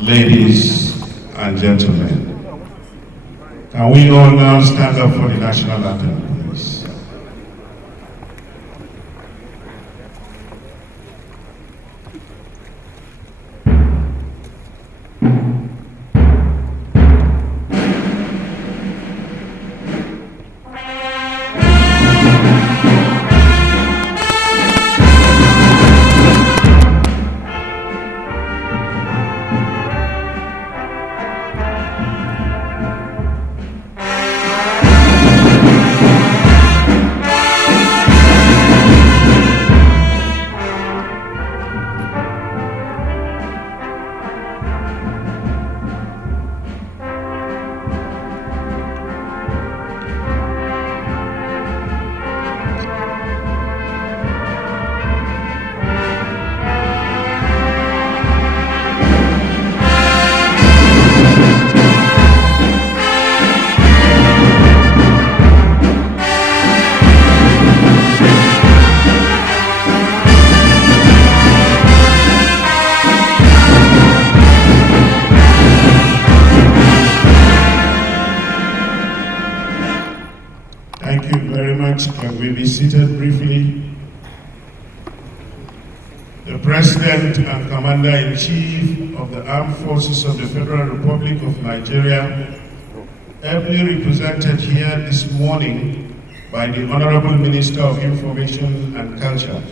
Ladies and gentlemen, can we all now stand up for the national anthem, please? Thank you very much. Can we be seated briefly? The President and Commander-in-Chief of the Armed Forces of the Federal Republic of Nigeria, ably represented here this morning by the Honorable Minister of Information and Culture,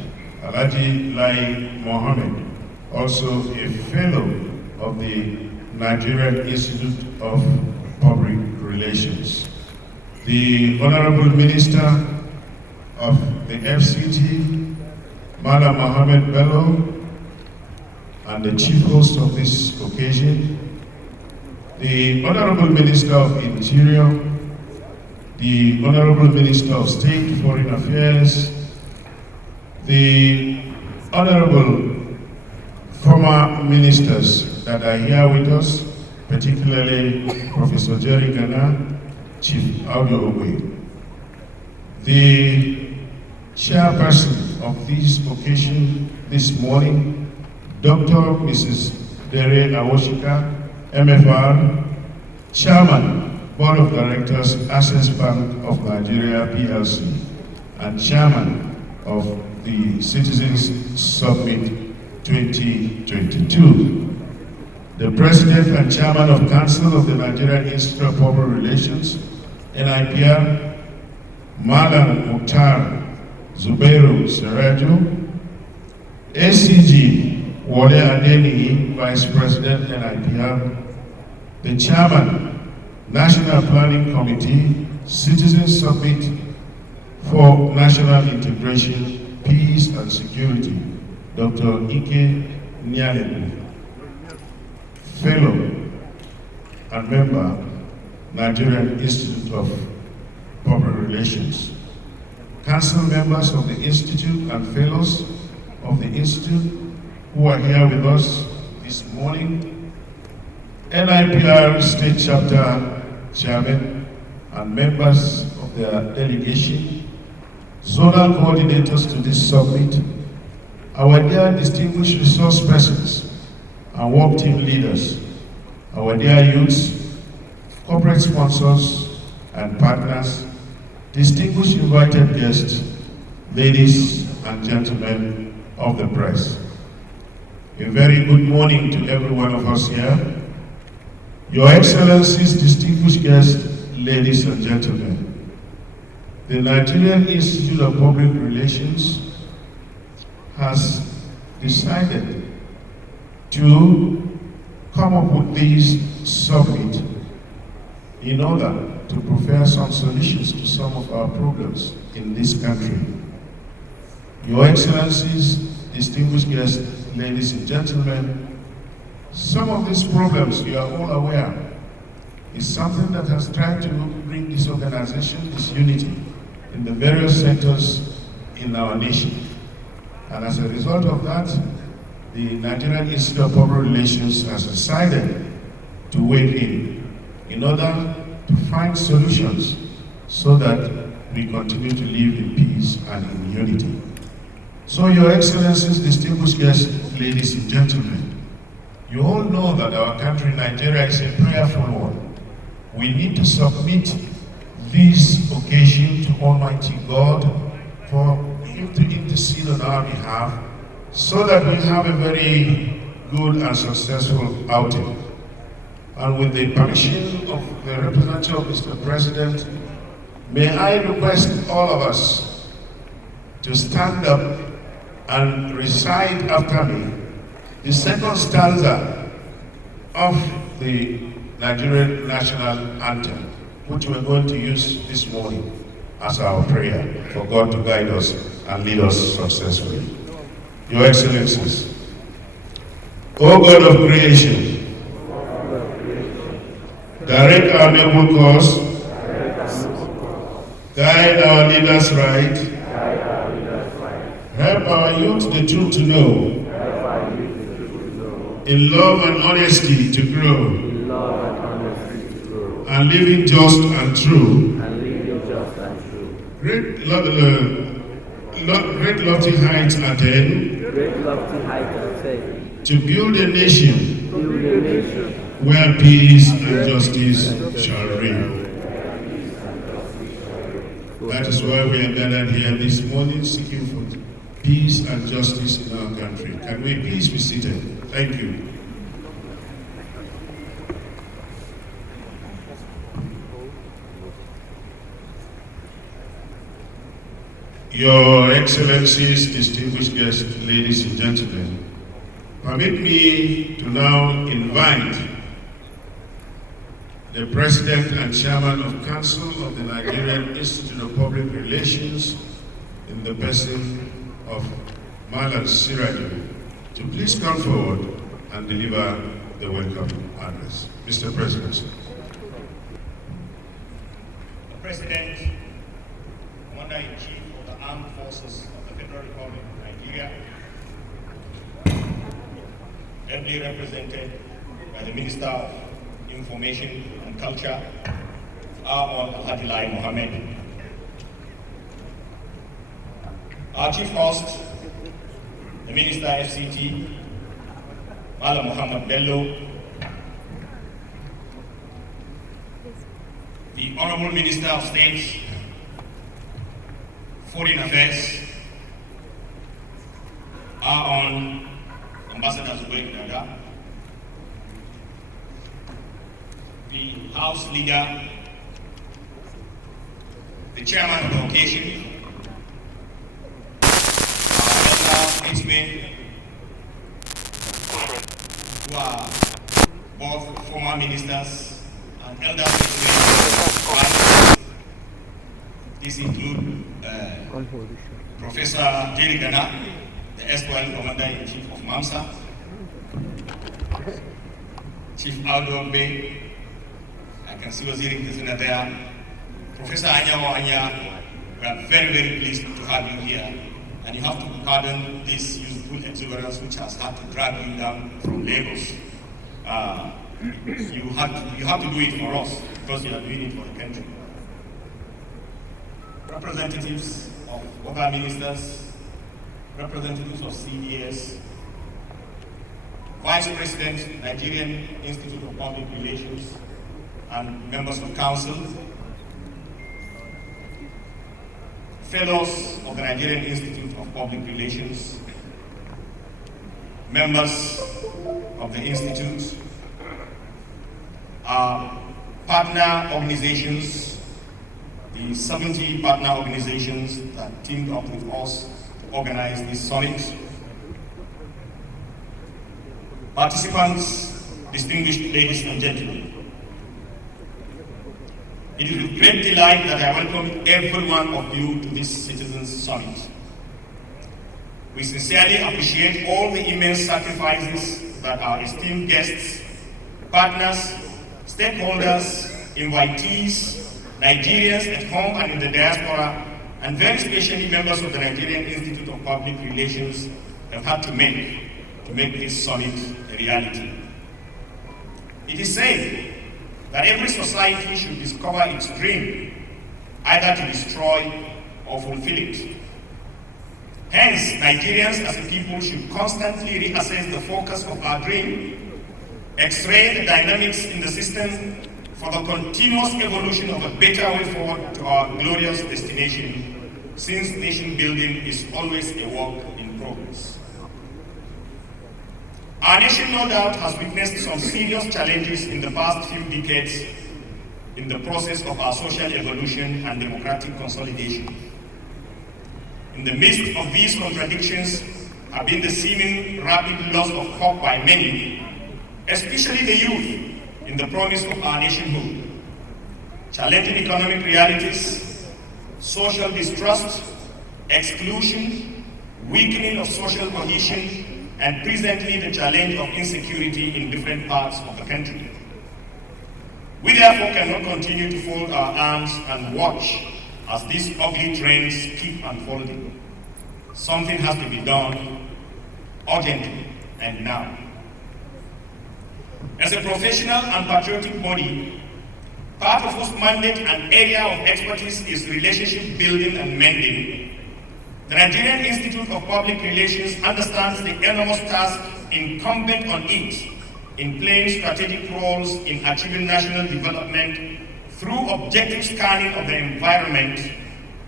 Alhaji Lai Mohammed, also a fellow of the Nigerian Institute of Public Relations. The Honorable Minister of the FCT, Malam Mohammed Bello, and the Chief Host of this occasion, the Honorable Minister of Interior, the Honorable Minister of State Foreign Affairs, the Honorable former ministers that are here with us, particularly Professor Jerry Gana, Chief Audio Ogwe. The chairperson of this occasion this morning, Dr. Mrs. Dere Awoshika, MFR, Chairman, Board of Directors, Access Bank of Nigeria, PLC, and Chairman of the Citizens Summit 2022. The President and Chairman of Council of the Nigerian Institute of Public Relations, NIPR, Malam Mukhtar Zubairu Serajo, ACG Wole Adeniyi, Vice President, NIPR, the Chairman, National Planning Committee, Citizens Summit for National Integration, Peace and Security, Dr. Ike Nyalebu, Fellow and Member, Nigerian Institute of Public Relations, Council members of the Institute and Fellows of the Institute who are here with us this morning, NIPR State Chapter Chairman and members of their delegation, zonal coordinators to this summit, our dear distinguished resource persons and work team leaders, our dear youths, corporate sponsors and partners, distinguished invited guests, ladies and gentlemen of the press. A very good morning to every one of us here. Your Excellencies, distinguished guests, ladies and gentlemen, the Nigerian Institute of Public Relations has decided to come up with this summit in order to prefer some solutions to some of our problems in this country. Your Excellencies, distinguished guests, ladies and gentlemen, some of these problems, you are all aware, is something that has tried to bring disorganization, disunity in the various sectors in our nation. And as a result of that, the Nigerian Institute of Public Relations has decided to weigh in order to find solutions so that we continue to live in peace and in unity. So, Your Excellencies, distinguished guests, ladies and gentlemen, You all know that our country, Nigeria, is a prayerful one. We need to submit this occasion to Almighty God for Him to intercede on our behalf so that we have a very good and successful outing. And with the permission of the representative of Mr. President, may I request all of us to stand up and recite after me the second stanza of the Nigerian national anthem, which we're going to use this morning as our prayer for God to guide us and lead us successfully. Your Excellencies, O God of creation, direct our noble course, guide our leaders right, help our youth the truth to know, in love and honesty to grow, and living just and true, great lofty heights attain, to build a nation where peace and justice shall reign. That is why we are gathered here this morning, seeking for peace and justice in our country. Can we please be seated? Thank you. Your Excellencies, distinguished guests, ladies and gentlemen, permit me to now invite the President and Chairman of Council of the Nigerian Institute of Public Relations, in the person of Malam Siraju, to please come forward and deliver the welcome address. Mr. President. Sir. The President, Commander-in-Chief of the Armed Forces of the Federal Republic of Nigeria, ably represented by the Minister of Information and Culture, Al Hadilai Mohammed, our Chief Host, the Minister FCT, Malam Muhammad Bello, the Honorable Minister of State, Foreign Affairs, our own Ambassador Zubair Dada, the House Leader, the Chairman of the occasion, statesmen who are both former ministers and elder statesmen. These include Professor Jerry Gana, the erstwhile Commander-in-Chief of MAMSA, Chief Aldo Bay, I can see Waziri Kizuna there, Professor Anyango Anya. We are very, very pleased to have you here. And you have to pardon this youthful exuberance which has had to drag you down from Lagos. You have to do it for us because you are doing it for the country. Representatives of other ministers, representatives of CDS, Vice President, Nigerian Institute of Public Relations, and members of council, fellows of the Nigerian Institute of Public Relations, members of the Institute, our partner organizations, the 70 partner organizations that teamed up with us to organize this summit, participants, distinguished ladies and gentlemen. It is with great delight that I welcome every one of you to this Citizens Summit. We sincerely appreciate all the immense sacrifices that our esteemed guests, partners, stakeholders, invitees, Nigerians at home and in the diaspora, and very especially members of the Nigerian Institute of Public Relations have had to make this summit a reality. It is said that every society should discover its dream, either to destroy or fulfill it. Hence, Nigerians as a people should constantly reassess the focus of our dream x-ray the dynamics in the system for the continuous evolution of a better way forward to our glorious destination, since nation building is always a work in progress. Our nation, no doubt, has witnessed some serious challenges in the past few decades in the process of our social evolution and democratic consolidation. In the midst of these contradictions have been the seeming rapid loss of hope by many, especially the youth, in the promise of our nationhood. Challenging economic realities, social distrust, exclusion, weakening of social cohesion, and presently the challenge of insecurity in different parts of the country. We therefore cannot continue to fold our arms and watch as these ugly trends keep unfolding. Something has to be done urgently and now. As a professional and patriotic body, part of whose mandate and area of expertise is relationship building and mending, the Nigerian Institute of Public Relations understands the enormous task incumbent on it in playing strategic roles in achieving national development through objective scanning of the environment,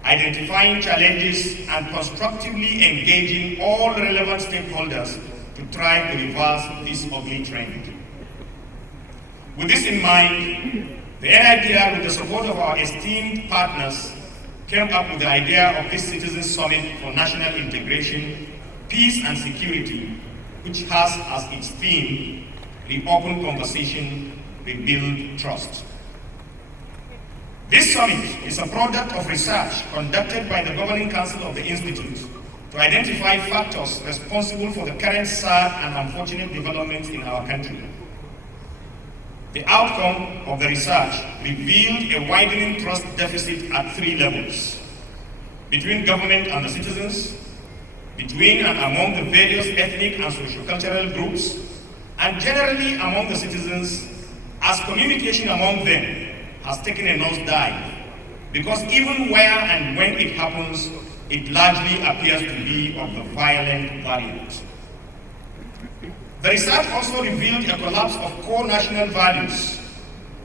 identifying challenges, and constructively engaging all relevant stakeholders to try to reverse this ugly trend. With this in mind, the NIPR, with the support of our esteemed partners, came up with the idea of this Citizens Summit for National Integration, Peace and Security, which has as its theme, Reopen Conversation, Rebuild Trust. This summit is a product of research conducted by the Governing Council of the Institute to identify factors responsible for the current sad and unfortunate developments in our country. The outcome of the research revealed a widening trust deficit at three levels: between government and the citizens, between and among the various ethnic and socio-cultural groups, and generally among the citizens, as communication among them has taken a nosedive, because even where and when it happens, it largely appears to be of the violent variant. The research also revealed a collapse of core national values,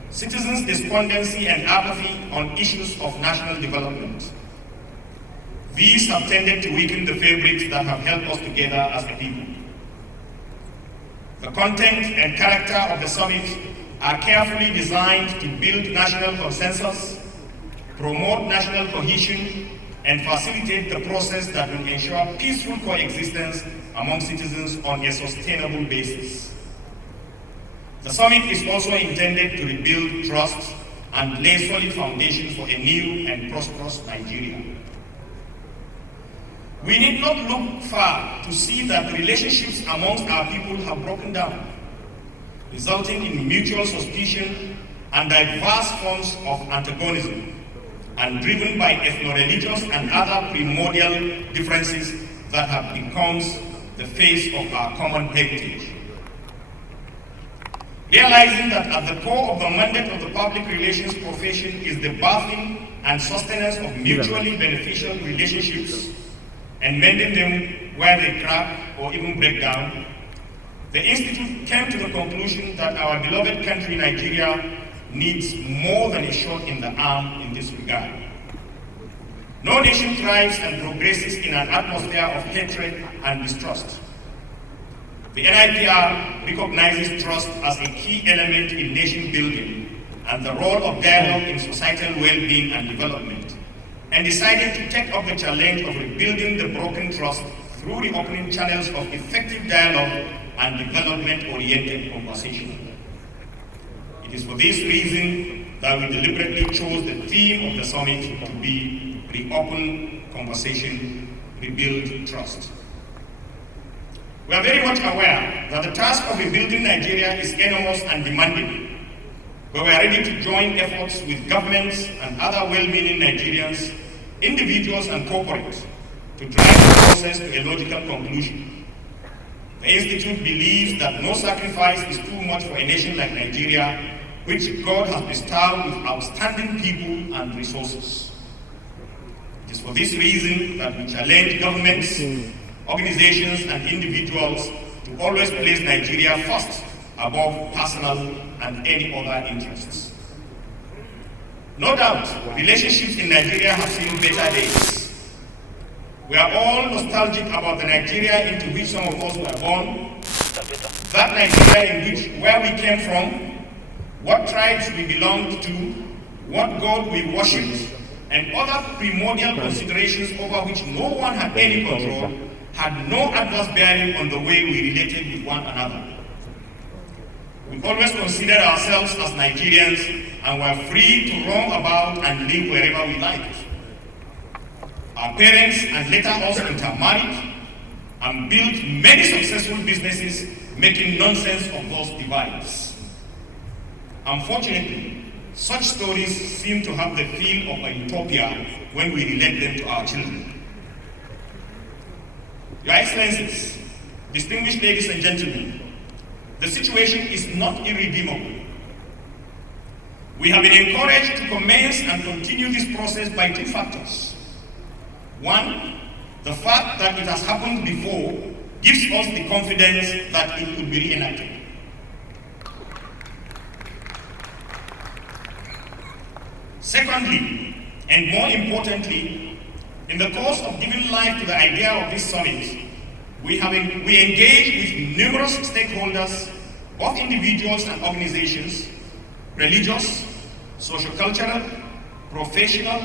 citizens' despondency and apathy on issues of national development. These have tended to weaken the fabrics that have held us together as a people. The content and character of the summit are carefully designed to build national consensus, promote national cohesion, and facilitate the process that will ensure peaceful coexistence among citizens on a sustainable basis. The summit is also intended to rebuild trust and lay solid foundation for a new and prosperous Nigeria. We need not look far to see that the relationships amongst our people have broken down, resulting in mutual suspicion and diverse forms of antagonism, and driven by ethno-religious and other primordial differences that have become the face of our common heritage. Realizing that at the core of the mandate of the public relations profession is the birthing and sustenance of mutually beneficial relationships and mending them where they crack or even break down, the Institute came to the conclusion that our beloved country, Nigeria, needs more than a shot in the arm in this regard. No nation thrives and progresses in an atmosphere of hatred and distrust. The NIPR recognizes trust as a key element in nation building and the role of dialogue in societal well-being and development, and decided to take up the challenge of rebuilding the broken trust through reopening channels of effective dialogue and development-oriented conversation. It is for this reason that we deliberately chose the theme of the summit to be Reopen Conversation, Rebuild Trust. We are very much aware that the task of rebuilding Nigeria is enormous and demanding, but we are ready to join efforts with governments and other well-meaning Nigerians, individuals and corporates, to drive the process to a logical conclusion. The Institute believes that no sacrifice is too much for a nation like Nigeria, which God has bestowed with outstanding people and resources. It is for this reason that we challenge governments, organizations, and individuals to always place Nigeria first above personal and any other interests. No doubt, relationships in Nigeria have seen better days. We are all nostalgic about the Nigeria into which some of us were born, that Nigeria where we came from, what tribes we belonged to, what God we worshipped, and other primordial considerations over which no one had any control, had no adverse bearing on the way we related with one another. We always considered ourselves as Nigerians and were free to roam about and live wherever we liked. Our parents and later also intermarried and built many successful businesses, making nonsense of those divides. Unfortunately, such stories seem to have the feel of a utopia when we relate them to our children. Your Excellencies, distinguished ladies and gentlemen, the situation is not irredeemable. We have been encouraged to commence and continue this process by two factors. One, the fact that it has happened before gives us the confidence that it could be reenacted. Secondly, and more importantly, in the course of giving life to the idea of this summit, we engaged with numerous stakeholders, both individuals and organizations, religious, socio-cultural, professional,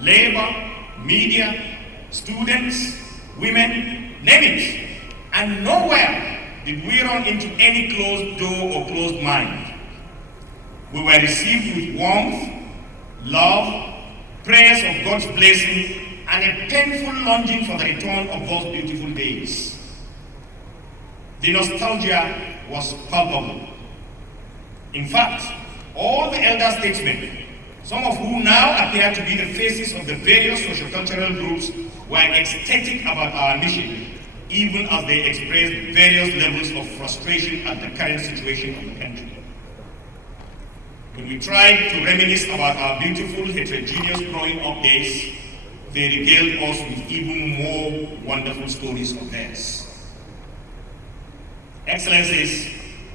labor, media, students, women, name it. And nowhere did we run into any closed door or closed mind. We were received with warmth, love, prayers of God's blessing, and a painful longing for the return of those beautiful days. The nostalgia was palpable. In fact, all the elder statesmen, some of whom now appear to be the faces of the various socio-cultural groups, were ecstatic about our mission, even as they expressed various levels of frustration at the current situation of the country. When we tried to reminisce about our beautiful, heterogeneous growing up days, they regaled us with even more wonderful stories of theirs. Excellencies,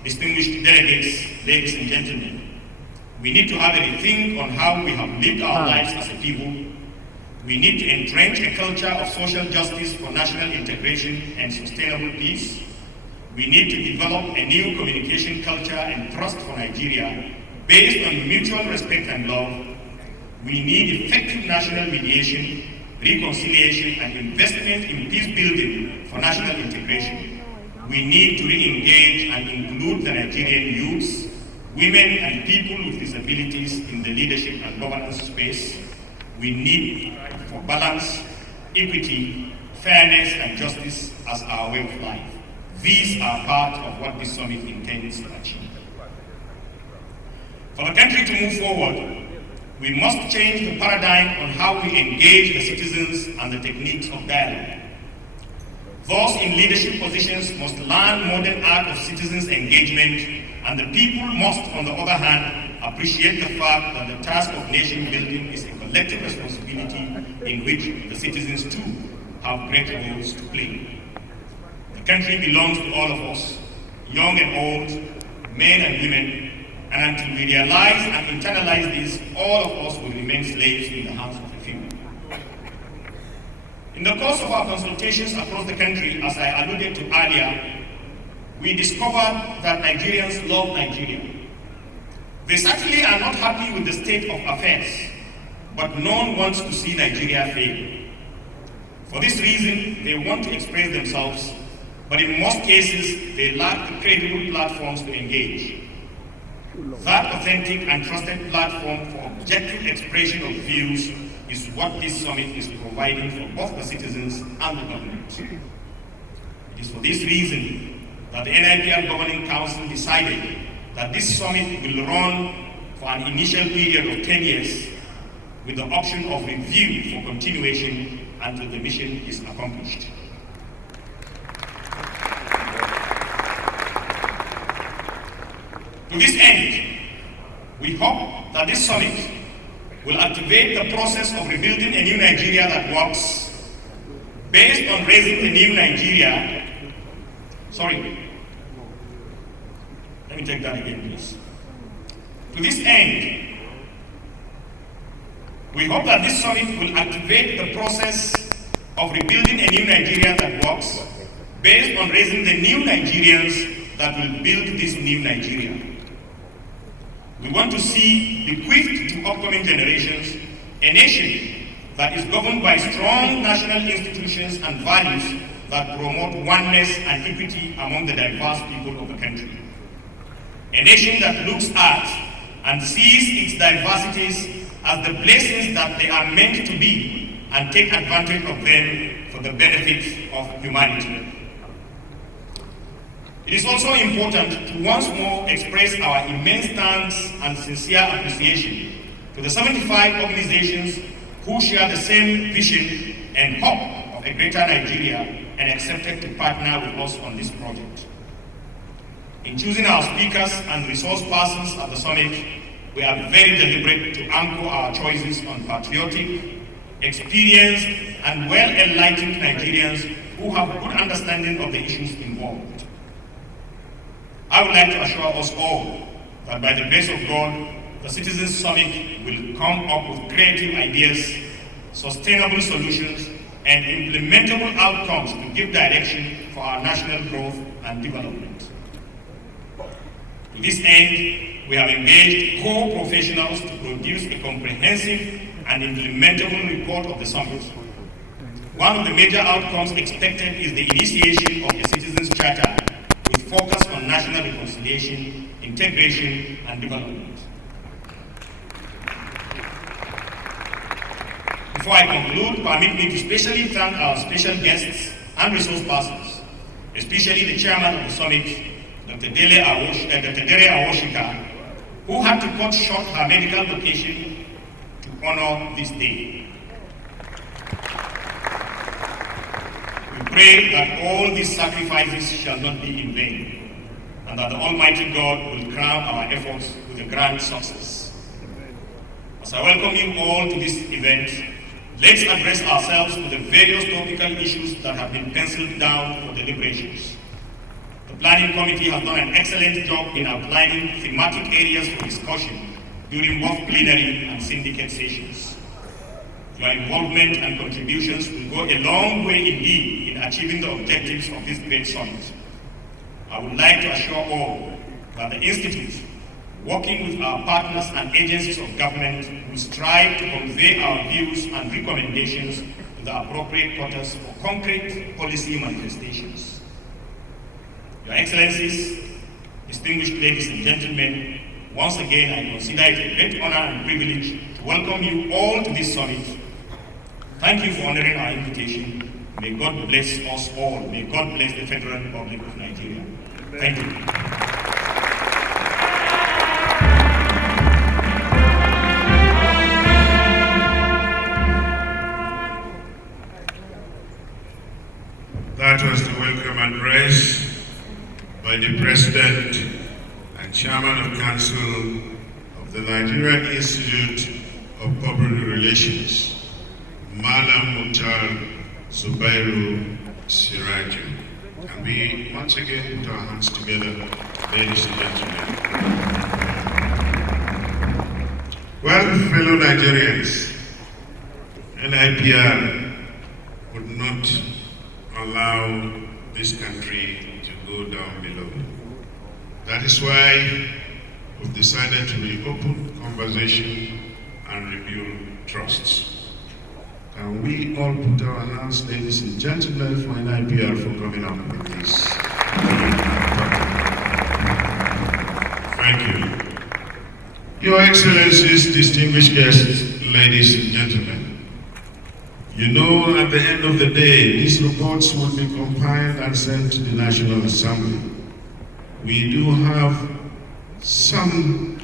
distinguished delegates, ladies and gentlemen, we need to have a rethink on how we have lived our lives as a people. We need to entrench a culture of social justice for national integration and sustainable peace. We need to develop a new communication culture and trust for Nigeria based on mutual respect and love. We need effective national mediation, reconciliation, and investment in peace building for national integration. We need to re-engage and include the Nigerian youths, women, and people with disabilities in the leadership and governance space. We need for balance, equity, fairness, and justice as our way of life. These are part of what this summit intends to achieve. For the country to move forward, we must change the paradigm on how we engage the citizens and the techniques of dialogue. Those in leadership positions must learn modern art of citizens' engagement, and the people must, on the other hand, appreciate the fact that the task of nation building is a collective responsibility in which the citizens too have great roles to play. The country belongs to all of us, young and old, men and women, and until we realize and internalize this, all of us will remain slaves in the hands of a few. In the course of our consultations across the country, as I alluded to earlier, we discovered that Nigerians love Nigeria. They certainly are not happy with the state of affairs, but none wants to see Nigeria fail. For this reason, they want to express themselves, but in most cases, they lack the credible platforms to engage. That authentic and trusted platform for objective expression of views is what this summit is providing for both the citizens and the government. It is for this reason that the NIPR Governing Council decided that this summit will run for an initial period of 10 years with the option of review for continuation until the mission is accomplished. To this end, we hope that this summit will activate the process of rebuilding a new Nigeria that works, based on raising the new Nigeria, Let me take that again, please. To this end, we hope that this summit will activate the process of rebuilding a new Nigeria that works, based on raising the new Nigerians that will build this new Nigeria. We want to see bequeathed to upcoming generations a nation that is governed by strong national institutions and values that promote oneness and equity among the diverse people of the country. A nation that looks at and sees its diversities as the blessings that they are meant to be and take advantage of them for the benefit of humanity. It is also important to once more express our immense thanks and sincere appreciation to the 75 organizations who share the same vision and hope of a greater Nigeria and accepted to partner with us on this project. In choosing our speakers and resource persons at the summit, we are very deliberate to anchor our choices on patriotic, experienced, and well-enlightened Nigerians who have a good understanding of the issues involved. I would like to assure us all that by the grace of God, the Citizens Summit will come up with creative ideas, sustainable solutions, and implementable outcomes to give direction for our national growth and development. To this end, we have engaged core professionals to produce a comprehensive and implementable report of the summit. One of the major outcomes expected is the initiation of a Citizens Charter with focus on national reconciliation, integration, and development. Before I conclude, permit me to specially thank our special guests and resource persons, especially the chairman of the summit, Dr. Dele Awoshika, who had to cut short her medical vacation to honor this day. We pray that all these sacrifices shall not be in vain, and that the Almighty God will crown our efforts with a grand success. As I welcome you all to this event, let's address ourselves to the various topical issues that have been penciled down for deliberations. The Planning Committee has done an excellent job in outlining thematic areas for discussion during both plenary and syndicate sessions. Your involvement and contributions will go a long way indeed in achieving the objectives of this great summit. I would like to assure all that the Institute, working with our partners and agencies of government, will strive to convey our views and recommendations to the appropriate quarters for concrete policy manifestations. Your Excellencies, distinguished ladies and gentlemen, once again I consider it a great honor and privilege to welcome you all to this summit. Thank you for honoring our invitation. May God bless us all. May God bless the Federal Republic of Nigeria. Thank you. That was the welcome address by the President and Chairman of Council of the Nigerian Institute of Public Relations, Malam Mukhtar Zubairu Siraju. Can we once again put our hands together, ladies and gentlemen? Well, fellow Nigerians, NIPR would not allow this country to go down below. That is why we've decided to reopen conversation and rebuild trusts. Can we all put our hands, ladies and gentlemen, for NIPR for coming up with this? Thank you. Your Excellencies, distinguished guests, ladies and gentlemen, you know, at the end of the day, these reports will be compiled and sent to the National Assembly. We do have some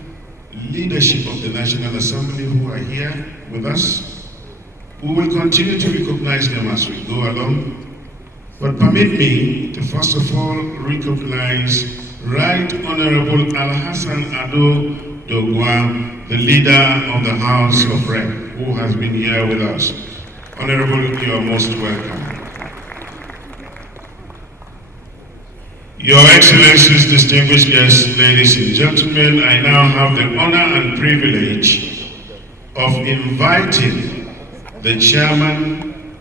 leadership of the National Assembly who are here with us. We will continue to recognize them as we go along. But permit me to first of all recognize Right Honorable Alhassan Ado Dogwa, the leader of the House of Rep, who has been here with us. Honorable, you are most welcome. Your Excellencies, distinguished guests, ladies and gentlemen, I now have the honor and privilege of inviting the chairman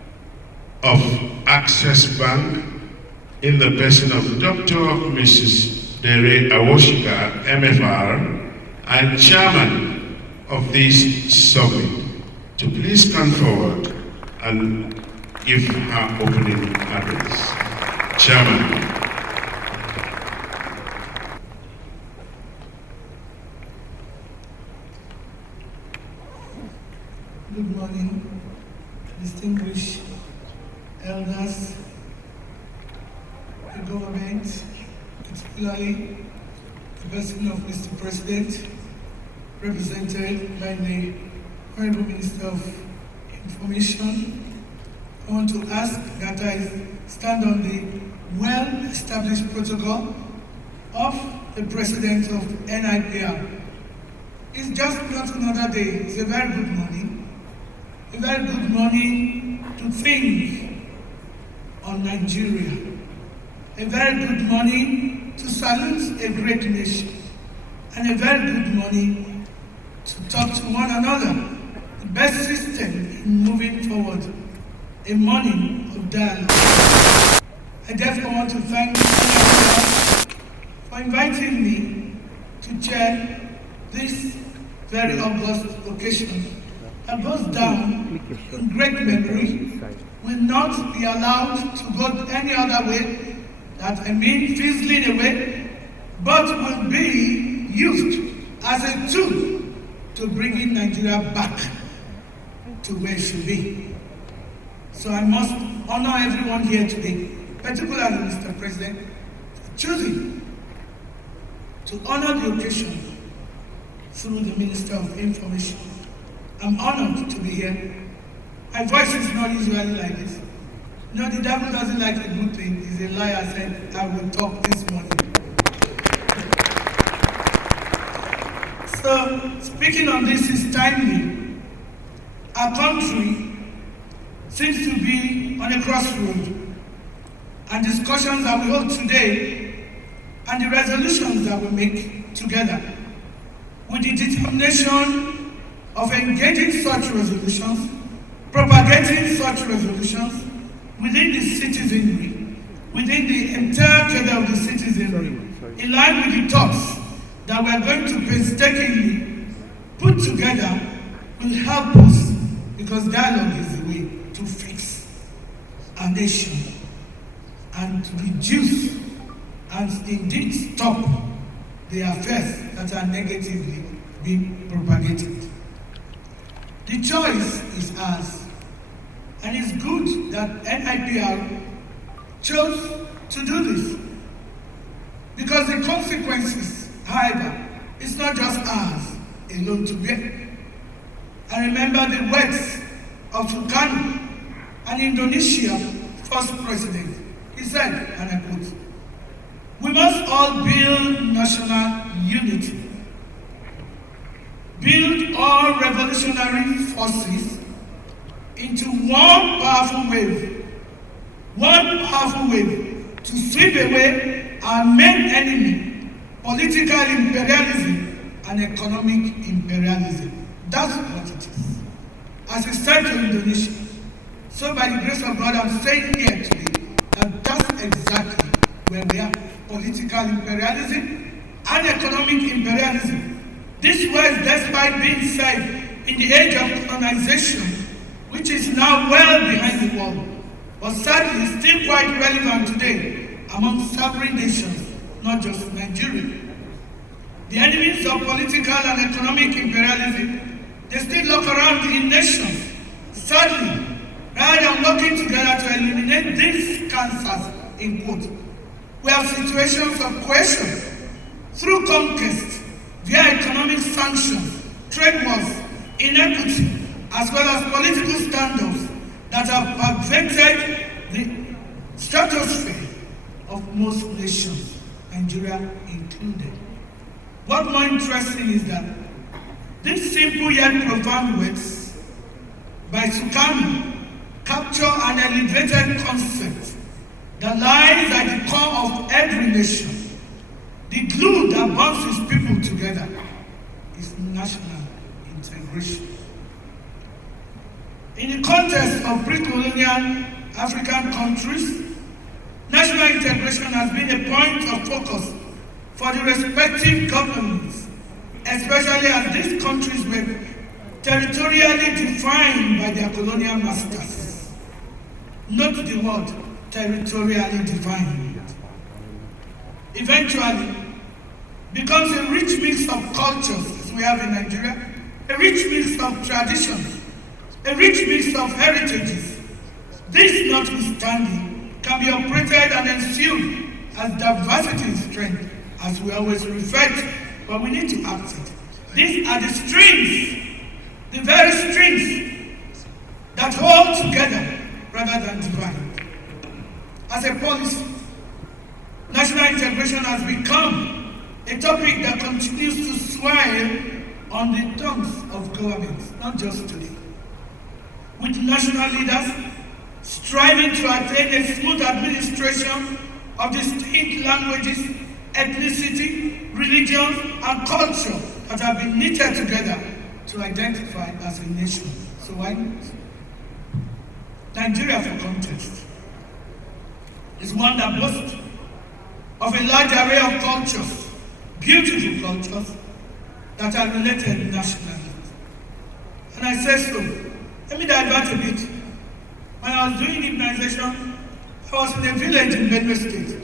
of Access Bank in the person of Dr. Mrs. Dere Awoshika, MFR, and chairman of this summit to please come forward and give her opening address. Chairman. Good morning, distinguished elders, the government, particularly the person of Mr. President, represented by the Honorable Minister of Information. I want to ask that I stand on the well-established protocol of the President of NIPR. It's just not another day, it's a very good morning. A very good morning to think on Nigeria. A very good morning to salute a great nation. And a very good morning to talk to one another. The best system in moving forward. A morning of dialogue. I therefore want to thank everyone for inviting me to chair this very august occasion that goes down in great memory, will not be allowed to go any other way, that I mean fizzling away, but will be used as a tool to bringing Nigeria back to where it should be. So I must honor everyone here today, particularly Mr. President, for choosing to honor the occasion through the Minister of Information. I'm honored to be here. My voice is not usually like this. No, the devil doesn't like a good thing. He's a liar. I said, I will talk this morning. So, speaking on this is timely. Our country seems to be on a crossroad. And discussions that we hold today and the resolutions that we make together with the determination of engaging such resolutions, propagating such resolutions within the citizenry, within the entire cadre of the citizenry, in line with the thoughts that we are going to painstakingly put together, will help us, because dialogue is the way to fix our nation and to reduce and indeed stop the affairs that are negatively being propagated. The choice is ours, and it's good that NIPR chose to do this, because the consequences, however, it's not just ours alone to bear. I remember the words of Sukarno, an Indonesia first president. He said, and I quote, "We must all build national unity. Build all revolutionary forces into one powerful wave to sweep away our main enemy, political imperialism and economic imperialism." That's what it is. As I said to Indonesia, so by the grace of God, I'm saying here today that that's exactly where we are. Political imperialism and economic imperialism. This was, despite being said in the age of colonization, which is now well behind the wall, but sadly is still quite relevant today among sovereign nations, not just Nigeria. The enemies of political and economic imperialism, they still look around in nations. Sadly, rather than working together to eliminate these cancers, in quote, we have situations of coercion through conquest, via economic sanctions, trade wars, inequity, as well as political standoffs that have pervaded the stratosphere of most nations, Nigeria included. What more interesting is that these simple yet profound words by Sukarno capture an elevated concept that lies at the core of every nation, the glue that bonds its people together, is national integration. In the context of pre-colonial African countries, national integration has been a point of focus for the respective governments, especially as these countries were territorially defined by their colonial masters. Note the word, territorially defined. Eventually, becomes a rich mix of cultures, as we have in Nigeria, a rich mix of traditions, a rich mix of heritages. This, notwithstanding, can be operated and ensued as diversity in strength, as we always refer to, but we need to act it. These are the strings, the very strings that hold together rather than divide. As a policy, national integration has become a topic that continues to swirl on the tongues of governments, not just today. With national leaders striving to attain a smooth administration of distinct languages, ethnicity, religion, and culture that have been knitted together to identify as a nation. So why not? Nigeria, for context, is one that boasts of a large array of cultures, beautiful cultures, that are related nationally. And I say so. Let me divert a bit. When I was doing immunization, I was in a village in Benue State,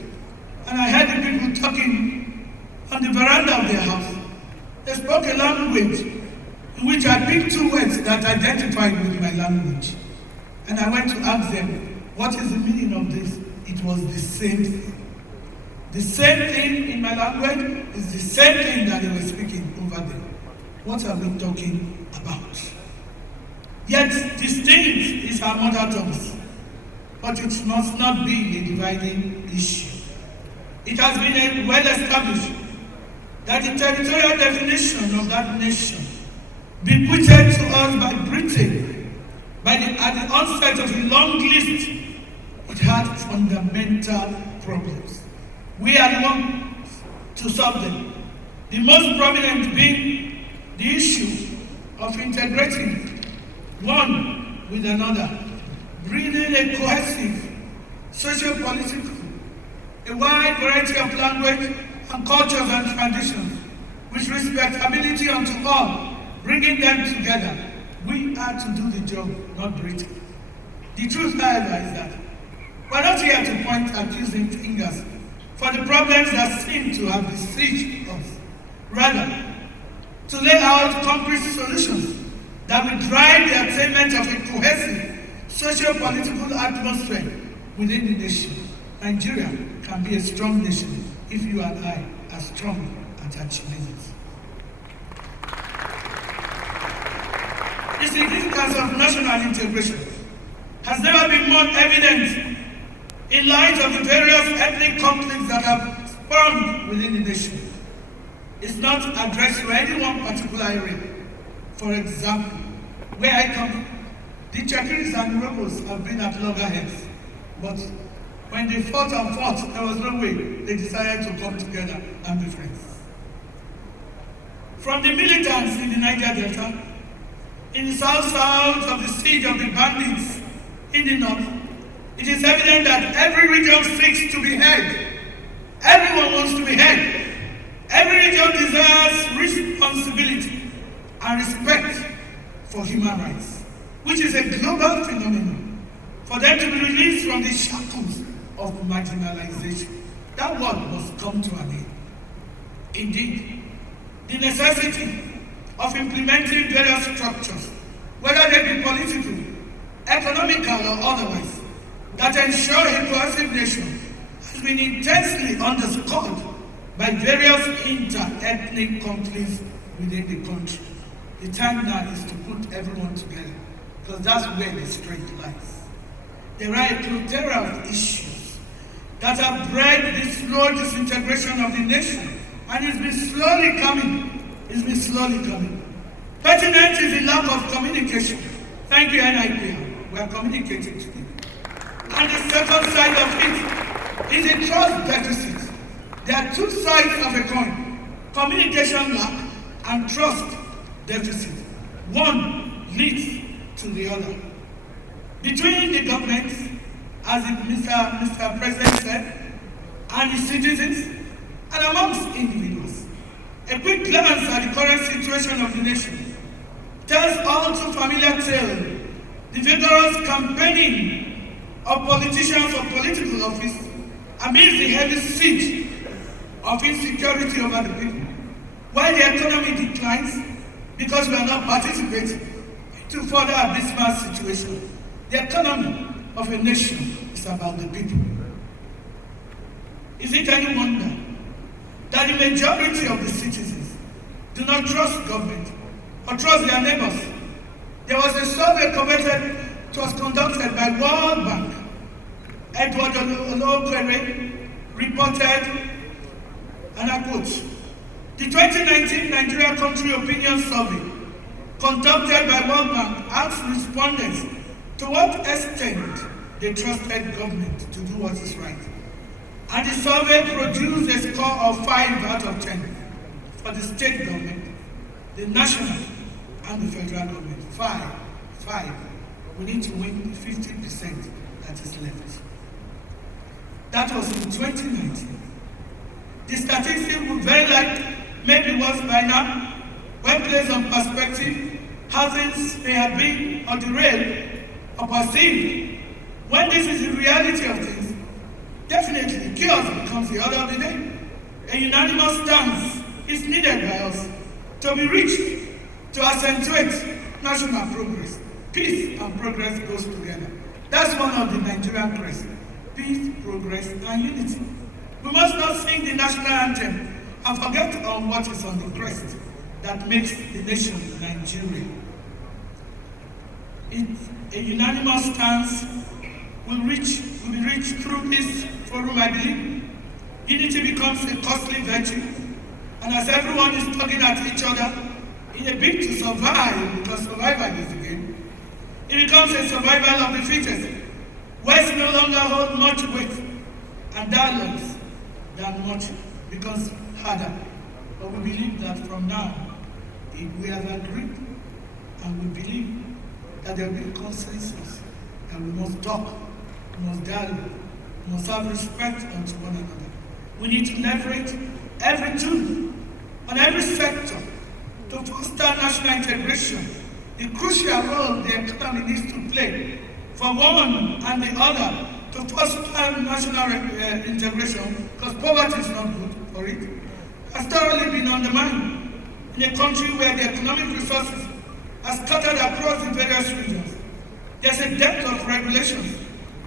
and I heard the people talking on the veranda of their house. They spoke a language in which I picked two words that identified with my language. And I went to ask them, what is the meaning of this? It was the same thing. The same thing in my language is the same thing that they were speaking over there. What are we talking about? Yet distinct is our mother tongues, but it must not be a dividing issue. It has been well established that the territorial definition of that nation, bequeathed to us by Britain at the onset of a long list, it had fundamental problems. We are the ones to solve them. The most prominent being the issue of integrating one with another, bringing a cohesive, socio-political, a wide variety of language and cultures and traditions, with respectability unto all, bringing them together. We are to do the job, not Britain. The truth, however, is that we're not here to point accusing fingers for the problems that seem to have besieged us. Rather, to lay out concrete solutions that will drive the attainment of a cohesive socio-political atmosphere within the nation. Nigeria can be a strong nation if you and I are strong at achieving it. The significance of national integration has never been more evident in light of the various ethnic conflicts that have spawned within the nation. It's not addressed to any one particular area. For example, where I come from, the Chakiris and the rebels have been at loggerheads, but when they fought and fought, there was no way they decided to come together and be friends. From the militants in the Niger Delta, in the south of the siege of the bandits in the north, it is evident that every region seeks to be heard. Everyone wants to be heard. Every region desires responsibility and respect for human rights, which is a global phenomenon, for them to be released from the shackles of marginalization. That word must come to an end. Indeed, the necessity of implementing various structures, whether they be political, economical, or otherwise, that ensure a cohesive nation has been intensely underscored by various inter-ethnic conflicts within the country. The time now is to put everyone together, because that's where the strength lies. There are a plethora of issues that have bred the slow disintegration of the nation, and it's been slowly coming. It's been slowly coming. Pertinent is the lack of communication. Thank you, NIPR. We are communicating today. And the second side of it is a trust deficit. There are two sides of a coin: communication lack and trust deficit. One leads to the other. Between the government, as Mr. President said, and the citizens, and amongst individuals. A quick glance at the current situation of the nation tells all too familiar tale: the vigorous campaigning of politicians for political office amidst the heavy siege of insecurity over the people, while the economy declines because we are not participating to further abysmal situation. The economy of a nation is about the people. Is it any wonder that the majority of the citizens do not trust government or trust their neighbors? There was a survey conducted by World Bank. Edward Olokwere reported, and I quote, the 2019 Nigeria Country Opinion Survey conducted by World Bank asked respondents to what extent they trusted government to do what is right. And the survey produced a score of 5 out of 10 for the state government, the national, and the federal government. 5. We need to win the 50% that is left. That was in 2019. The statistics would very likely maybe worse by now. When placed on perspective, housings may have been on the rail or perceived. When this is the reality of things, definitely chaos becomes the order of the day. A unanimous stance is needed by us to be reached to accentuate national progress. Peace and progress goes together. That's one of the Nigerian crests: peace, progress, and unity. We must not sing the national anthem and forget on what is on the crest that makes the nation Nigeria. A unanimous stance will be reached through this forum, I believe. Unity becomes a costly virtue, and as everyone is tugging at each other in a bid to survive, because survival is the game, it becomes a survival of the fittest. Words no longer hold much weight, and dialogues than much becomes harder. But we believe that from now, if we have agreed and we believe that there will be a consensus, that we must talk, we must dialogue, we must have respect unto one another. We need to leverage every tool on every sector to foster national integration, the crucial role the economy needs to play for one and the other to foster national integration, because poverty is not good for it, has thoroughly been undermined in a country where the economic resources are scattered across the various regions. There's a depth of regulations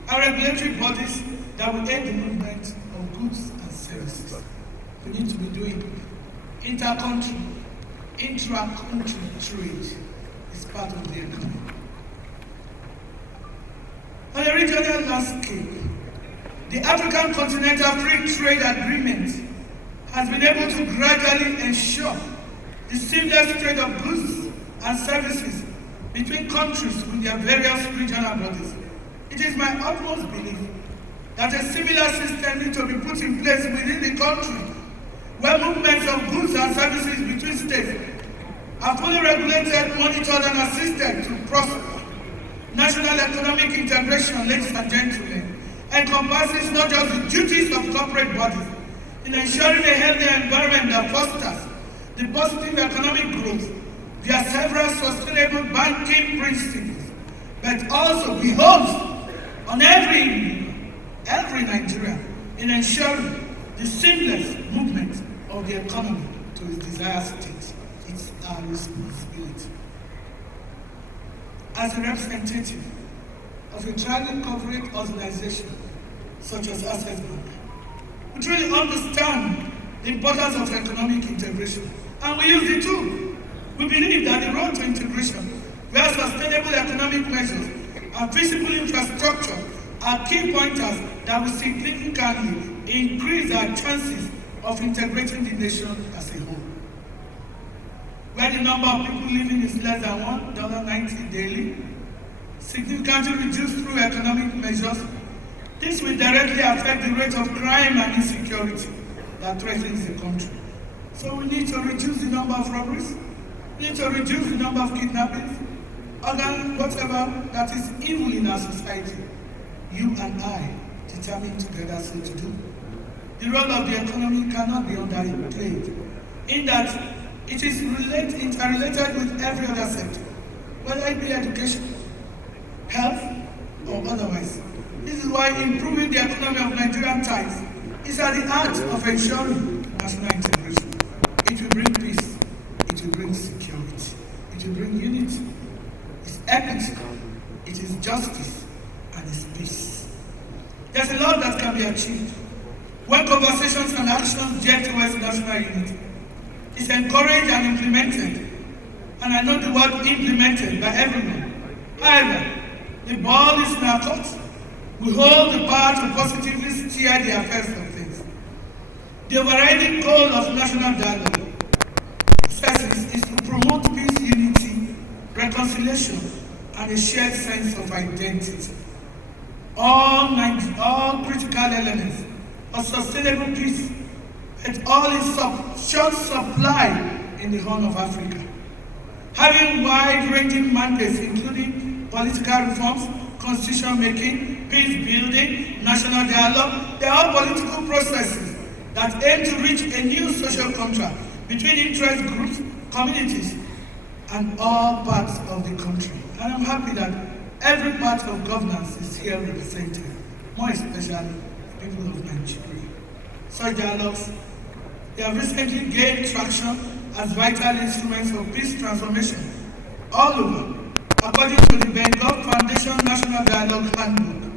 and regulatory bodies that will aid the movement of goods and services. We need to be doing inter-country, intra-country trade is part of the economy. On a regional landscape, the African Continental Free Trade Agreement has been able to gradually ensure the seamless trade of goods and services between countries with their various regional bodies. It is my utmost belief that a similar system needs to be put in place within the country, where movements of goods and services between states are fully regulated, monitored, and assisted to prosper. National economic integration, ladies and gentlemen, encompasses not just the duties of corporate bodies in ensuring a healthy environment that fosters the positive economic growth via several sustainable banking principles, but also behoves on every Nigerian in ensuring the seamless movement of the economy to its desired state. It's our responsibility. As a representative of a tribal corporate organization such as Access Bank, we truly understand the importance of economic integration, and we use the tool. We believe that the road to integration, where sustainable economic measures and physical infrastructure are key pointers that will significantly increase our chances of integrating the nation as a whole. Where the number of people living is less than $1.90 daily, significantly reduced through economic measures, This will directly affect the rate of crime and insecurity that threatens the country. So we need to reduce the number of robberies, we need to reduce the number of kidnappings, whatever that is evil in our society. You and I determine together so to do. The role of the economy cannot be underplayed, in that it is interrelated with every other sector, whether it be education, health, or otherwise. This is why improving the economy of Nigerian ties is at the heart of ensuring national integration. It will bring peace, it will bring security, it will bring unity. It's equity, it is justice, and it's peace. There's a lot that can be achieved when conversations and actions jet towards national unity. It's encouraged and implemented, and I know the word implemented by everyone. However, the ball is in our court. We hold the power to positively steer the affairs of things. The overriding goal of national dialogue is to promote peace, unity, reconciliation, and a shared sense of identity. All critical elements of sustainable peace and all in short supply in the Horn of Africa. Having wide-ranging mandates including political reforms, constitution making, peace building, national dialogue, they are all political processes that aim to reach a new social contract between interest groups, communities, and all parts of the country. And I'm happy that every part of governance is here represented, more especially the people of Nigeria. Such dialogues, they have recently gained traction as vital instruments of peace transformation all over. According to the Bengal Foundation National Dialogue Handbook,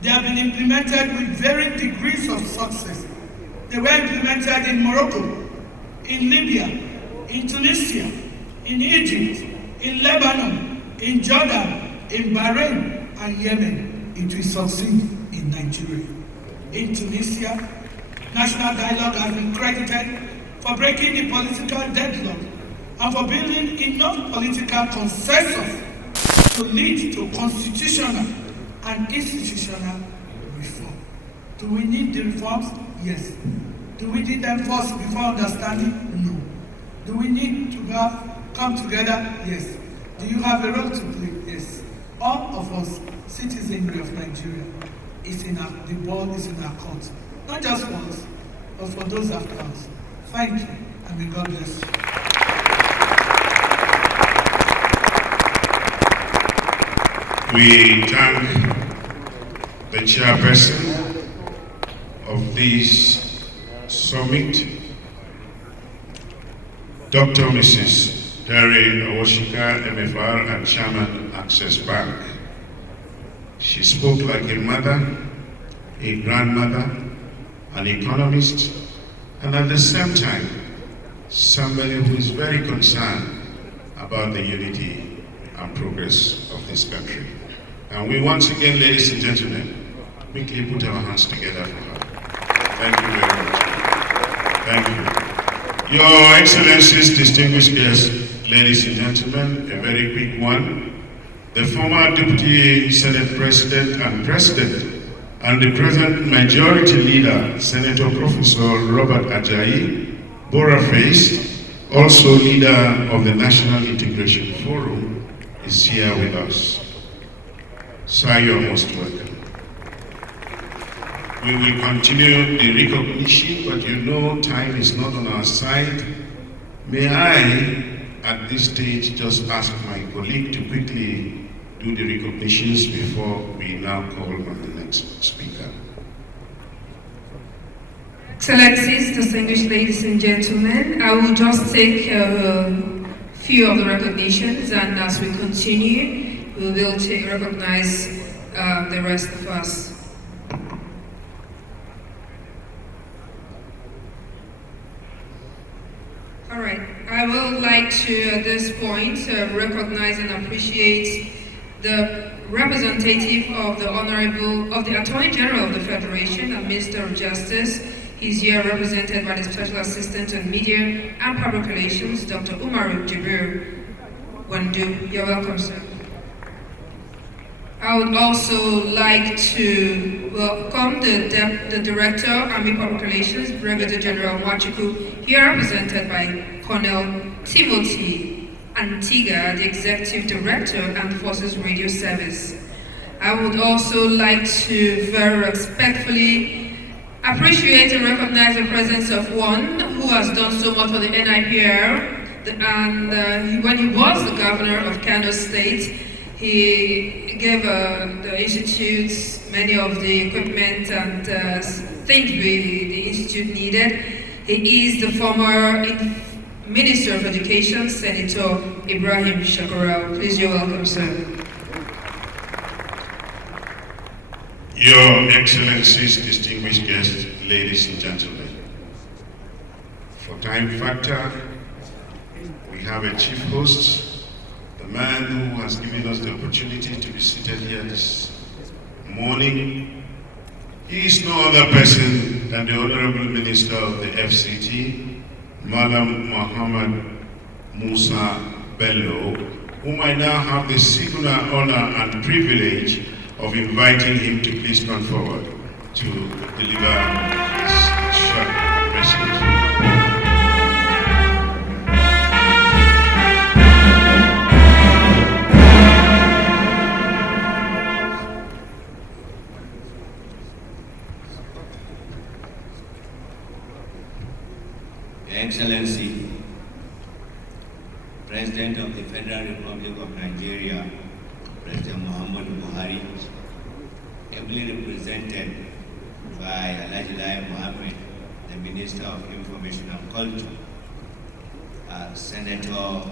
they have been implemented with varying degrees of success. They were implemented in Morocco, in Libya, in Tunisia, in Egypt, in Lebanon, in Jordan, in Bahrain, and Yemen. It will succeed in Nigeria. In Tunisia, national dialogue has been credited for breaking the political deadlock and for building enough political consensus to lead to constitutional and institutional reform. Do we need the reforms? Yes. Do we need them first before understanding? No. Do we need to come together? Yes. Do you have a role to play? Yes. All of us, citizenry of Nigeria, the ball is in our court. Not just for us, but for those after us. Thank you, and may God bless you. We thank the chairperson of this summit, Dr. Mrs. Darren Owoshika, MFR and Chairman, Access Bank. She spoke like a mother, a grandmother, an economist, and at the same time, somebody who is very concerned about the unity and progress of this country. And we once again, ladies and gentlemen, quickly put our hands together for her. Thank you very much. Thank you. Your Excellencies, distinguished guests, ladies and gentlemen, a very quick one. The former Deputy Senate President and the present Majority Leader, Senator Professor Robert Ajayi Boniface, also leader of the National Integration Forum, is here with us. Sir, you're most welcome. We will continue the recognition, but you know time is not on our side. May I, at this stage, just ask my colleague to quickly do the recognitions before we now call on the next speaker. Excellencies, distinguished ladies and gentlemen, I will just take a few of the recognitions, and as we continue, we will recognize the rest of us. All right, I would like to, at this point, recognize and appreciate the representative of the Attorney General of the Federation and Minister of Justice. He's here represented by the Special Assistant on Media and Public Relations, Dr. Umaru Jibril Wandu. You're welcome, sir. I I would also like to welcome the Director, Army Public Relations, Brigadier General Nwachukwu, here represented by Colonel Timothy Antiga, the Executive Director, Armed Forces Radio Service. I would also like to very respectfully appreciate and recognize the presence of one who has done so much for the NIPR, and when he was the governor of Kano State, he gave the institutes many of the equipment and things the institute needed. He is the former Minister of Education, Senator Ibrahim Shekarau. Please, you're welcome, sir. Your Excellencies, distinguished guests, ladies and gentlemen, for time factor, we have a chief host, the man who has given us the opportunity to be seated here this morning. He is no other person than the Honorable Minister of the FCT, Malam Muhammad Musa Bello, whom I now have the singular honor and privilege of inviting him to please come forward to deliver his short message. Your Excellency, President of the Federal Republic of Nigeria, President Muhammadu Buhari, ably represented by Alhaji Lai Mohammed, the Minister of Information and Culture, Senator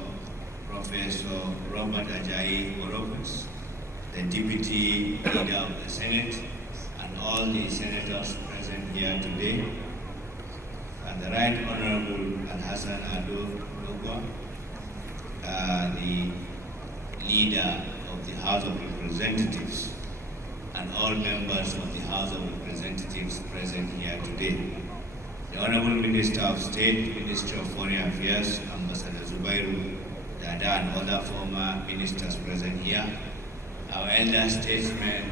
Professor Robert Ajayi Orofus, the Deputy Leader of the Senate, and all the senators present here today, and the Right Honorable Al-Hassan Ado Logwa, the Leader of the House of Representatives, and all members of the House of Representatives present here today. The Honorable Minister of State, Minister of Foreign Affairs, Ambassador Zubairu Dada, and other former ministers present here, our elder statesmen,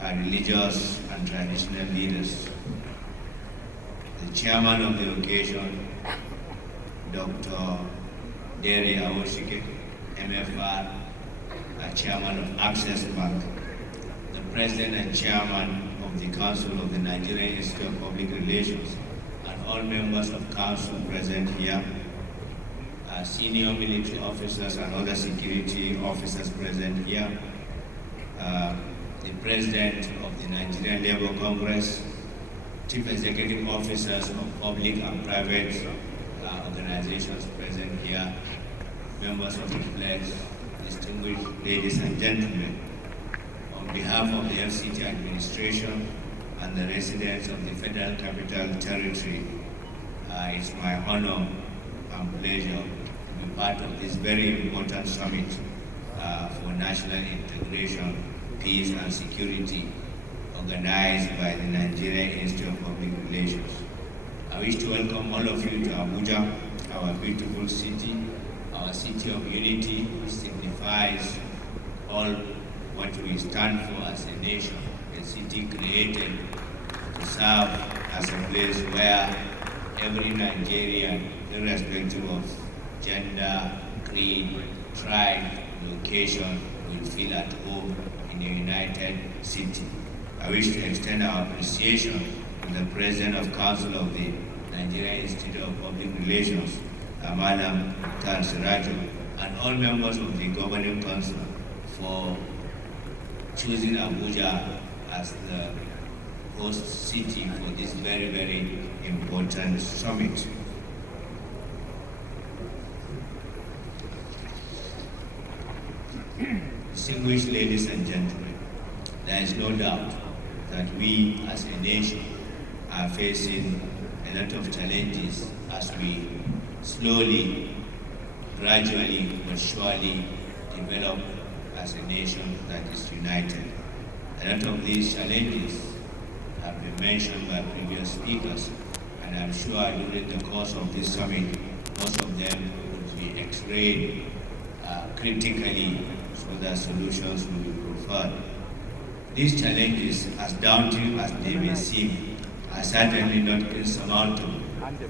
our religious and traditional leaders, the chairman of the occasion, Dr. Dere Awoshike, MFR, chairman of Access Bank, the president and chairman of the Council of the Nigerian Institute of Public Relations, and all members of council present here, senior military officers and other security officers present here, the president of the Nigerian Labour Congress, chief executive officers of public and private organizations present here, members of the pledge, distinguished ladies and gentlemen, on behalf of the FCT administration and the residents of the Federal Capital Territory, it's my honor and pleasure to be part of this very important summit for national integration, peace and security, organized by the Nigerian Institute of Public Relations. I wish to welcome all of you to Abuja, our beautiful city, our city of unity, which signifies all what we stand for as a nation, a city created to serve as a place where every Nigerian, irrespective of gender, creed, tribe, location, will feel at home in a united city. I wish to extend our appreciation to the President of Council of the Nigerian Institute of Public Relations, Madam Tan Sirajo, and all members of the Governing Council for choosing Abuja as the host city for this very, very important summit. Distinguished ladies and gentlemen, there is no doubt that we as a nation are facing a lot of challenges as we slowly, gradually, but surely develop as a nation that is united. A lot of these challenges have been mentioned by previous speakers, and I'm sure during the course of this summit, most of them would be explained critically so so that solutions will be preferred. These challenges, as daunting as they may seem, are certainly not insurmountable,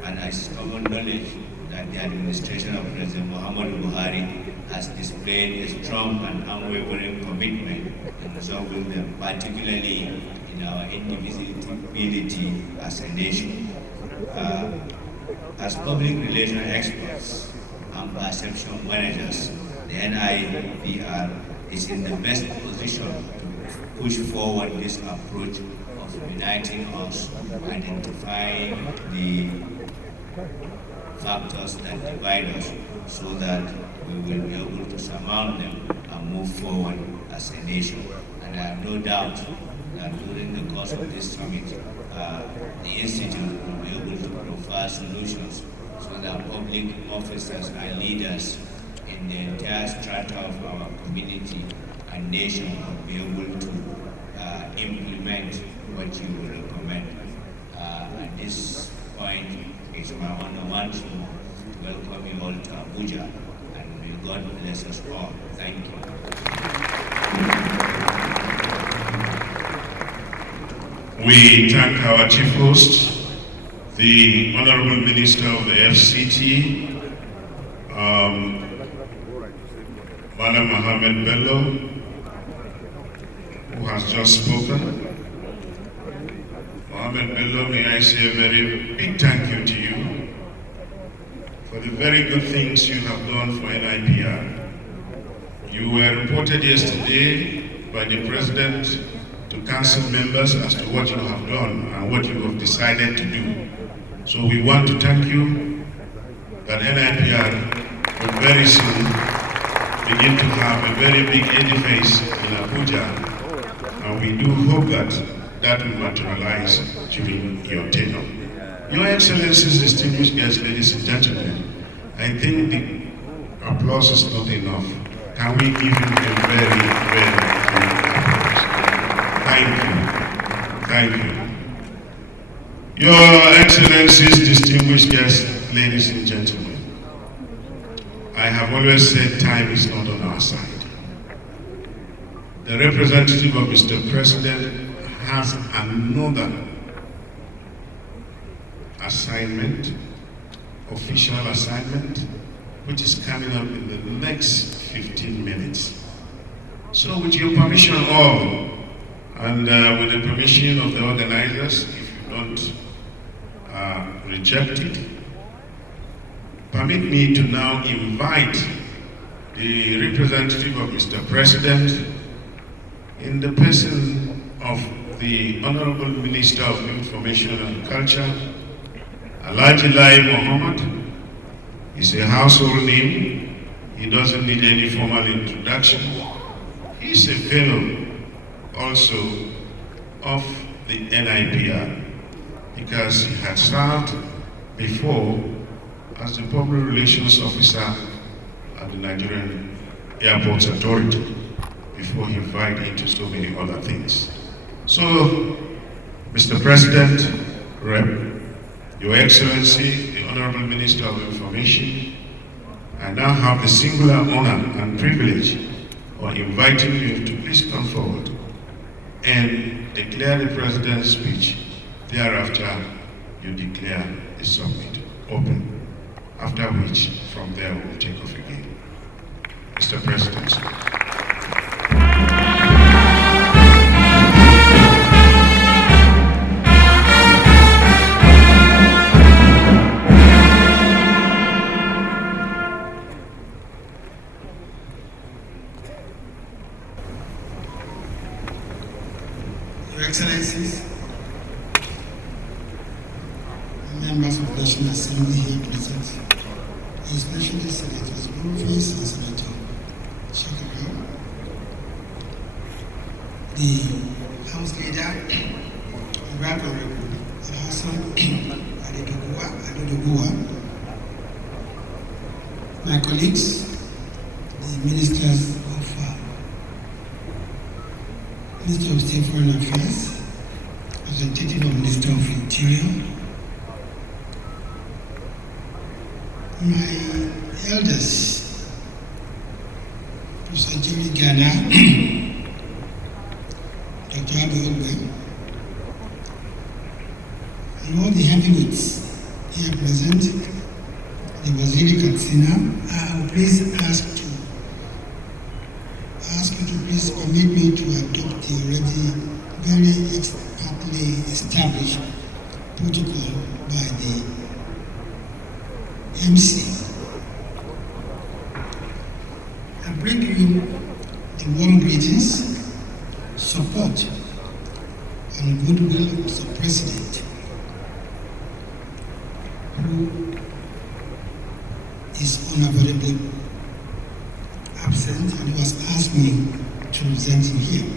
and it's common knowledge that the administration of President Muhammadu Buhari has displayed a strong and unwavering commitment in resolving them, particularly in our indivisibility as a nation. As public relations experts and perception managers, the NIPR is in the best position to push forward this approach of uniting us, identifying the factors that divide us so that we will be able to surmount them and move forward as a nation. And I have no doubt that during the course of this summit, the Institute will be able to provide solutions so that public officers and leaders in the entire strata of our community and nation will be able to implement what you will recommend. At this point, it's my honor once to welcome you all to Abuja, and may God bless us all. Thank you. We thank our chief host, the Honorable Minister of the FCT, Madam Mohammed Bello, who has just spoken. Mohammed Bello, may I say a very big thank you to you for the very good things you have done for NIPR. You were reported yesterday by the President to council members as to what you have done and what you have decided to do. So we want to thank you that NIPR will very soon begin to have a very big edifice in Abuja, and we do hope that will materialize during your tenure. Your Excellencies, distinguished guests, ladies and gentlemen, I think the applause is not enough. Can we give him a very, very big applause? Thank you. Your Excellencies, distinguished guests, ladies and gentlemen, I have always said time is not on our side. The representative of Mr. President has another assignment, official assignment, which is coming up in the next 15 minutes. So with your permission all, and with the permission of the organizers, if you don't reject it, permit me to now invite the representative of Mr. President in the person of the Honorable Minister of Information and Culture, Alhaji Lai Mohammed. He's a household name. He doesn't need any formal introduction. He's a fellow also of the NIPR because he had served before as the Public Relations Officer at the Nigerian Airports Authority before he invited into so many other things. So, Mr. President, Rep, Your Excellency, the Honorable Minister of Information, I now have the singular honor and privilege of inviting you to please come forward and declare the President's speech. Thereafter, you declare the summit open, after which, from there, we'll take off again. Mr. President. Your Excellencies, members of the National Assembly here present, especially Senators Blueface and Senator Shekau, the House Leader, the Right Honorable Hassan Adedogua, my colleagues, the Ministers of Minister of State Foreign Affairs, representative of Minister of Interior, my elders, Professor Jerry Ghana, Dr. Abu Ogbe, and all the heavyweights here present, the Waziri Katsina, I will please ask you to please permit me to adopt the already very expertly established protocol by the MC. I bring you the warm greetings, support, and goodwill of the President, who is unavoidably absent and who has asked me to present him here.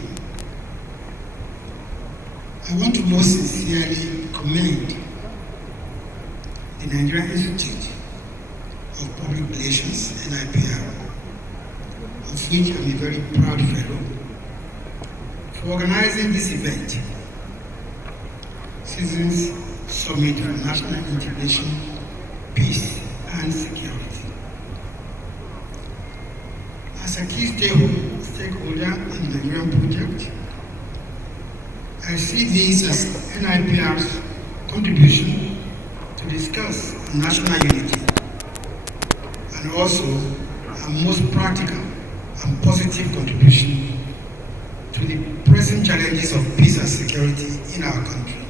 I want to most sincerely commend the Nigerian Institute of Public Relations, NIPR, of which I'm a very proud fellow, for organizing this event, Citizens Summit on National Integration, Peace and Security. As a key stakeholder in the Nigerian project, I see this as NIPR's contribution to discuss national unity and also a most practical and positive contribution to the present challenges of peace and security in our country.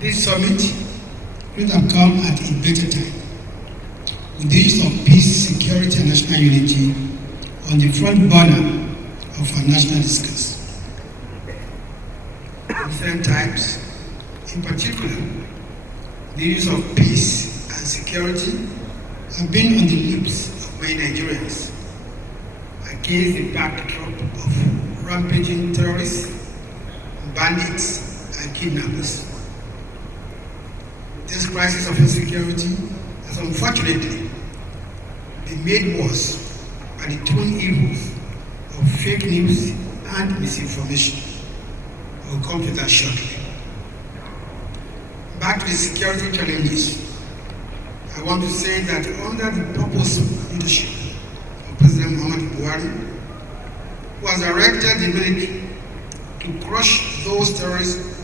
This summit could have come at a better time, with the issue of peace, security, and national unity on the front burner of our national discourse. In recent times, in particular, the issues of peace and security have been on the lips of many Nigerians against the backdrop of rampaging terrorists, bandits, and kidnappers. This crisis of insecurity has unfortunately been made worse by the twin evils of fake news and misinformation. We'll come to that shortly. Back to the security challenges, I want to say that under the purpose leadership of President Muhammadu Buhari, who has directed the military to crush those terrorists,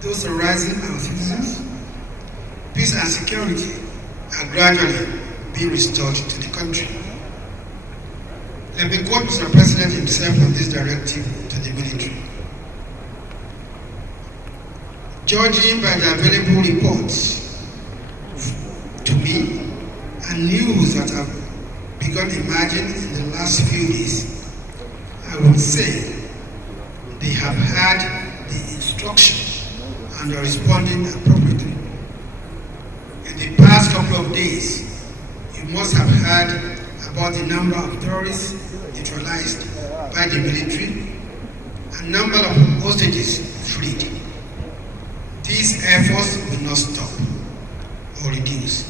those terrorizing our citizens, peace and security are gradually being restored to the country. Let me quote Mr. President himself on this directive to the military. Judging by the available reports to me and news that have begun emerging in the last few days, I would say they have had the instruction and are responding appropriately. In the past couple of days, you must have heard about the number of terrorists neutralized by the military and number of hostages freed. These efforts will not stop or reduce.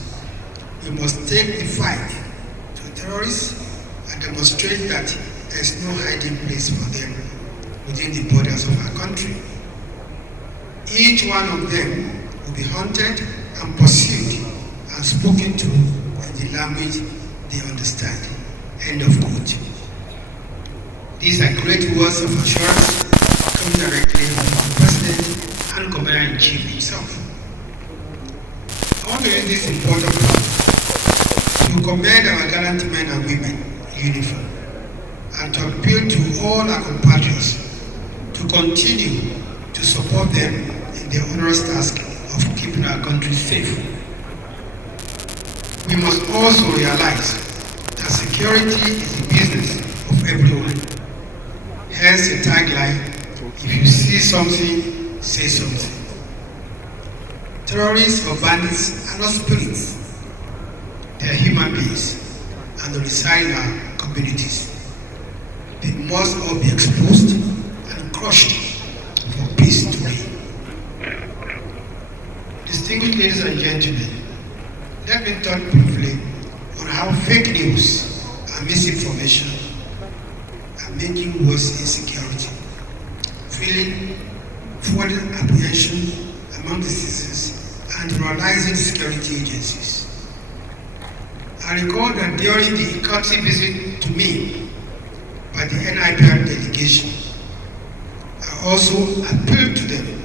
We must take the fight to terrorists and demonstrate that there is no hiding place for them within the borders of our country. Each one of them will be hunted and pursued and spoken to in the language they understand. End of quote. These are great words of assurance coming directly from the President and Commander-in-Chief himself. I want to use this important platform to commend our gallant men and women in uniform and to appeal to all our compatriots to continue to support them in their onerous task of keeping our country safe. We must also realize that security is the business of everyone. Hence the tagline, if you see something, say something. Terrorists or bandits are not spirits. They are human beings and they reside in our communities. They must all be exposed and crushed for peace to reign. Distinguished ladies and gentlemen, let me talk briefly on how fake news and misinformation are making worse insecurity, feeling further apprehension among the citizens and demoralizing security agencies. I recall that during the country visit to me by the NIPR delegation, I also appealed to them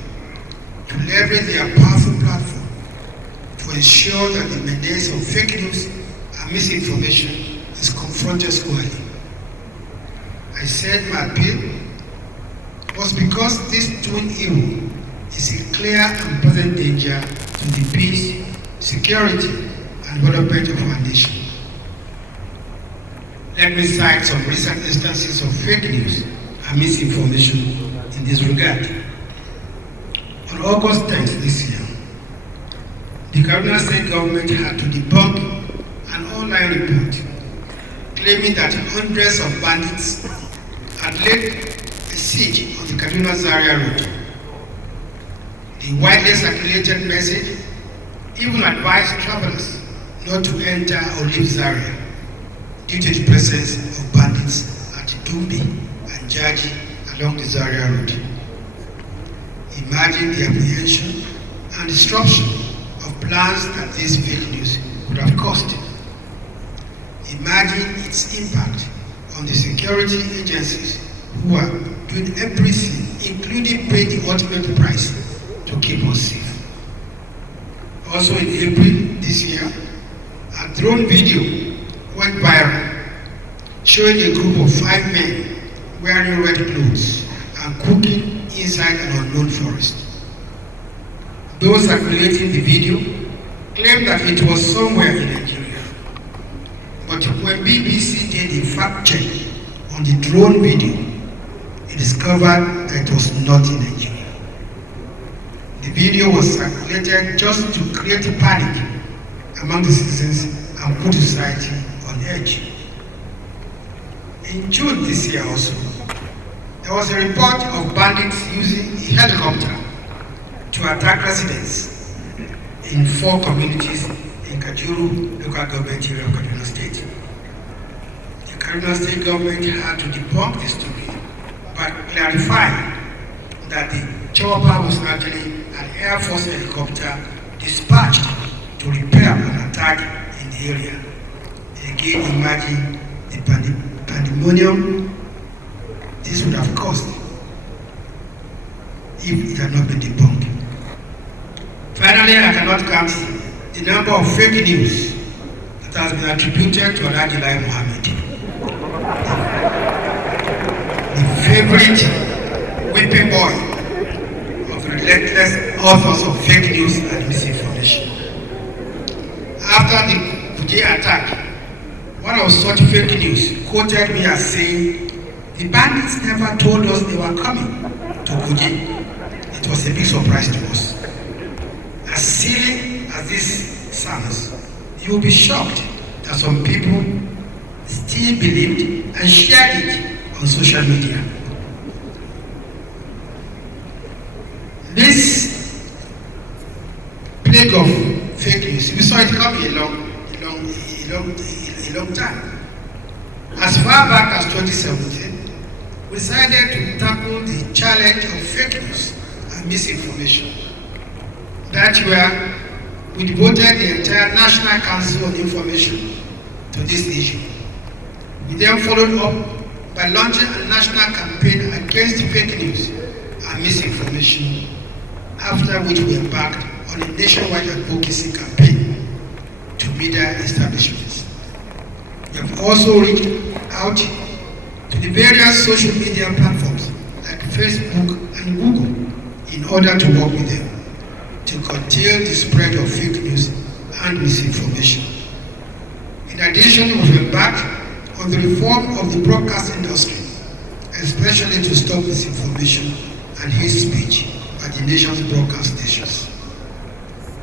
to leverage their powerful platform to ensure that the menace of fake news and misinformation is confronted squarely. I said my appeal was because this twin evil is a clear and present danger to the peace, security, and development of our nation. Let me cite some recent instances of fake news and misinformation in this regard. On August 10th this year, the Kaduna State government had to debunk an online report claiming that hundreds of bandits had laid a siege on the Kaduna Zaria road. The widely circulated message even advised travelers not to enter or leave Zaria due to the presence of bandits at Dumbi and Jaji along the Zaria road. Imagine the apprehension and disruption of plans that this fake news could have caused. Imagine its impact on the security agencies who are doing everything, including paying the ultimate price to keep us safe. Also in April this year, a drone video went viral showing a group of 5 men wearing red clothes and cooking inside an unknown forest. Those circulating the video claimed that it was somewhere in Nigeria. But when BBC did a fact check on the drone video, it discovered that it was not in Nigeria. The video was circulated just to create panic among the citizens and put society on edge. In June this year also, there was a report of bandits using a helicopter to attack residents in 4 communities in Kajuru local government area of Kaduna State. The Kaduna State government had to debunk the story, but clarified that the chopper was actually an Air Force helicopter dispatched to repel an attack in the area. Again, imagine the pandemonium this would have caused if it had not been debunked. Finally, I cannot count the number of fake news that has been attributed to Alhaji Lai Mohammed, the favorite whipping boy of relentless authors of fake news and misinformation. After the Kuje attack, one of such fake news quoted me as saying, "The bandits never told us they were coming to Kuje." It was a big surprise to us. As silly as this sounds, you will be shocked that some people still believed and shared it on social media. This plague of fake news, we saw it coming a long time. As far back as 2017, we decided to tackle the challenge of fake news and misinformation. That's where we devoted the entire National Council on Information to this issue. We then followed up by launching a national campaign against fake news and misinformation, after which we embarked on a nationwide advocacy campaign to media establishments. We have also reached out to the various social media platforms like Facebook and Google in order to work with them to curtail the spread of fake news and misinformation. In addition, we've embarked on the reform of the broadcast industry, especially to stop misinformation and hate speech at the nation's broadcast stations.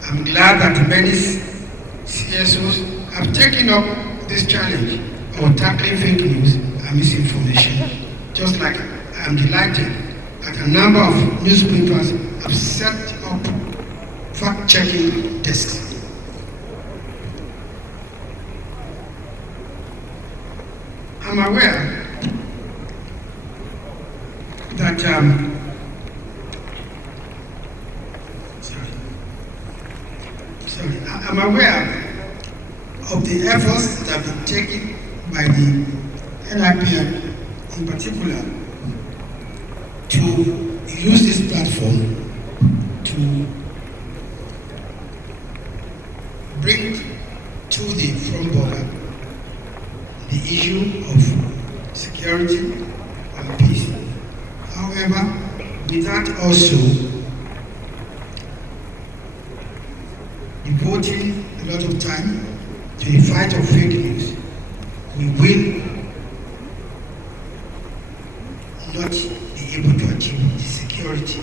I'm glad that many CSOs have taken up this challenge of tackling fake news and misinformation, just like I am delighted that a number of newspapers have set up fact-checking desks. I'm aware that I'm aware of the the efforts that have been taken by the NIPM in particular to use this platform to bring to the front burner the issue of security and peace. However, without also devoting a lot of time to the fight of fake news, we will not be able to achieve the security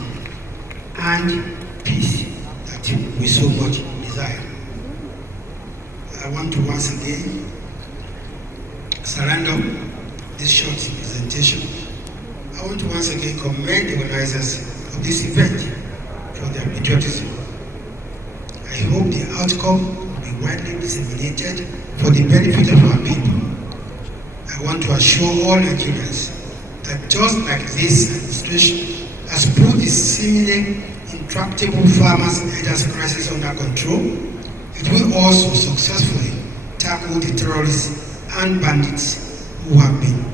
and peace that we so much desire. I want to once again surrender this short presentation. I want to once again commend the organizers of this event for their patriotism. I hope the outcome will be widely disseminated for the benefit of our people. I want to assure all Nigerians that just like this administration has put the seemingly intractable farmers and herders crisis under control, it will also successfully tackle the terrorists and bandits who have been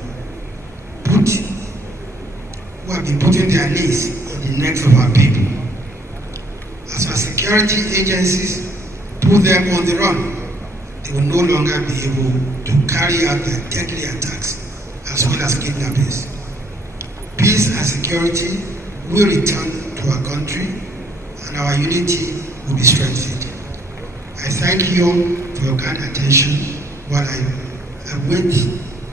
putting their knees on the necks of our people. As our security agencies put them on the run, they will no longer be able to carry out their deadly attacks as well as kidnappings. Peace and security will return to our country and our unity will be strengthened. I thank you all for your kind attention while I await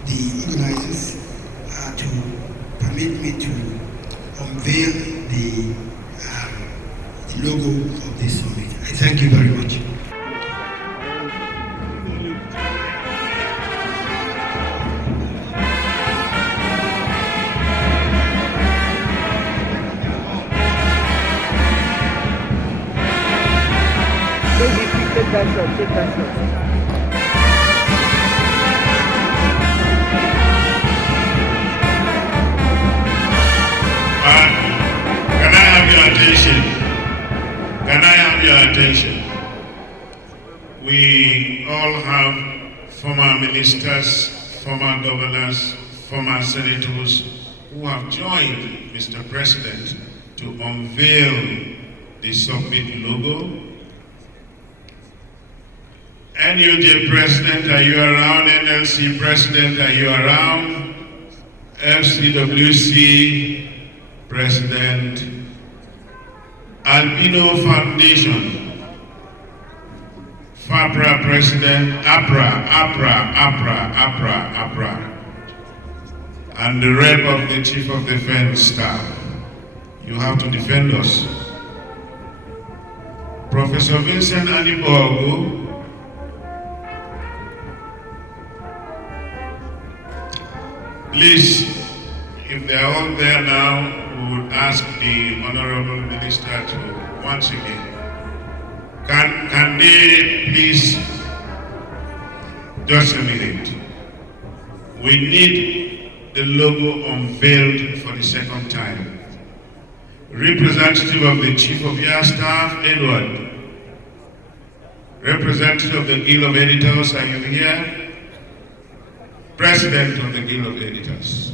the organizers to permit me to unveil the logo of this summit. I thank you very much. Take that shot. Can I have your attention? Can I have your attention? We all have former ministers, former governors, former senators who have joined Mr. President to unveil the summit logo. NUJ President, are you around? NLC President, are you around? FCWC President, Albino Foundation, FAPRA President, APRA, and the rep of the Chief of Defense Staff. You have to defend us. Professor Vincent Anibogu, please, if they are all there now, we would ask the Honorable Minister to once again, can they please, just a minute, we need the logo unveiled for the second time. Representative of the Chief of Air Staff, Edward. Representative of the Guild of Editors, are you here? President of the Guild of Editors.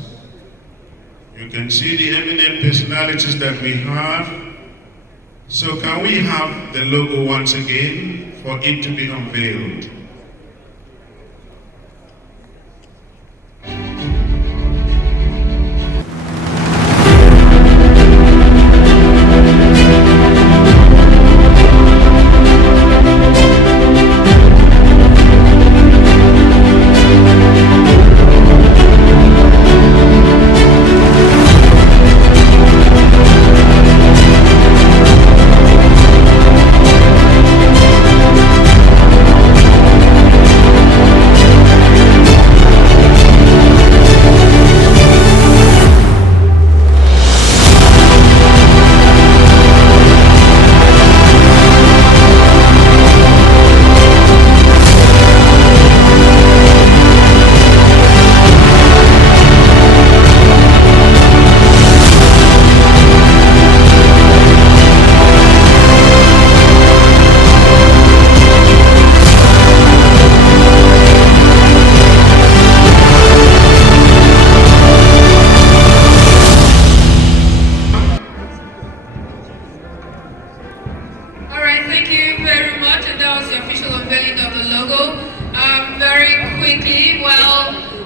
You can see the eminent personalities that we have. So can we have the logo once again for it to be unveiled?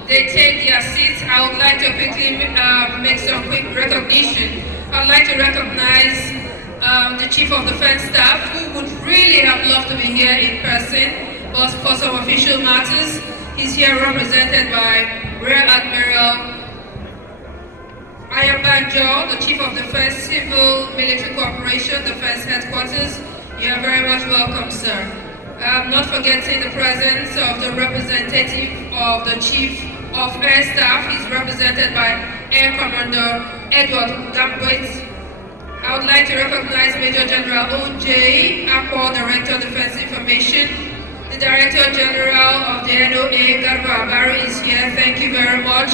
they take their seats, I would like to quickly make some quick recognition. I'd like to recognize the Chief of Defense Staff, who would really have loved to be here in person, but for some official matters, he's here represented by Rear Admiral Ayabanjo, the Chief of Defense Civil Military Corporation, Defense Headquarters. You are very much welcome, sir. Not forgetting the presence of the representative of the Chief of Air Staff. He's represented by Air Commander Edward Gambwit. I would like to recognize Major General O.J. Akpo, Director of Defense Information. The Director General of the NOA, Garba Abari, is here. Thank you very much.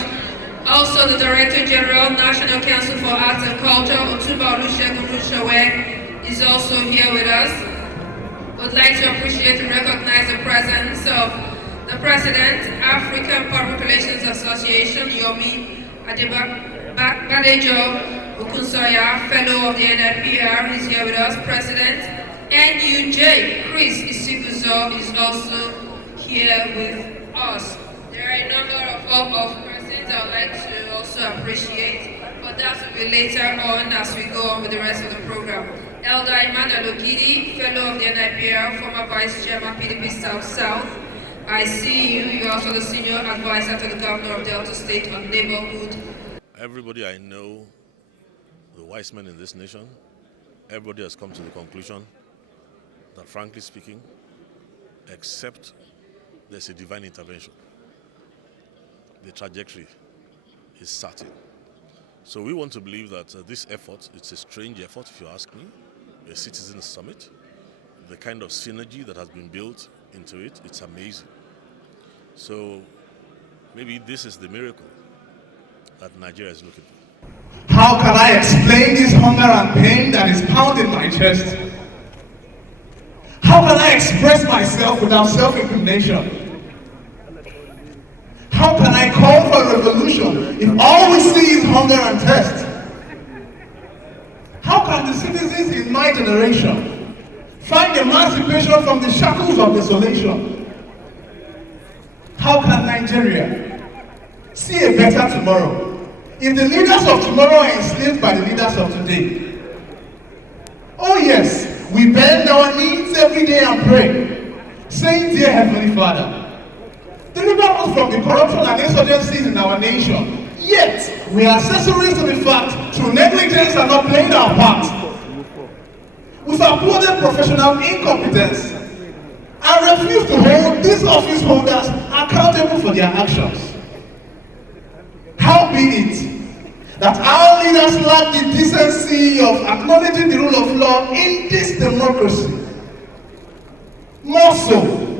Also, the Director General, National Council for Arts and Culture, Otumba Olusegun Olusewe, is also here with us. Would like to appreciate and recognize the presence of the President, African Public Relations Association, Yomi Badejo Okunsoya, Fellow of the NIPR, is here with us. President NUJ, Chris Isiguzo, is also here with us. There are a number of persons I would like to also appreciate, but that will be later on as we go on with the rest of the program. Elder Emmanuel Ogidi, Fellow of the NIPR, former Vice Chairman, PDP South. I see you. You're also the Senior Advisor to the Governor of Delta State on Neighborhood. Everybody I know, the wise men in this nation, everybody has come to the conclusion that, frankly speaking, except there's a divine intervention, the trajectory is certain. So we want to believe that this effort, it's a strange effort if you ask me, a citizens summit, the kind of synergy that has been built into it, it's amazing. So maybe this is the miracle that Nigeria is looking for. How can I explain this hunger and pain that is pounding my chest? How can I express myself without self-incrimination? How can I call for a revolution if all we see is hunger and thirst? How can the citizens in my generation find emancipation from the shackles of desolation? How can Nigeria see a better tomorrow if the leaders of tomorrow are enslaved by the leaders of today? Oh yes, we bend our knees every day and pray, saying, "Dear Heavenly Father, deliver us from the corruption and insurgencies in our nation." Yet, we are accessories to the fact, through negligence and not playing our part. We've applauded professional incompetence and refuse to hold these office holders accountable for their actions. How be it that our leaders lack the decency of acknowledging the rule of law in this democracy? More so,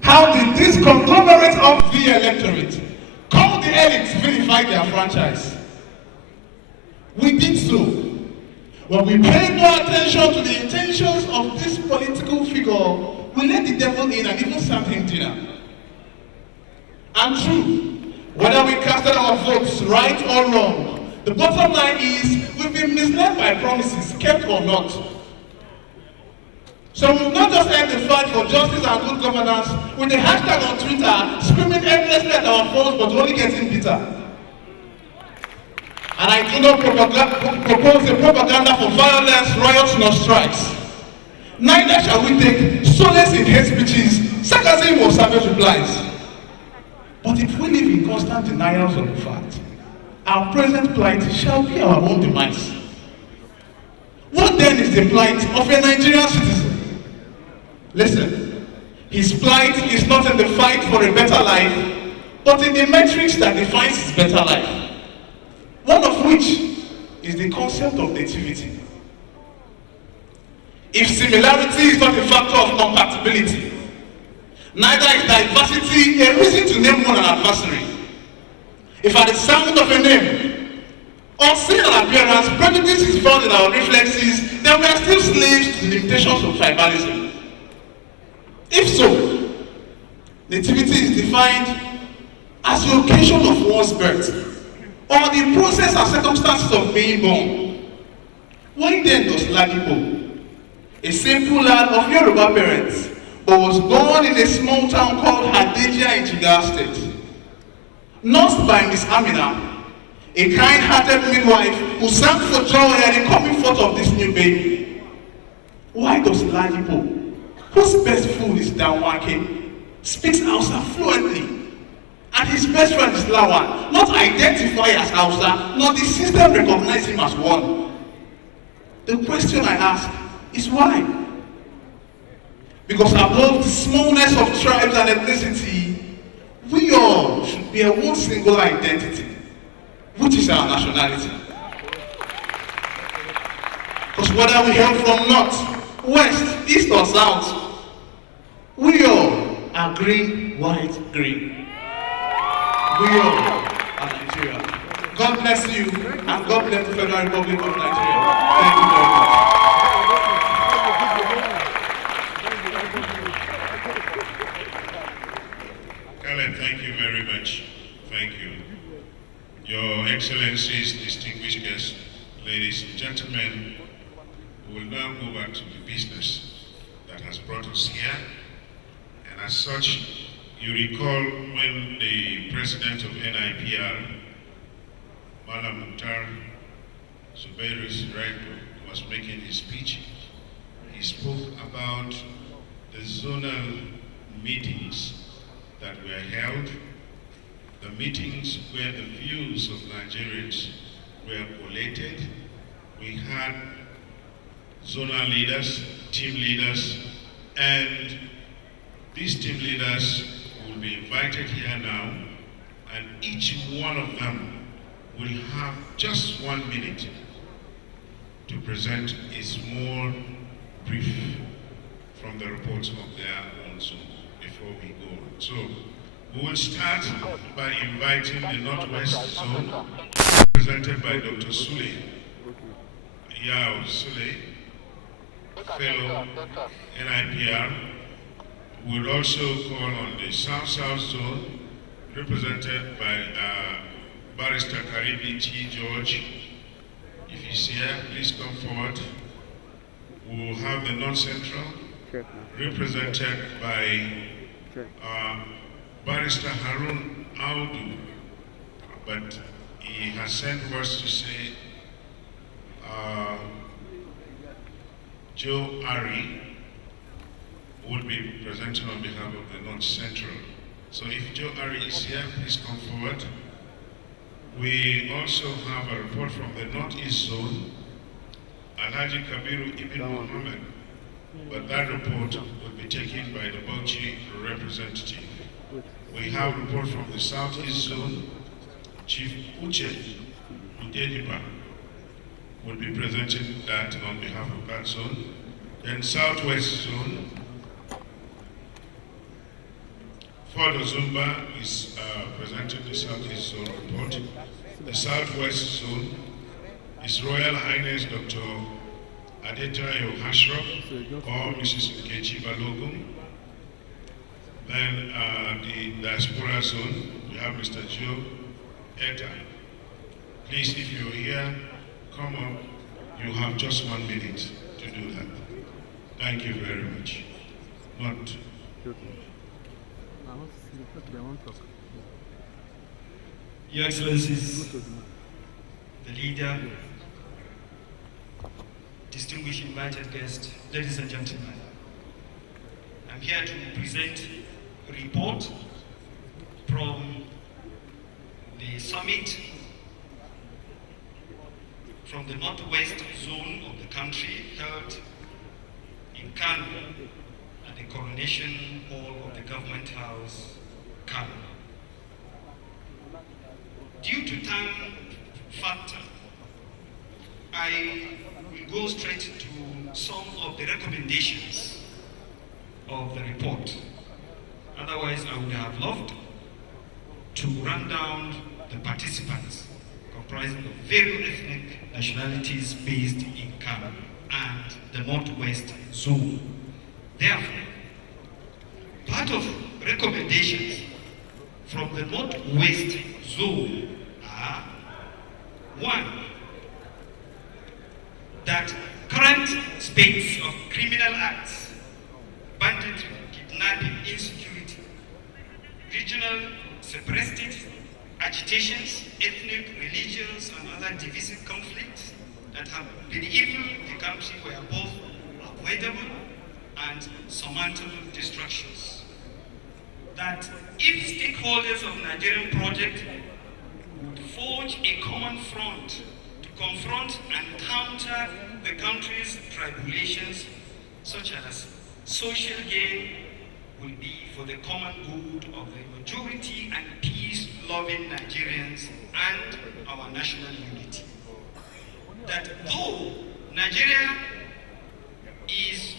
how did this conglomerate of the electorate call the elites vilify their franchise? We did so when we paid no attention to the intentions of this political figure. We let the devil in and even served him dinner. And true, whether we casted our votes right or wrong, the bottom line is we've been misled by promises, kept or not. So we've not just end the fight for justice and good governance with the hashtag on Twitter screaming endlessly at our phones but only getting bitter. And I do not propose a propaganda for violence, riots, nor strikes. Neither shall we take solace in hate speeches, sarcasm or savage replies. But if we live in constant denials of the fact, our present plight shall be our own demise. What then is the plight of a Nigerian citizen? Listen, his plight is not in the fight for a better life, but in the metrics that defines his better life. One of which is the concept of nativity. If similarity is not a factor of compatibility, neither is diversity a reason to name one an adversary. If at the sound of a name, or seeing an appearance, prejudice is found in our reflexes, then we are still slaves to the limitations of tribalism. If so, nativity is defined as the occasion of one's birth, or the process and circumstances of being born. Why then does Ladipo, a simple lad of Yoruba parents, but was born in a small town called Hadejia in Jigawa State, nursed by Miss Amina, a kind-hearted midwife who sang for joy at the coming forth of this new baby. Why does Ladipo, whose best food is Danwake, speaks Hausa fluently, and his best friend is Lawan, not identify as Hausa, nor the system recognize him as one? The question I ask is why? Because above the smallness of tribes and ethnicity, we all should bear one single identity, which is our nationality. Because whether we hail from north, west, east or south, we all are green, white, green. We all are Nigeria. God bless you, and God bless the Federal Republic of Nigeria. Thank you very much. Khaled, thank you very much. Thank you. Your Excellencies, distinguished guests, ladies and gentlemen, we will now go back to the business that has brought us here. And as such, you recall when the president of NIPR, Malam Mukhtar Zubairu Siraj, was making his speech, he spoke about the zonal meetings that were held, the meetings where the views of Nigerians were collated. We had zonal leaders, team leaders, and these team leaders will be invited here now, and each one of them will have just 1 minute to present a small brief from the reports of their own zone before we go on. So we will start by inviting the Northwest Zone, represented by Dr. Sule Yao Sule, fellow NIPR. We will also call on the South-South Zone, represented by Barrister Karibi T. George. If he's here, please come forward. We will have the North Central, represented by Barrister Harun Audu, but he has sent words to say Joe Ari will be presenting on behalf of the North Central. So if Joe Ari is here, please come forward. We also have a report from the Northeast Zone, Alhaji Kabiru Ibn Muhammad, but that report will be taken by the Bauchi representative. We have a report from the Southeast Zone, Chief Uche Udediba will be presenting that on behalf of that zone. Then Southwest Zone, Ford Zumba is presenting the Southeast Zone report. The Southwest Zone is Royal Highness Dr. Adetayo Hashraf or Mrs. Nkechi Balogun. Then the Diaspora Zone, we have Mr. Joe Eta. Please, if you're here, come up. You have just 1 minute to do that. Thank you very much. Not. Your Excellencies, the leader, distinguished invited guests, ladies and gentlemen, I'm here to present a report from the summit from the Northwest Zone of the country held in Kano at the Coronation Hall of the Government House, Kano. Due to time factor, I will go straight to some of the recommendations of the report. Otherwise, I would have loved to run down the participants comprising of various ethnic nationalities based in Kano and the Northwest Zone. Therefore, part of recommendations from the Northwest Zone are: 1, that current states of criminal acts, banditry, kidnapping, insecurity, regional separatists, agitations, ethnic, religious, and other divisive conflicts that have bedeviled the country were both avoidable and surmountable distractions. That if stakeholders of Nigerian project would forge a common front to confront and counter the country's tribulations, such as social gain will be for the common good of the majority and peace-loving Nigerians and our national unity. That though Nigeria is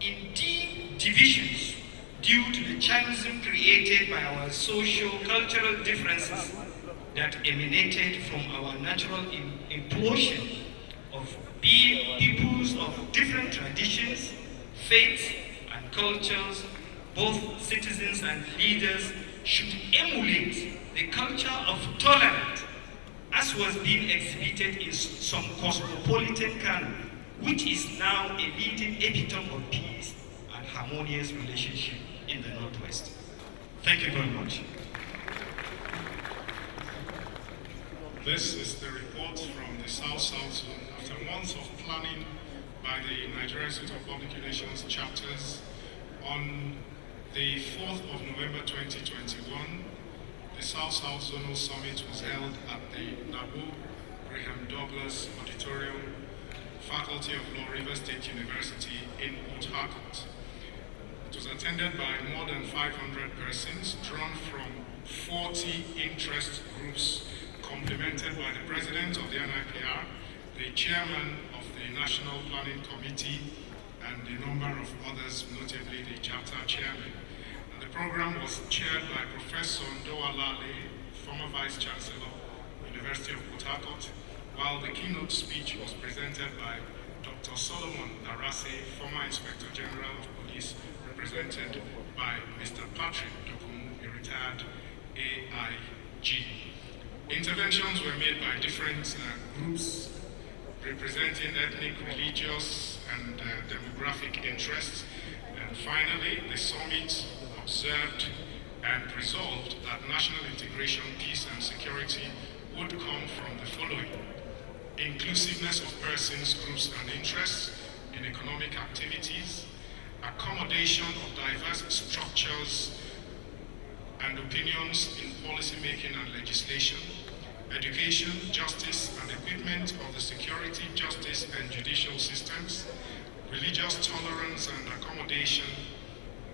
in deep divisions due to the chasm created by our socio-cultural differences that emanated from our natural implosion of being peoples of different traditions, faiths, and cultures, both citizens and leaders should emulate the culture of tolerance as was being exhibited in some cosmopolitan canon, which is now a leading epitome of peace and harmonious relationship in the Northwest. Thank you very much. This is the report from the South-South Zone after months of planning by the Nigerian Institute of Public Relations chapters. On the 4th of November 2021, the South-South Zonal Summit was held at the Nabo Graham Douglas Auditorium, Faculty of Law, Rivers State University in Port Harcourt. It was attended by more than 500 persons drawn from 40 interest groups, complemented by the President of the NIPR, the Chairman of the National Planning Committee, and a number of others, notably the Chapter Chairman. And the program was chaired by Professor Ndoa Lale, former Vice Chancellor, University of Port Harcourt, while the keynote speech was presented by Dr. Solomon Darase, former Inspector General of Police, represented by Mr. Patrick Dokumu, a retired AIG. Interventions were made by different groups representing ethnic, religious, and demographic interests. And finally, the summit observed and resolved that national integration, peace, and security would come from the following: inclusiveness of persons, groups, and interests in economic activities, accommodation of diverse structures and opinions in policy making and legislation, education, justice, and equipment of the security, justice, and judicial systems, religious tolerance and accommodation,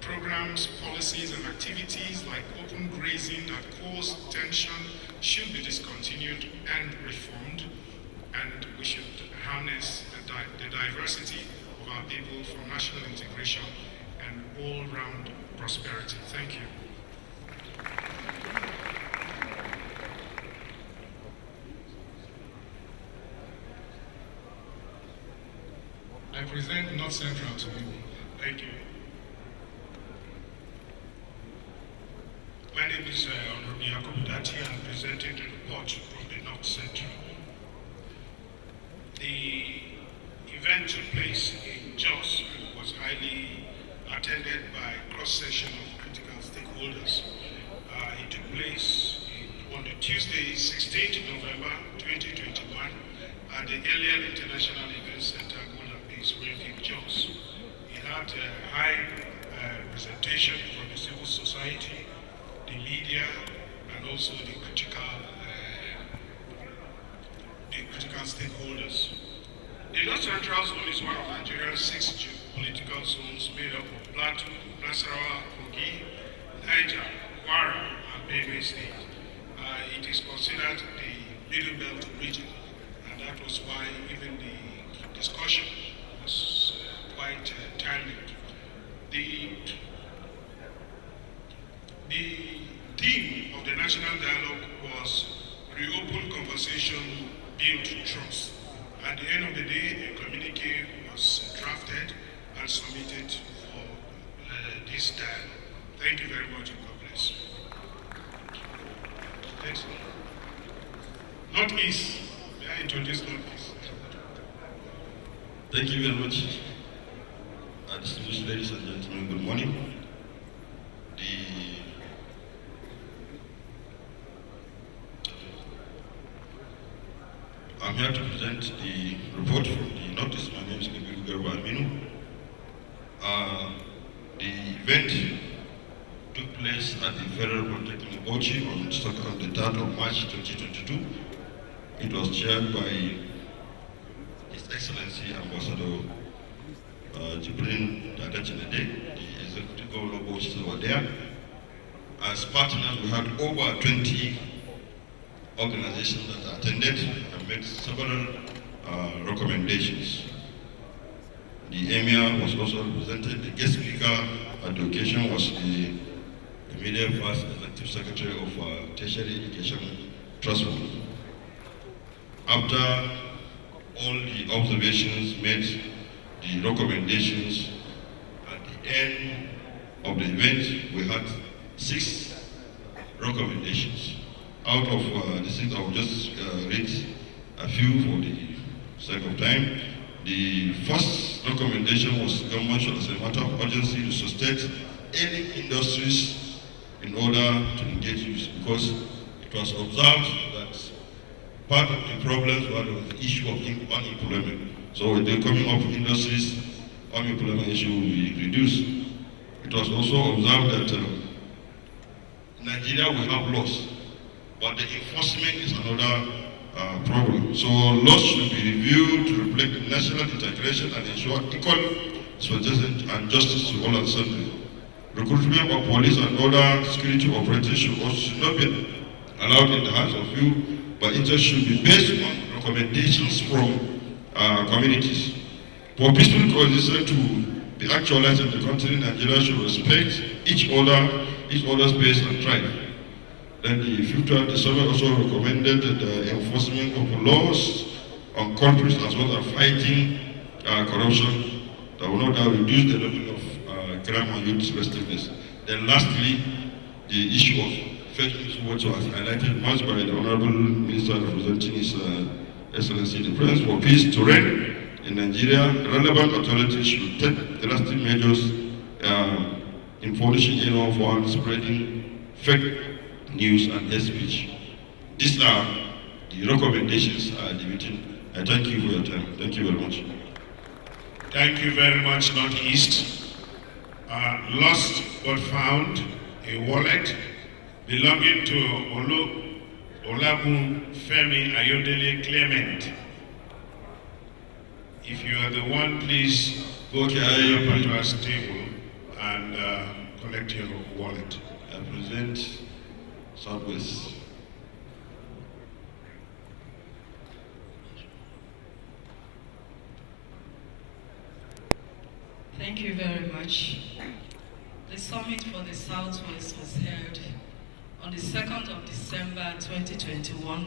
programs, policies, and activities like open grazing that cause tension should be discontinued and reformed, and we should harness the diversity of our people for national integration and all-round prosperity. Thank you. I present North Central to you. Thank you. My name is Honorable Yakubu Dati. I'm presenting the report from the North Central. The event took place in Jos and was highly attended by a cross-section of critical stakeholders. It took place on the Tuesday, 16th November 2021 at the Eliel International Event Center, in Jos. It had a high representation from the civil society, the media, and also the critical stakeholders. The North Central Zone is one of Nigeria's 6 geopolitical zones made up of Plateau, Nasarawa, Kogi, Niger, Kwara, and Benue State. It is considered the Middle Belt region, and that was why even the discussion was quite timely. The theme of the national dialogue was reopen conversation, build trust. At the end of the day, a communique was drafted and submitted for this dialogue. Thank you very much, and God bless. Thanks. Northeast, may I introduce Northeast? Thank you very much. Distinguished ladies and gentlemen, good morning. I'm here to present the report from the Northeast. My name is Kabiru Garba Aminu. The event took place at the Federal Polytechnic Bauchi on the 3rd of March 2022. It was chaired by His Excellency Ambassador Jibrin Dadachinade, the Executive Governor of Bauchi were there. As partners, we had over 20 organizations that attended and made several recommendations. The Emir was also represented. The guest speaker at the occasion was the immediate first executive secretary of Tertiary Education Trust Fund. After all the observations made, the recommendations, at the end of the event, we had 6 recommendations. Out of the 6, I will just read a few for the sake of time. The first recommendation was government should, as a matter of urgency, to sustain any industries in order to engage youth, because it was observed that part of the problems were the issue of unemployment. So with the coming up industries, unemployment issue will be reduced. It was also observed that in Nigeria we have laws, but the enforcement is another problem. So laws should be reviewed to reflect national integration and ensure equal expectation and justice to all and sundry. Recruitment of police and other security operators should not be allowed in the hands of few, but it should be based on recommendations from communities. For peaceful coexistence to be actualized in the country, Nigeria should respect each other's base and tribe. Then the summit also recommended the enforcement of laws on culprits as well as fighting corruption that will not reduce the level of crime and youth restiveness. Then lastly, the issue of fake news, which was highlighted much by the Honorable Minister representing His Excellency the President for Peace to reign in Nigeria. Relevant authorities should take drastic measures in punishing anyone for spreading fake news and hate speech. These are the recommendations at the meeting. I thank you for your time. Thank you very much. Thank you very much, Northeast. Lost but found a wallet belonging to Olabun Femi Ayodele Clement. If you are the one, please go to the patrol's table and collect your wallet. I present Southwest. Thank you very much. The summit for the Southwest was held on the 2nd of December 2021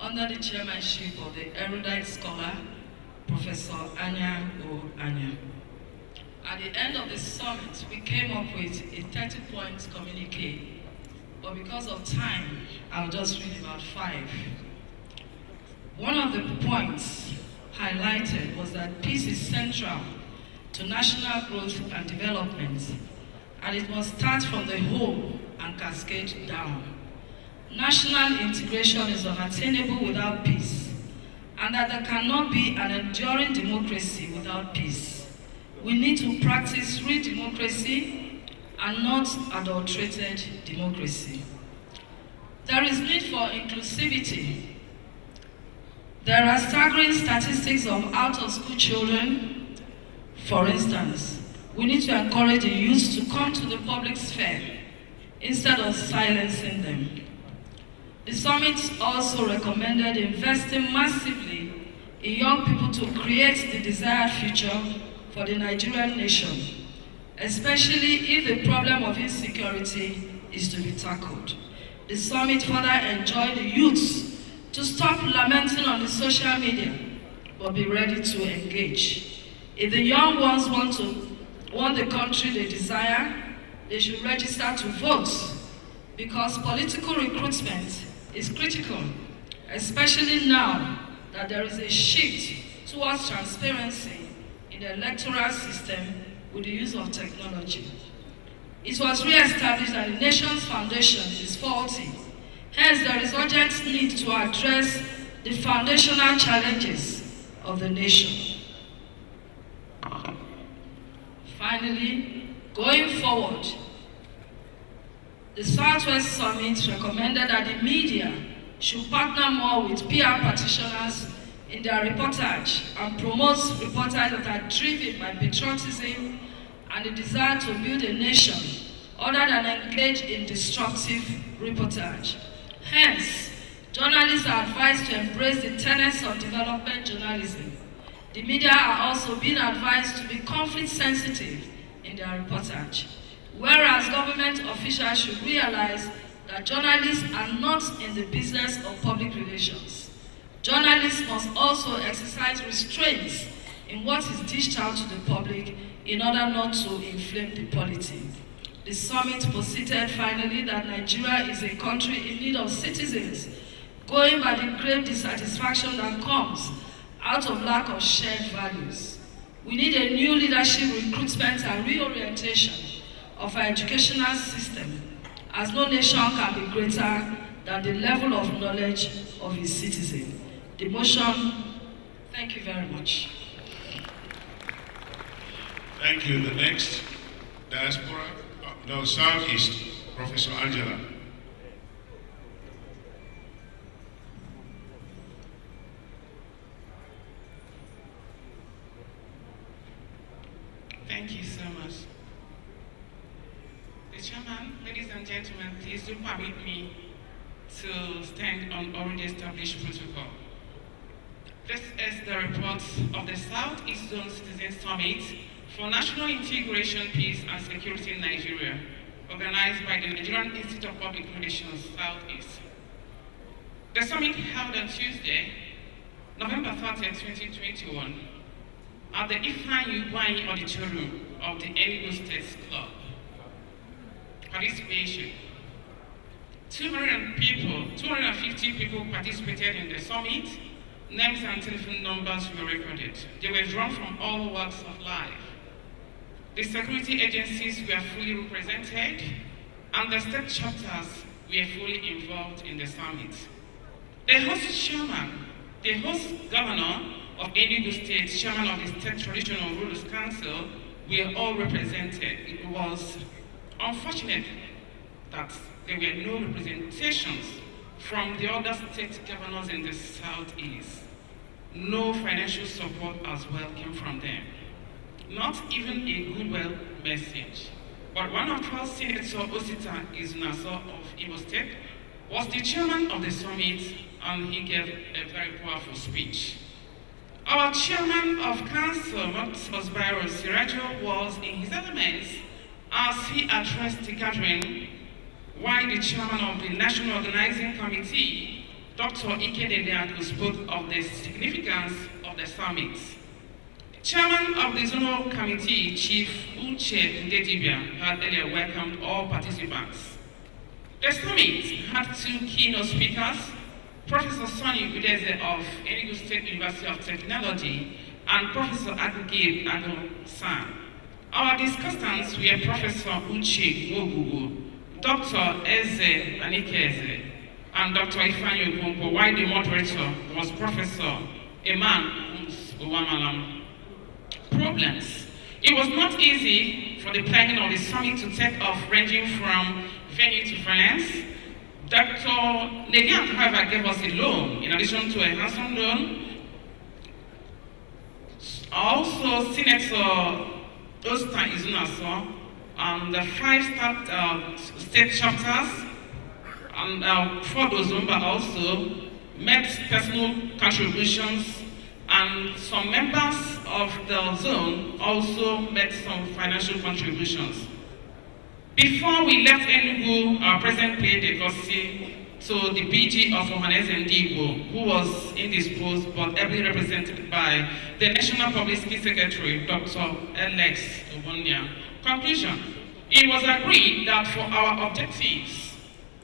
under the chairmanship of the erudite scholar, Professor Anya O. Anya. At the end of the summit, we came up with a 30-point communique, but because of time, I'll just read about 5. One of the points highlighted was that peace is central to national growth and development, and it must start from the home and cascade down. National integration is unattainable without peace, and that there cannot be an enduring democracy without peace. We need to practice real democracy and not adulterated democracy. There is need for inclusivity. There are staggering statistics of out-of-school children. For instance, we need to encourage the youth to come to the public sphere instead of silencing them. The summit also recommended investing massively in young people to create the desired future for the Nigerian nation, especially if the problem of insecurity is to be tackled. The summit further enjoined the youths to stop lamenting on the social media, but be ready to engage. If the young ones want the country they desire, they should register to vote, because political recruitment is critical, especially now that there is a shift towards transparency in the electoral system with the use of technology. It was re-established that the nation's foundation is faulty. Hence, there is urgent need to address the foundational challenges of the nation. Finally, going forward, the Southwest Summit recommended that the media should partner more with PR practitioners in their reportage and promote reportages that are driven by patriotism and the desire to build a nation other than engage in destructive reportage. Hence, journalists are advised to embrace the tenets of development journalism. The media are also being advised to be conflict sensitive in their reportage, whereas government officials should realize that journalists are not in the business of public relations. Journalists must also exercise restraints in what is dished out to the public in order not to inflame the polity. The summit posited finally that Nigeria is a country in need of citizens, going by the great dissatisfaction that comes out of lack of shared values. We need a new leadership recruitment and reorientation of our educational system, as no nation can be greater than the level of knowledge of its citizens. The motion, thank you very much. Thank you. The next diaspora, Southeast, Professor Angela. Thank you so much. The Chairman, ladies and gentlemen, please do permit me to stand on already established protocol. This is the report of the Southeast Zone Citizens Summit for National Integration, Peace and Security in Nigeria, organized by the Nigerian Institute of Public Relations, Southeast. The summit held on Tuesday, November 30, 2021, at the Ifeanyi Ugwuanyi Auditorium of the Enugu State Club. Participation. 250 people participated in the summit. Names and telephone numbers were recorded. They were drawn from all walks of life. The security agencies were fully represented, and the state chapters were fully involved in the summit. The host chairman, the host governor of Enugu State, chairman of the State Traditional Rulers Council, were all represented. It was unfortunate that there were no representations from the other state governors in the Southeast. No financial support as well came from them. Not even a goodwill message. But one of our Senator Osita Izunaso of Imo State was the chairman of the summit, and he gave a very powerful speech. Our chairman of council, Marcus Byron Sirajo, was in his elements as he addressed the gathering, while the chairman of the National Organizing Committee, Dr. Ikede Liaku, spoke of the significance of the summit. Chairman of the Zonal Committee, Chief Uche Ndedibia, had earlier welcomed all participants. The summit had two keynote speakers, Professor Sonny Udeze of Enugu State University of Technology and Professor Agugib Ago-san. Our discussants were Professor Uche Gogugu, Dr. Eze Anikeze, and Dr. Ifeanyi Okonkwo, while the moderator was Professor Eman Uwamalam. Problems. It was not easy for the planning of the summit to take off, ranging from venue to finance. Dr. Negian, however, gave us a loan in addition to a handsome loan. Also, Senator Osita Izunaso and the 5 state chapters and 4 those members also made personal contributions, and some members of the zone also made some financial contributions. Before we left Enugu, our president paid a courtesy to the BG of Ohaneze Ndigbo, who was indisposed but ably represented by the National Publicity Secretary, Dr. Alex Obonia. Conclusion: it was agreed that for our objectives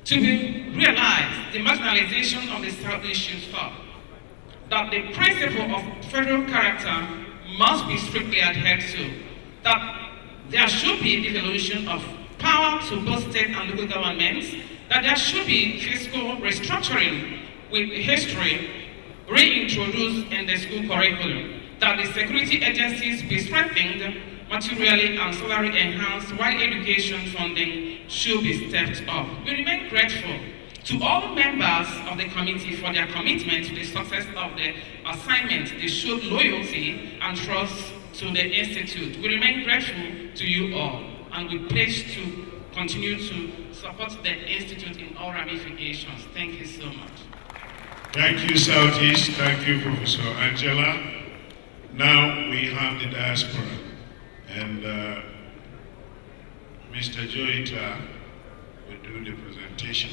to be realized, the marginalization of the Southeast should stop, that the principle of federal character must be strictly adhered to, that there should be devolution of power to both state and local governments, that there should be fiscal restructuring with history, reintroduced in the school curriculum, that the security agencies be strengthened materially and salary enhanced, while education funding should be stepped up. We remain grateful to all members of the committee for their commitment to the success of the assignment. They showed loyalty and trust to the Institute. We remain grateful to you all, and we pledge to continue to support the Institute in all ramifications. Thank you so much. Thank you, Southeast. Thank you, Professor Angela. Now we have the diaspora, and Mr. Joita will do the presentation.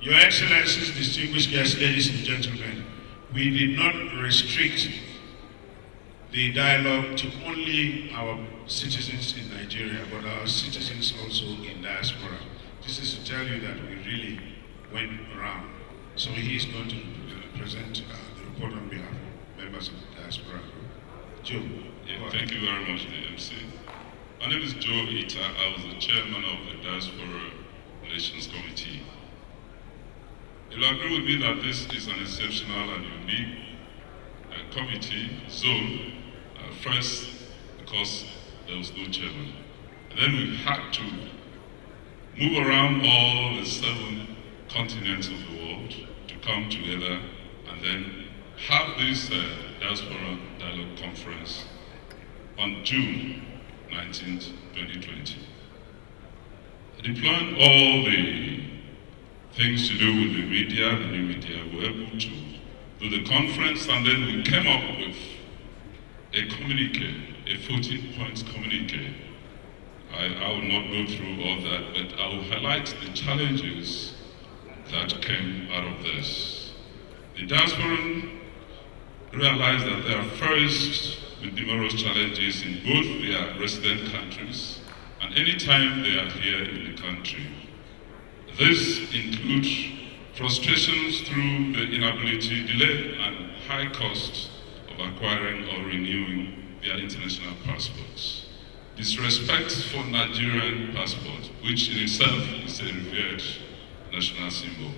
Your Excellencies, distinguished guests, ladies and gentlemen, we did not restrict the dialogue to only our citizens in Nigeria, but our citizens also in diaspora. This is to tell you that we really went around. So he is going to present the report on behalf of members of the diaspora. Joe. Yeah, thank you very much, AMC. My name is Joe Ita. I was the chairman of the Diaspora Relations Committee. You'll agree with me that this is an exceptional and unique committee zone. First, because there was no chairman. And then we had to move around all the 7 continents of the world to come together and then have this Diaspora Dialogue Conference on June 19th, 2020. Deploying all the things to do with the media, the new media, we were able to do the conference, and then we came up with a communique, a 14-point communique. I will not go through all that, but I will highlight the challenges that came out of this. The diasporan realized that they are faced with numerous challenges in both their resident countries and any time they are here in the country. This includes frustrations through the inability, delay, and high cost of acquiring or renewing their international passports. Disrespect for Nigerian passport, which in itself is a revered national symbol.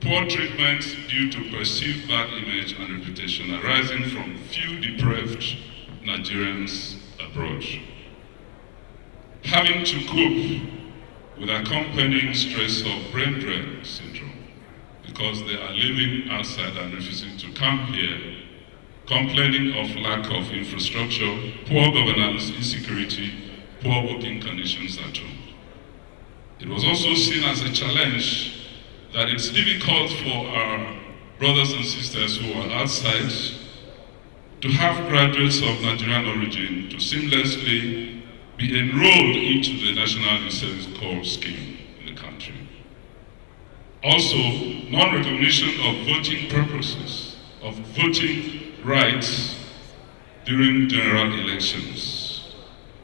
Poor treatment due to perceived bad image and reputation arising from few depraved Nigerians abroad. Having to cope with accompanying stress of brain drain syndrome because they are living outside and refusing to come here, complaining of lack of infrastructure, poor governance, insecurity, poor working conditions at home. It was also seen as a challenge that it's difficult for our brothers and sisters who are outside to have graduates of Nigerian origin to seamlessly be enrolled into the National Youth Service Corps scheme in the country. Also, non-recognition of voting purposes, of voting rights during general elections,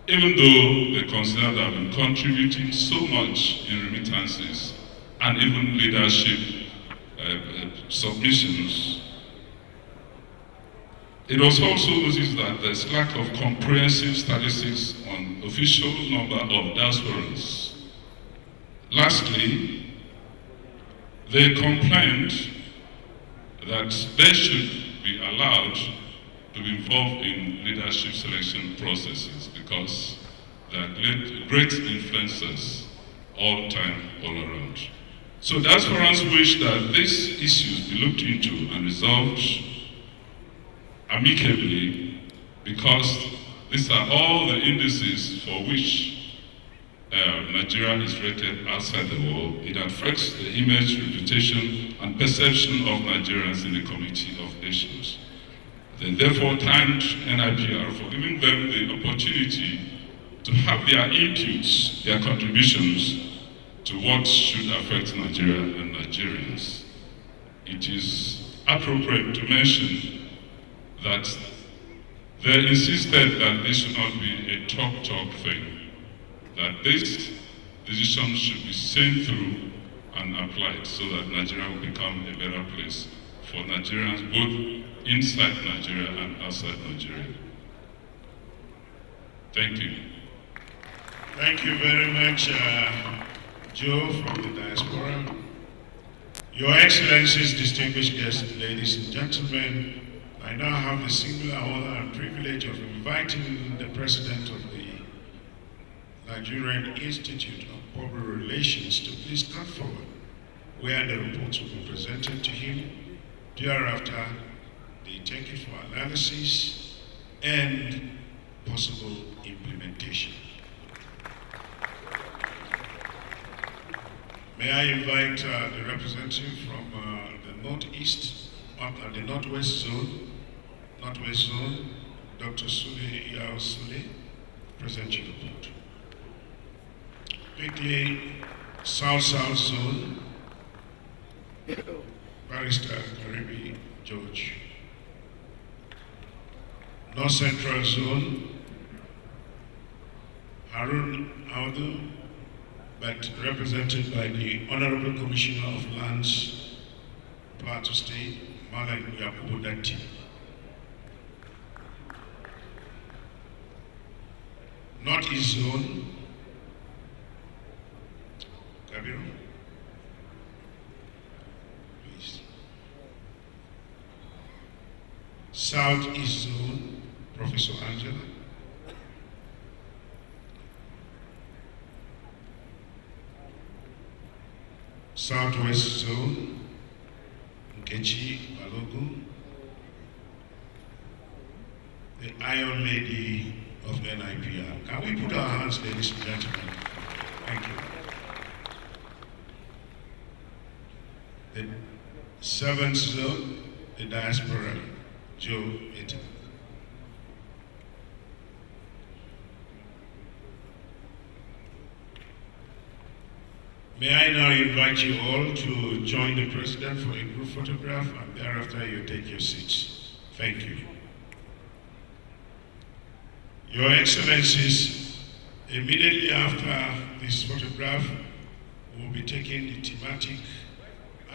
even though they consider they have been contributing so much in remittances and even leadership submissions. It was also noticed that there's lack of comprehensive statistics on official number of diasporans. Lastly, they complained that they should be allowed to be involved in leadership selection processes because they are great influencers all time, all around. So diasporans wish that these issues be looked into and resolved amicably, because these are all the indices for which Nigeria is rated outside the world. It affects the image, reputation, and perception of Nigerians in the Community of Nations. They therefore thanked NIPR for giving them the opportunity to have their inputs, their contributions to what should affect Nigeria and Nigerians. It is appropriate to mention that they insisted that this should not be a talk thing, that this decision should be seen through and applied so that Nigeria will become a better place for Nigerians both inside Nigeria and outside Nigeria. Thank you. Thank you very much, Joe from the diaspora. Your Excellencies, distinguished guests, ladies and gentlemen, I now have the singular honor and privilege of inviting the President of the Nigerian Institute of Public Relations to please come forward, where the reports will be presented to him. Thereafter, they take it for analysis and possible implementation. May I invite the representative from the Northeast, the Northwest Zone, Dr. Sule Yao Sule, present your report. Quickly, South Zone, Barrister Karibi George. North Central Zone, Harun Audu, but represented by the Honorable Commissioner of Lands, Plateau State, Malang Yakubu Dati. Northeast Zone, Kabiru, please. Southeast Zone, Professor Angela. Southwest Zone, Nkechi Balogu, the Iron Lady of NIPR. Can we put our hands, ladies and gentlemen? Thank you. The 7th Zone, the Diaspora, Joe Itten. May I now invite you all to join the President for a group photograph, and thereafter you take your seats. Thank you. Your Excellencies, immediately after this photograph, we'll be taking the thematic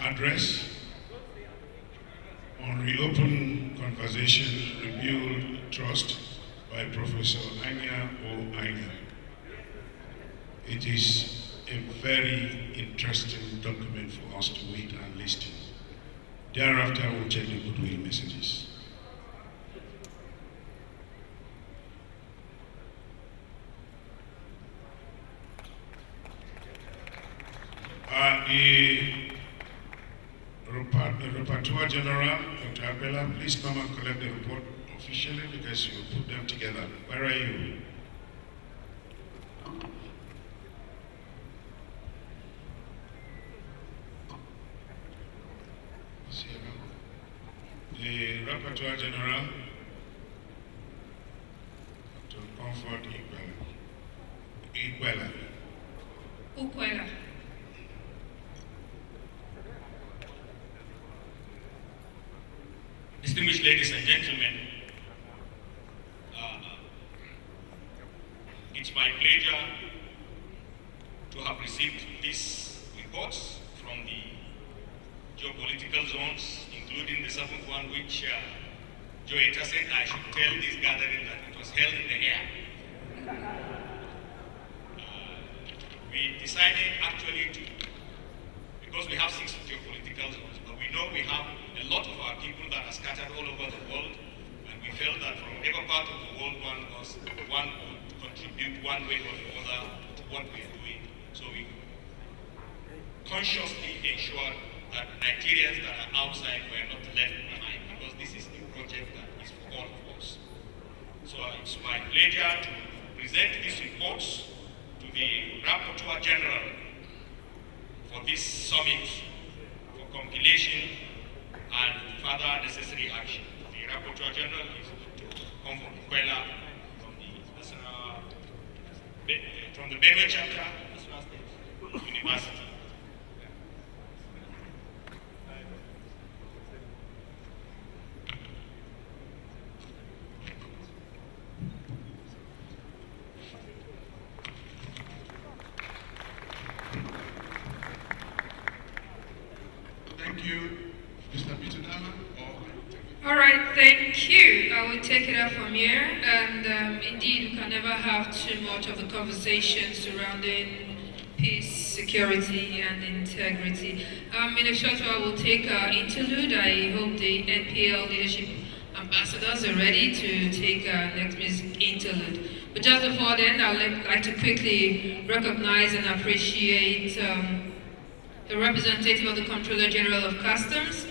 address on reopen conversation, rebuild trust by Professor Anya O. Anya. It is a very interesting document for us to wait and listen. Thereafter, we'll check the goodwill messages. The Rapporteur General, Dr. Abela, please come and collect the report officially because you put them together. Where are you? The Rapporteur General, Dr. Comfort Ukwela. Distinguished ladies and gentlemen, it's my pleasure to have received these reports from the geopolitical zones, including the seventh one, which Joeta said I should tell this gathering that it was held in the air. We decided actually to, because we have 6 geopolitical zones, but we know we have a lot of our people that are scattered all over the world, and we felt that from every part of the world one would contribute one way or the other to what we are doing. So we consciously ensured that Nigerians that are outside were not left behind, because this is a project that is for all of us. So it's my pleasure to present these reports to the Rapporteur General for this summit for compilation and further necessary action. The Rapporteur General is Dr. Comfort Ukwela from the Benue chapter, National State University. Thank you, Mr. Peter Dalla. All right, thank you. I will take it up from here. And indeed, we can never have too much of a conversation surrounding peace, security, and integrity. In a short while, we'll take our interlude. I hope the NPL leadership ambassadors are ready to take our next music interlude. But just before then, I'd like to quickly recognize and appreciate the representative of the Comptroller General of Customs,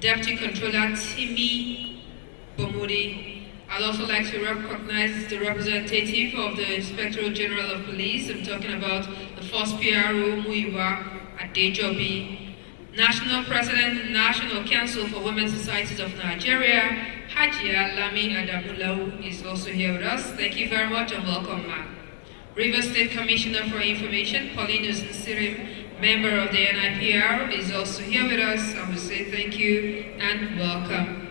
Deputy Controller Timi Bomudi. I'd also like to recognize the representative of the Inspector General of Police. I'm talking about the first PRO, Muyiwa Adejobi, National President, National Council for Women's Societies of Nigeria, Hajia Lami Adamulau is also here with us. Thank you very much and welcome, ma'am. Rivers State Commissioner for Information, Pauline Usinsirim, member of the NIPR, is also here with us. I will say thank you and welcome.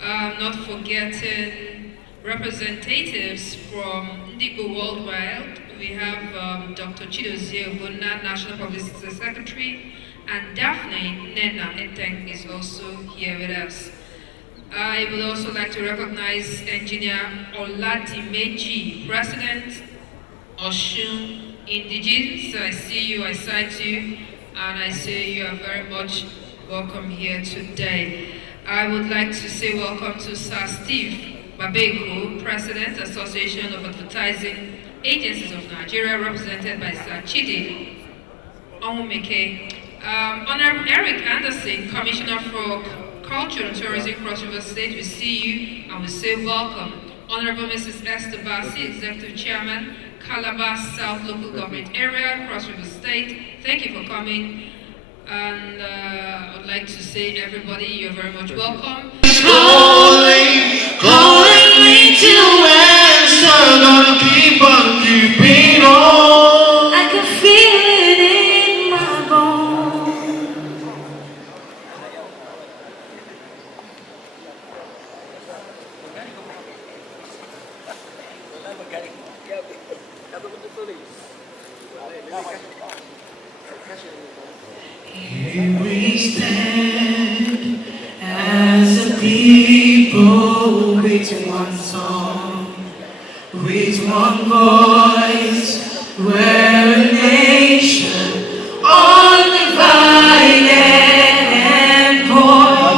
Not forgetting representatives from Ndigo Worldwide. We have Dr. Chidozie Ogbonna, National Publicity Secretary, and Daphne Nena Eteng is also here with us. I would also like to recognize Engineer Oladimeji, President Osun Indigenes. I see you, I sight you, and I say you are very much welcome here today. I would like to say welcome to Sir Steve Babeko, President, Association of Advertising Agencies of Nigeria, represented by Sir Chidi Onwumeke. Honorable Eric Anderson, Commissioner for Culture and Tourism, Cross River State, we see you and we say welcome. Honorable Mrs. Esther Bassi, Executive Chairman, Calabar South Local Government Area, Cross River State, thank you for coming. And I would like to say, everybody, you're very much welcome. Calling me to answer, gonna keep on keeping on. I can feel it in my bones. Here we stand as a people with one song, with one voice, we're a nation undivided and born.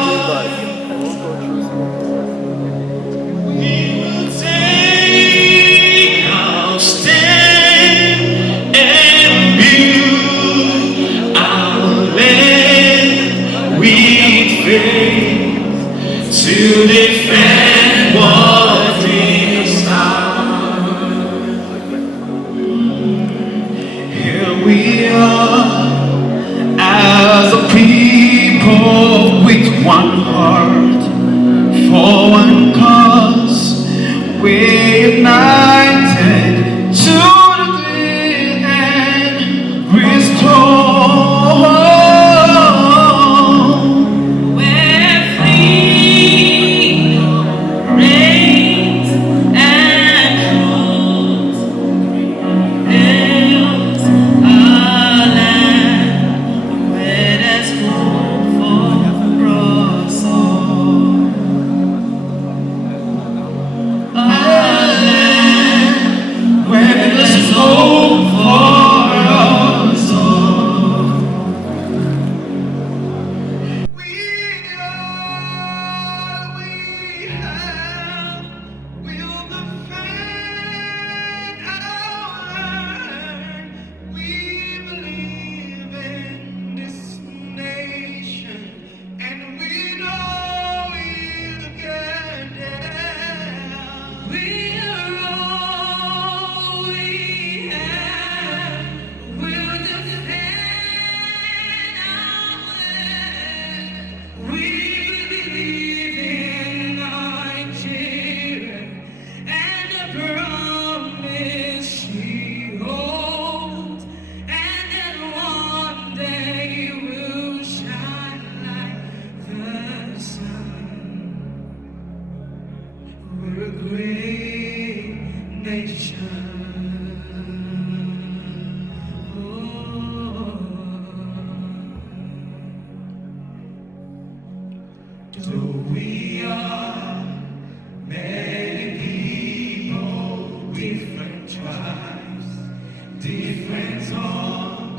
We will take our stand and build our land with faith to defend what is ours. Here we are as a people with one heart for one cause. We're united to defend and restore. So we are many people, different tribes, different songs.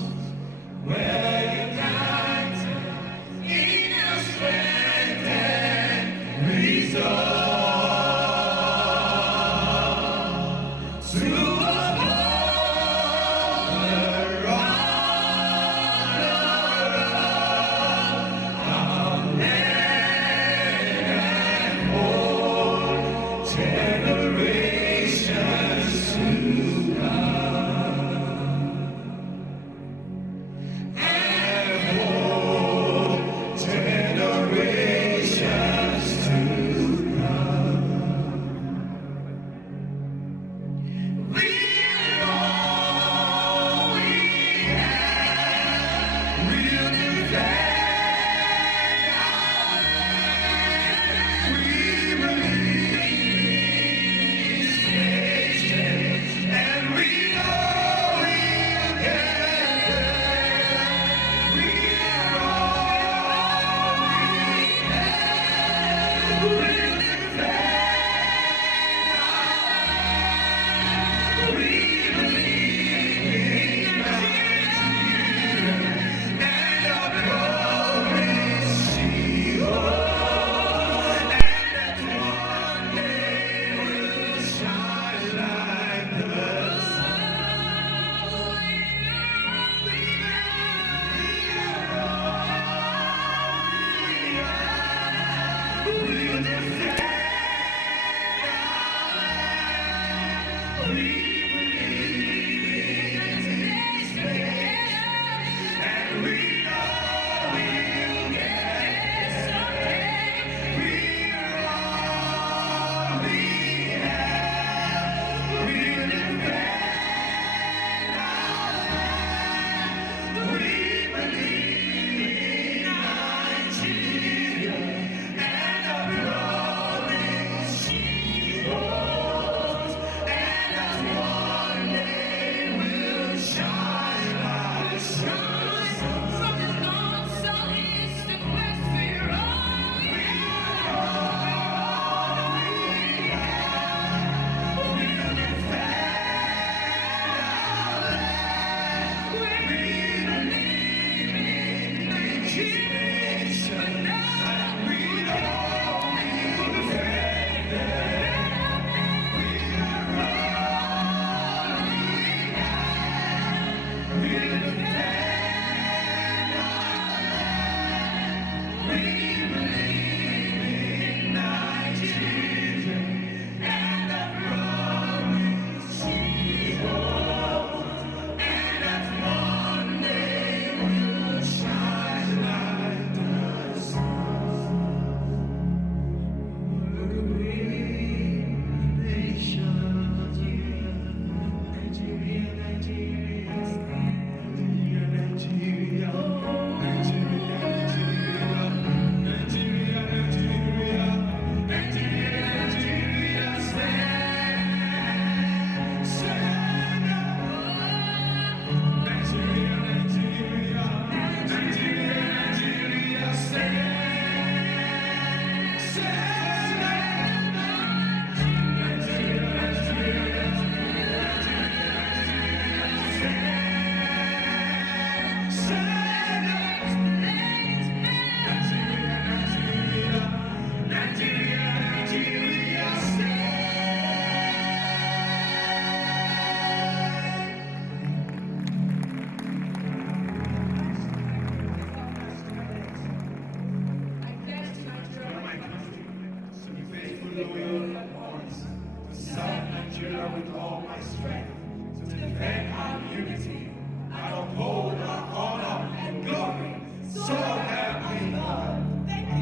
the will and voice, to serve Nigeria with all my strength, to defend our unity, and uphold our honor and glory. So help me God. Thank you.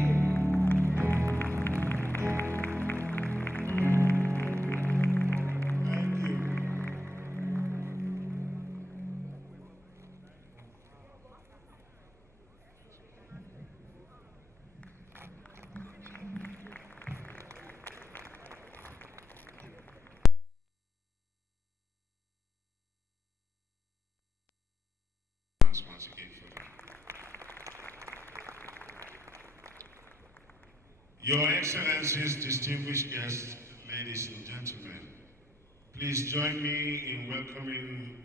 Thank you. Once again for that. Your Excellencies, distinguished guests, ladies and gentlemen, please join me in welcoming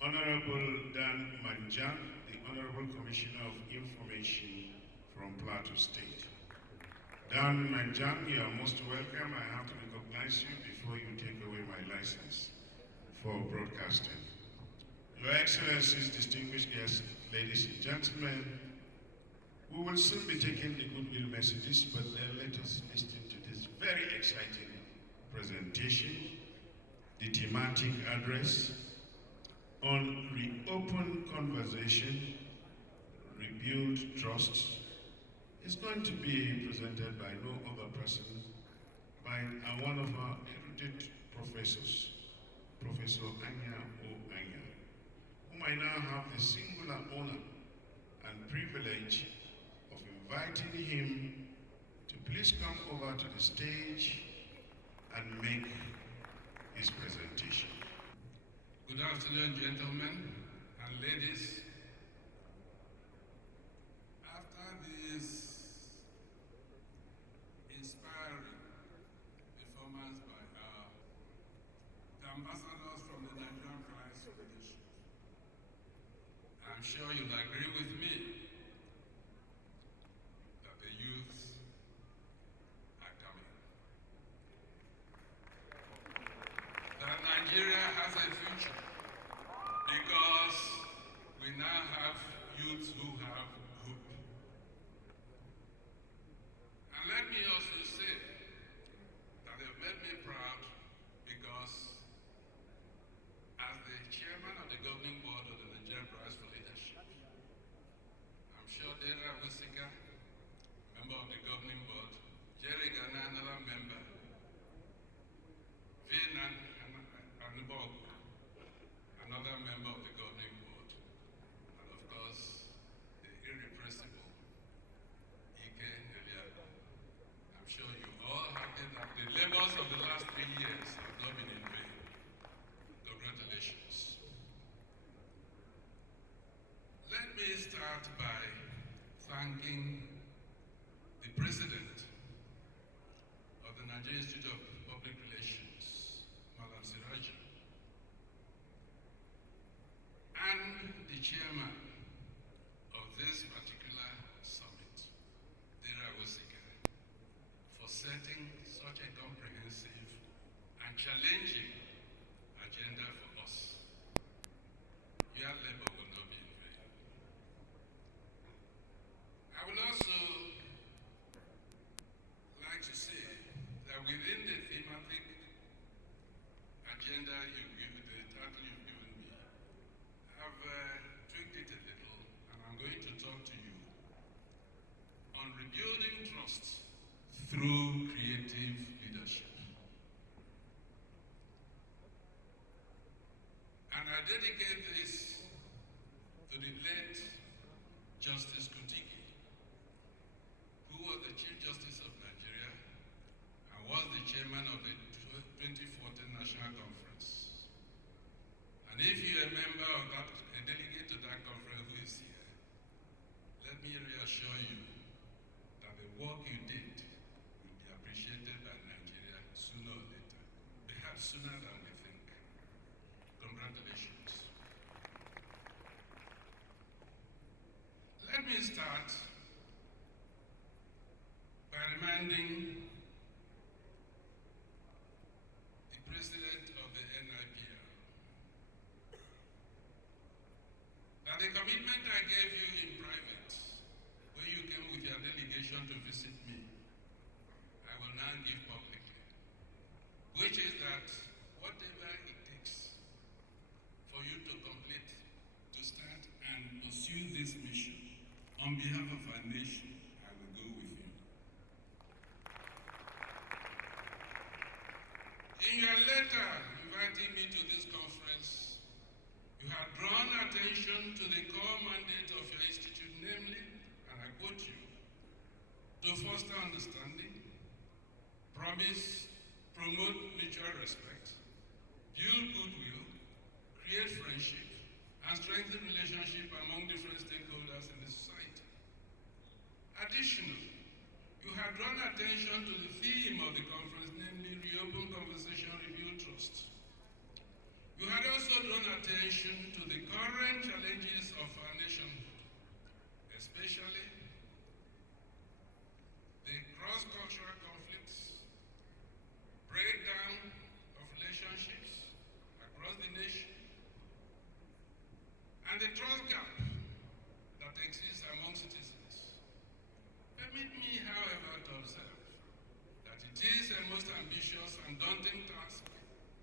Honorable Dan Manjang, the Honorable Commissioner of Information from Plateau State. Dan Manjang, you are most welcome. I have to recognize you before you take away my license for broadcasting. Your Excellencies, distinguished guests, ladies and gentlemen, we will soon be taking the goodwill messages, but let us listen to this very exciting presentation, the thematic address on reopen conversation, rebuild trust. Is going to be presented by no other person, by one of our erudite professors, Professor Anya O. Anya, whom I now have the singular honor and privilege of inviting him to please come over to the stage and make his presentation. Good afternoon, gentlemen and ladies. After this inspiring performance by the ambassadors from the Nigerian Flyers Federation, I'm sure you'll agree with me that the youths are coming. That Nigeria has a future because we now have youths who have hope. And let me also say that they've made me proud because as the chairman of the governing board of the Nigerian Prize for Leadership, I'm sure Dera Wusika, member of the governing board, Jerry Ghana, another member, Vinan Anubog, another member of the governing board, and of course, the irrepressible Ike Eliaga. I'm sure you all have it that the labors of the last 3 years have not been in vain. Congratulations. Let me start by thanking the president of the Nigerian Institute of Public Relations, Madam Siraja, and the chairman of this particular summit, Dera Wusika, for setting such a comprehensive and challenging agenda for us. Your labor will not be in vain. I would also like to say that within the thematic agenda the title you've given me, I've tweaked it a little, and I'm going to talk to you on rebuilding trust through creative leadership. And I dedicate this to the late Justice Kutigi, who was the Chief Justice of Nigeria and was the chairman of the 2014 National Conference. And if you're a member of that, a delegate to that conference who is here, let me reassure you that the work you did will be appreciated by Nigeria sooner or later, perhaps sooner than we think. Congratulations. Let me start by reminding the president of the NIPR that the commitment I gave you in private when you came with your delegation to visit me, I will now give public On behalf of our nation, I will go with you. In your letter inviting me to this conference, you have drawn attention to the core mandate of your institute, namely, and I quote you, to foster understanding, promote mutual respect, build goodwill, create friendship, and strengthen relationship among different stakeholders in the society. Additionally, you have drawn attention to the theme of the conference, namely Reopen Conversation, Rebuild Trust. You had also drawn attention to the current challenges of our nationhood, especially the cross-cultural conflicts, breakdown of relationships across the nation, and the trust gap that exists among citizens. Permit me, however, to observe that it is a most ambitious and daunting task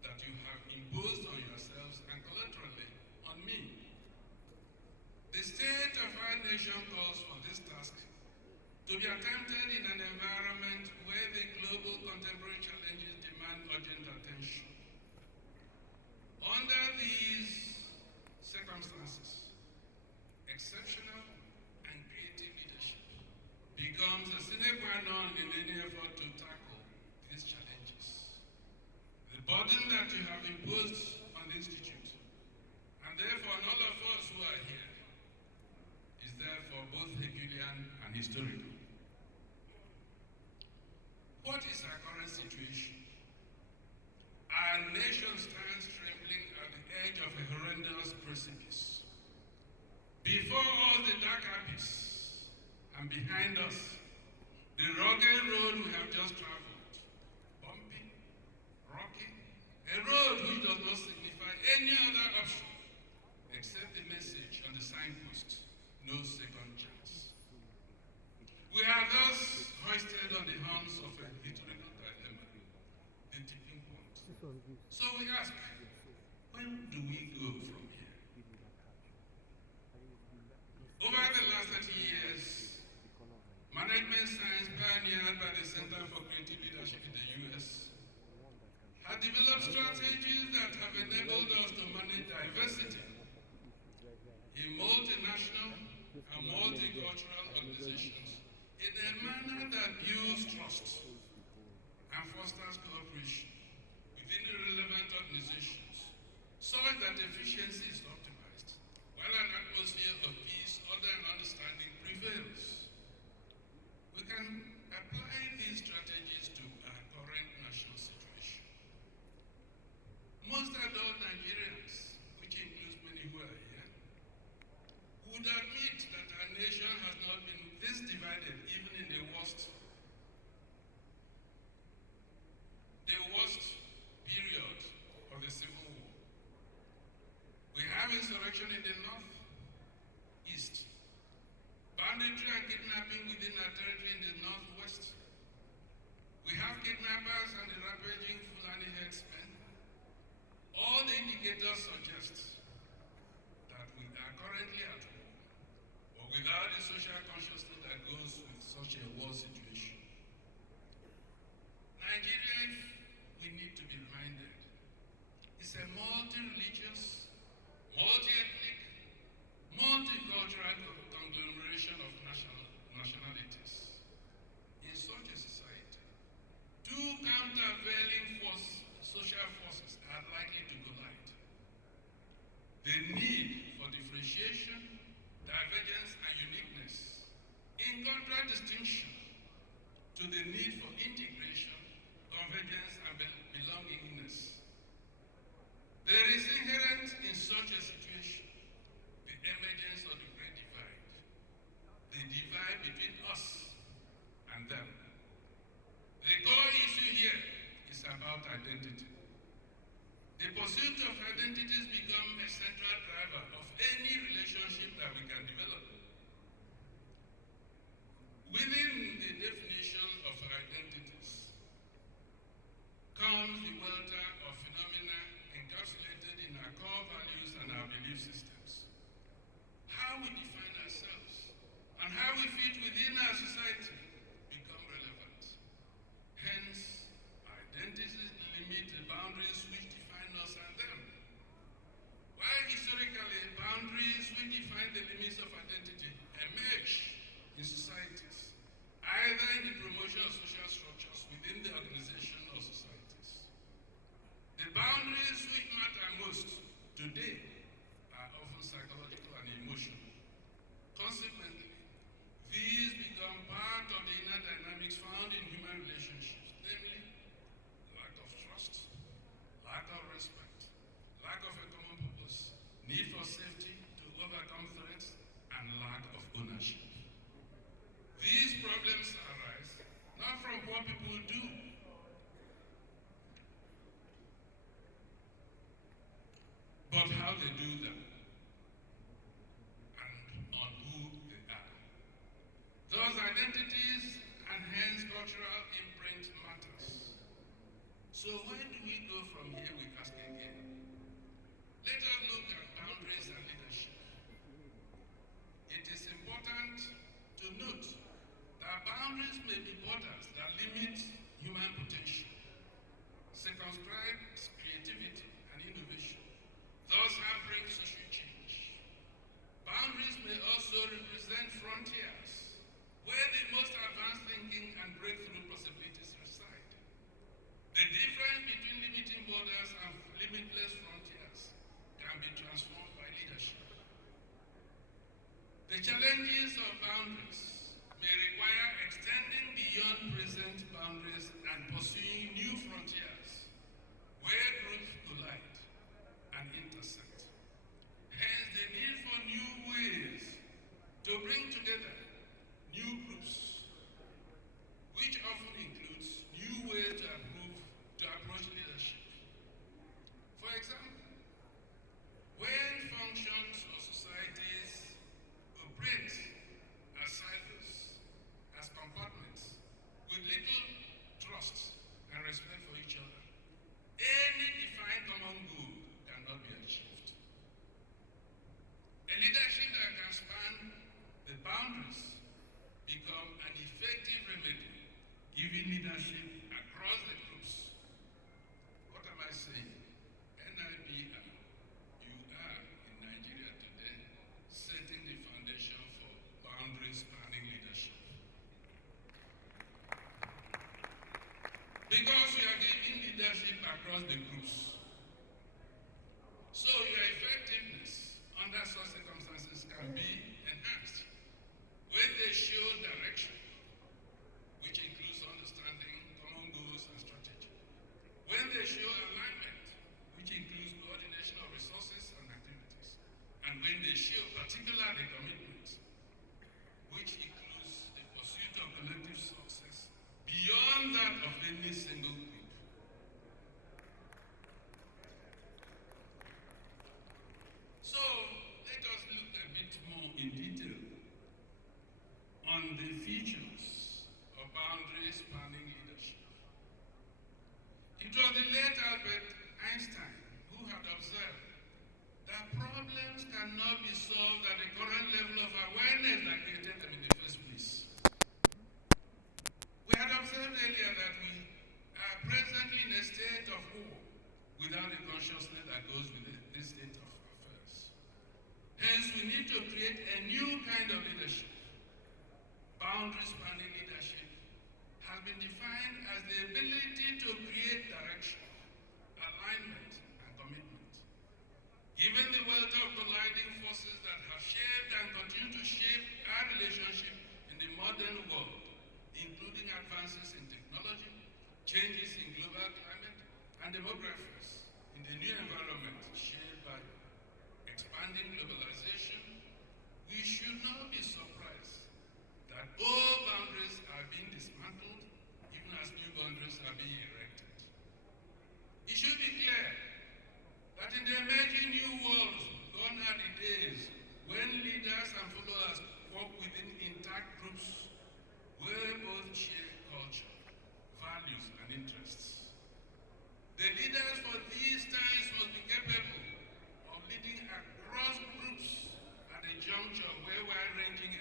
that you have imposed on yourselves and collaterally on me. The state of our nation calls for this task to be attempted in an environment where the global contemporary challenges demand urgent attention. Under these circumstances, exceptional and creative leadership becomes a sine qua non in any effort to tackle these challenges. The burden that you have imposed on the Institute, and therefore on all of us who are here, is therefore both Hegelian and historical. What is our current situation? Our nation stands trembling at the edge of a horrendous precipice. Before all the dark abyss, and behind us, the rugged road we have just traveled, bumpy, rocky, a road which does not signify any other option except the message on the signpost, no second chance. We are thus hoisted on the horns of a historical dilemma, the tipping point. So we ask, when do we go from here? Over the last 30 years, management science pioneered by the Center for Creative Leadership in the US have developed strategies that have enabled us to manage diversity in multinational and multicultural organizations in a manner that builds trust and fosters cooperation within the relevant organizations, such that efficiency is optimized, while an atmosphere of peace, order, and understanding prevails. We can apply these strategies to our current national situation. Most adult Nigerians, which includes many who are here, would admit that our nation has not been this divided even in the worst period of the Civil War. We have insurrection in the north, east, banditry and kidnapping within our territory in the northwest. We have kidnappers and the rampaging Fulani herdsmen. All the indicators suggest that we are currently at war, but without the social consciousness that goes with such a war situation. Nigeria, we need to be reminded, is a multi-religious, multi-ethnic, multicultural conglomeration of nationalities. In such a society, two countervailing social forces are likely to collide. The need for differentiation, divergence, and uniqueness, in contradistinction to the need for integration, convergence, and belongingness. There is inherent in such a situation the emergence of the great divide, the divide between us and them. The core issue here is about identity. The pursuit of identities becomes a central driver of any relationship that we can develop. Within the definition of identities comes the welter of phenomena encapsulated in our core values and our belief systems. How we define ourselves and how we fit within our society become relevant. Hence, identities limit the boundaries which define us and them. While historically, boundaries which define the limits of identity emerge in societies, either in the promotion of social structures within the organization or societies. The boundaries which matter most today are often psychological and emotional. Consequently, these become part of the inner dynamics found in human relationships, namely lack of trust, lack of respect, lack of a common purpose, need for safety to overcome threats, and lack of ownership. These problems arise not from what people do, but how they do them and on who they are. Those identities and hence cultural imprint matters. So where do we go from here, we ask again? Let us look at boundaries and leadership. It is important to note that boundaries may be borders that limit human potential, circumscribe creativity and innovation, thus hampering social change. Boundaries may also represent frontiers, where the most advanced thinking and breakthrough possibilities reside. The difference between limiting borders and limitless frontiers can be transformed by leadership. The challenges of boundaries may require extending beyond present boundaries and pursuing new frontiers where groups collide and intersect. Hence, the need for new ways to bring together new groups, which often includes new ways to approach leadership. For example, when functions or societies operate as silos, as compartments, with little trust and respect for each other, any defined common goal cannot be achieved. A leadership that can span the boundaries become an effective remedy, giving leadership across the groups. What am I saying? NIBR, you are in Nigeria today setting the foundation for boundary-spanning leadership. Because we are giving leadership across the groups. So your effectiveness under such circumstances can be enhanced when they show direction, which includes understanding common goals and strategy. When they show alignment, which includes coordination of resources and activities. And when they show particularly commitment, which includes the pursuit of collective success beyond that of any single group. So, let us look a bit more in detail on the features of boundary-spanning leadership. It was the late Albert Einstein who had observed that problems cannot be solved at the current level of awareness that created them in the first place. We had observed earlier that we are presently in a state of war without the consciousness that goes with this state of affairs. Hence, we need to create a new kind of leadership. Boundary-spanning leadership has been defined as the ability to create direction, alignment, and commitment. Given the wealth of colliding forces that have shaped and continue to shape our relationship in the modern world, including advances in technology, changes in global climate, and demographics in the new environment shaped by expanding globalization, we should not be surprised that all boundaries are being dismantled, even as new boundaries are being erected. It should be clear that in the emerging new world, gone are the days when leaders and followers work within intact groups where both share culture, values, and interests. The leaders for these times must be capable of leading across groups at a juncture where wide-ranging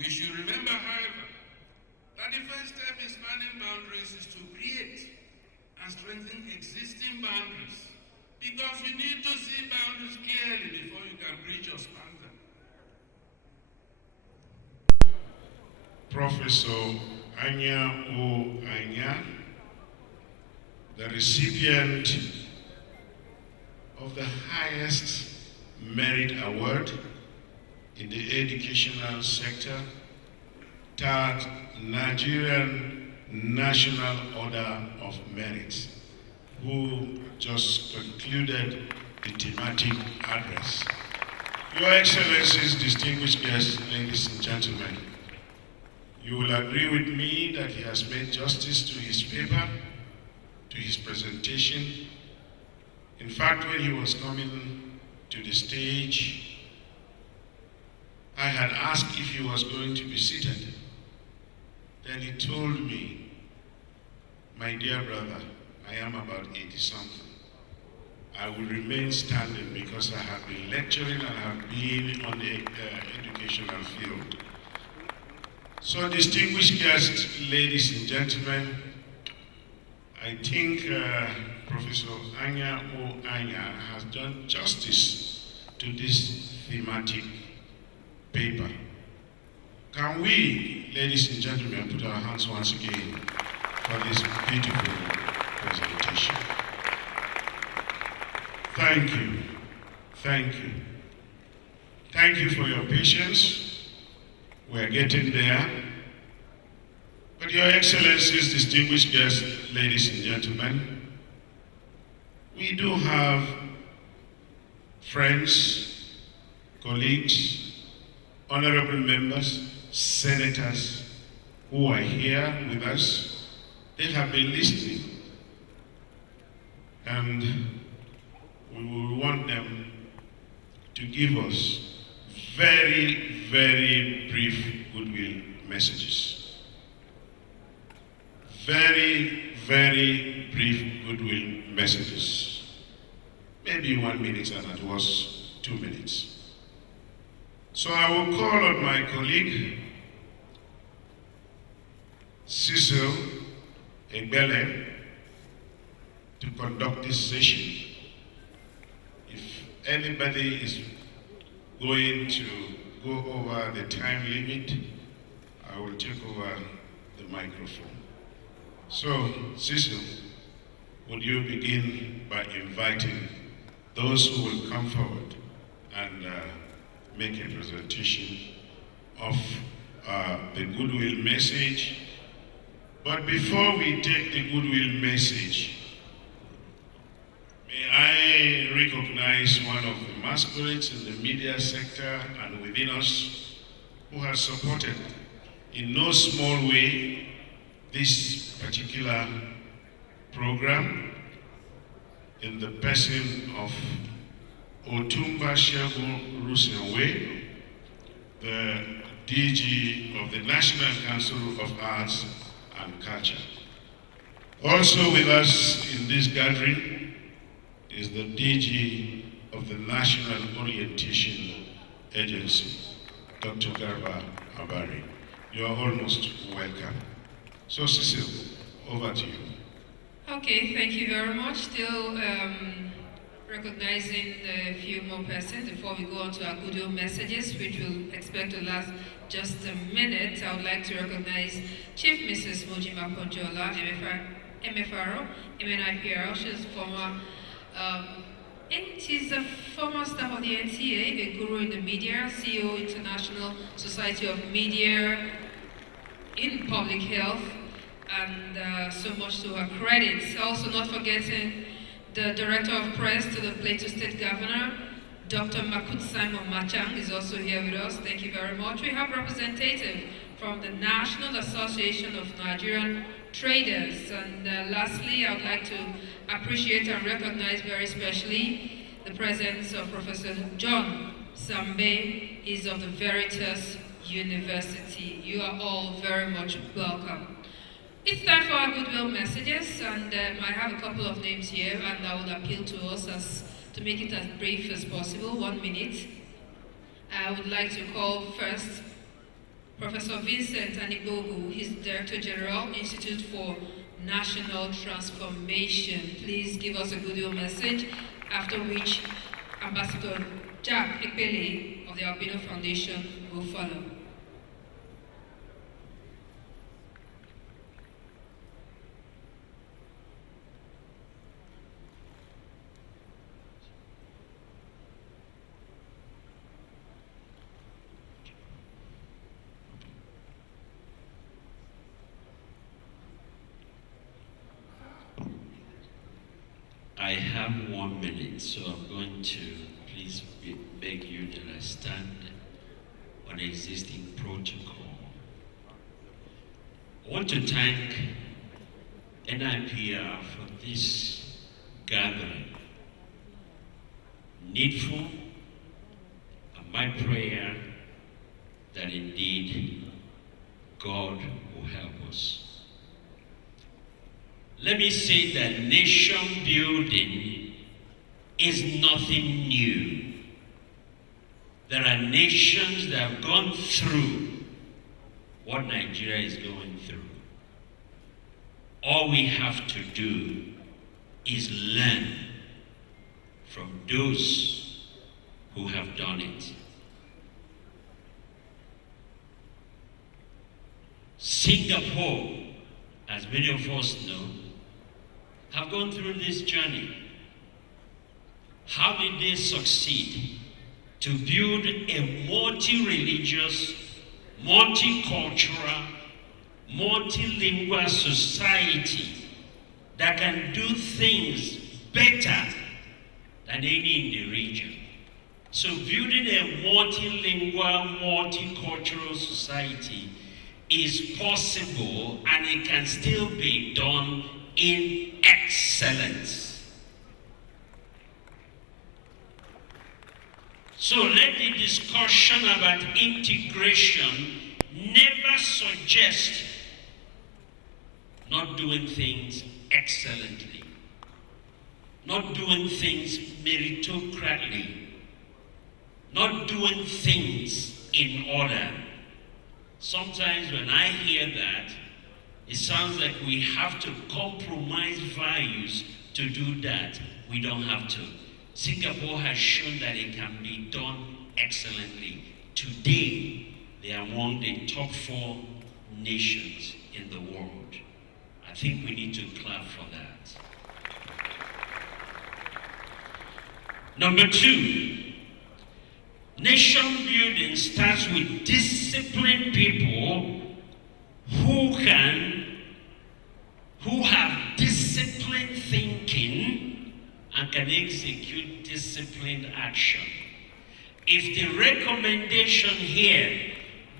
We should remember, however, that the first step in spanning boundaries is to create and strengthen existing boundaries, because you need to see boundaries clearly before you can breach or span them. Professor Anya O. Anya, the recipient of the highest merit award in the educational sector, third Nigerian National Order of Merit, who just concluded the thematic address. Your Excellencies, distinguished guests, ladies and gentlemen, you will agree with me that he has made justice to his paper, to his presentation. In fact, when he was coming to the stage, I had asked if he was going to be seated. Then he told me, my dear brother, I am about 80-something. I will remain standing because I have been lecturing and I have been on the educational field. So, distinguished guests, ladies and gentlemen, I think Professor Anya O. Anya has done justice to this thematic paper. Can we, ladies and gentlemen, put our hands once again for this beautiful presentation? Thank you. Thank you. Thank you for your patience. We're getting there. But Your Excellencies, distinguished guests, ladies and gentlemen, we do have friends, colleagues, honorable members, senators who are here with us. They have been listening. And we will want them to give us very, very brief goodwill messages. Very, very brief goodwill messages. Maybe 1 minute and it was 2 minutes. So I will call on my colleague, Cecil Egbele, to conduct this session. If anybody is going to go over the time limit, I will take over the microphone. So, Cecil, would you begin by inviting those who will come forward and make a presentation of the goodwill message? But before we take the goodwill message, may I recognize one of the masquerades in the media sector and within us who has supported in no small way this particular program, in the person of Otumba Shegun Rusenwe, the DG of the National Council of Arts and Culture. Also with us in this gathering is the DG of the National Orientation Agency, Dr. Garba Abari. You are almost welcome. So, Cecil, over to you. Okay, thank you very much. Still recognizing a few more persons before we go on to our goodwill messages, which we'll expect to last just a minute. I would like to recognize Chief Mrs. Mojima Ponjola, MFRO, MNIPRO. She's she's a former staff of the NTA, a guru in the media, CEO International Society of Media in Public Health, and so much to her credit. Also not forgetting the Director of Press to the Plateau State Governor, Dr. Makut Simon Machang is also here with us. Thank you very much. We have representatives from the National Association of Nigerian Traders. And lastly, I would like to appreciate and recognize very specially the presence of Professor John Sambe, is of the Veritas University. You are all very much welcome. It's time for our goodwill messages, and I have a couple of names here, and I would appeal to us to make it as brief as possible, 1 minute. I would like to call first Professor Vincent Anibogu, his Director General, Institute for National Transformation. Please give us a goodwill message, after which Ambassador Jack Ekpele of the Albino Foundation will follow. I have 1 minute, so I'm going to please beg you that I stand on existing protocol. I want to thank NIPR for this gathering. Needful, and my prayer that indeed God will help us. Let me say that nation building is nothing new. There are nations that have gone through what Nigeria is going through. All we have to do is learn from those who have done it. Singapore, as many of us know, have gone through this journey. How did they succeed to build a multi-religious, multicultural, multilingual society that can do things better than any in the region? So building a multilingual, multicultural society is possible, and it can still be done in excellence. So let the discussion about integration never suggest not doing things excellently, not doing things meritocratically, not doing things in order. Sometimes when I hear that, it sounds like we have to compromise values to do that. We don't have to. Singapore has shown that it can be done excellently. Today, they are among the top 4 nations in the world. I think we need to clap for that. Number 2, nation building starts with disciplined people who have disciplined thinking and can execute disciplined action. If the recommendation here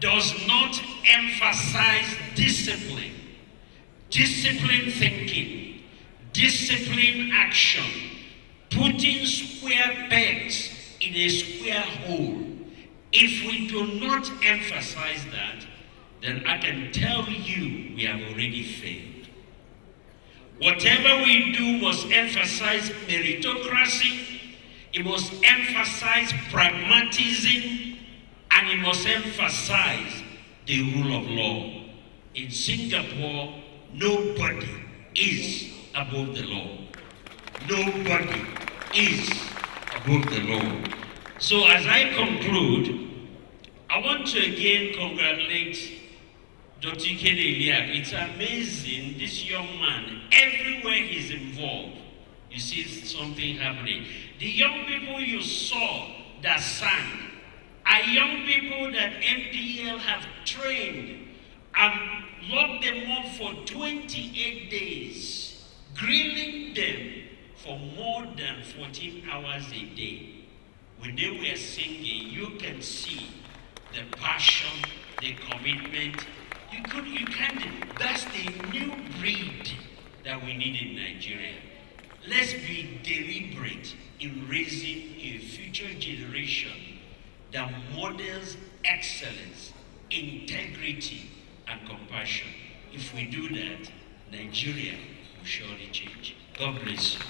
does not emphasize discipline, disciplined thinking, disciplined action, putting square pegs in a square hole, if we do not emphasize that, then I can tell you we have already failed. Whatever we do must emphasize meritocracy, it must emphasize pragmatism, and it must emphasize the rule of law. In Singapore, nobody is above the law. Nobody is above the law. So as I conclude, I want to again congratulate Dr. Ikene Iliak. It's amazing, this young man, everywhere he's involved, you see something happening. The young people you saw that sang are young people that MPL have trained and locked them up for 28 days, grilling them for more than 14 hours a day. When they were singing, you can see the passion, the commitment. You can't, that's the new breed that we need in Nigeria. Let's be deliberate in raising a future generation that models excellence, integrity, and compassion. If we do that, Nigeria will surely change. God bless you.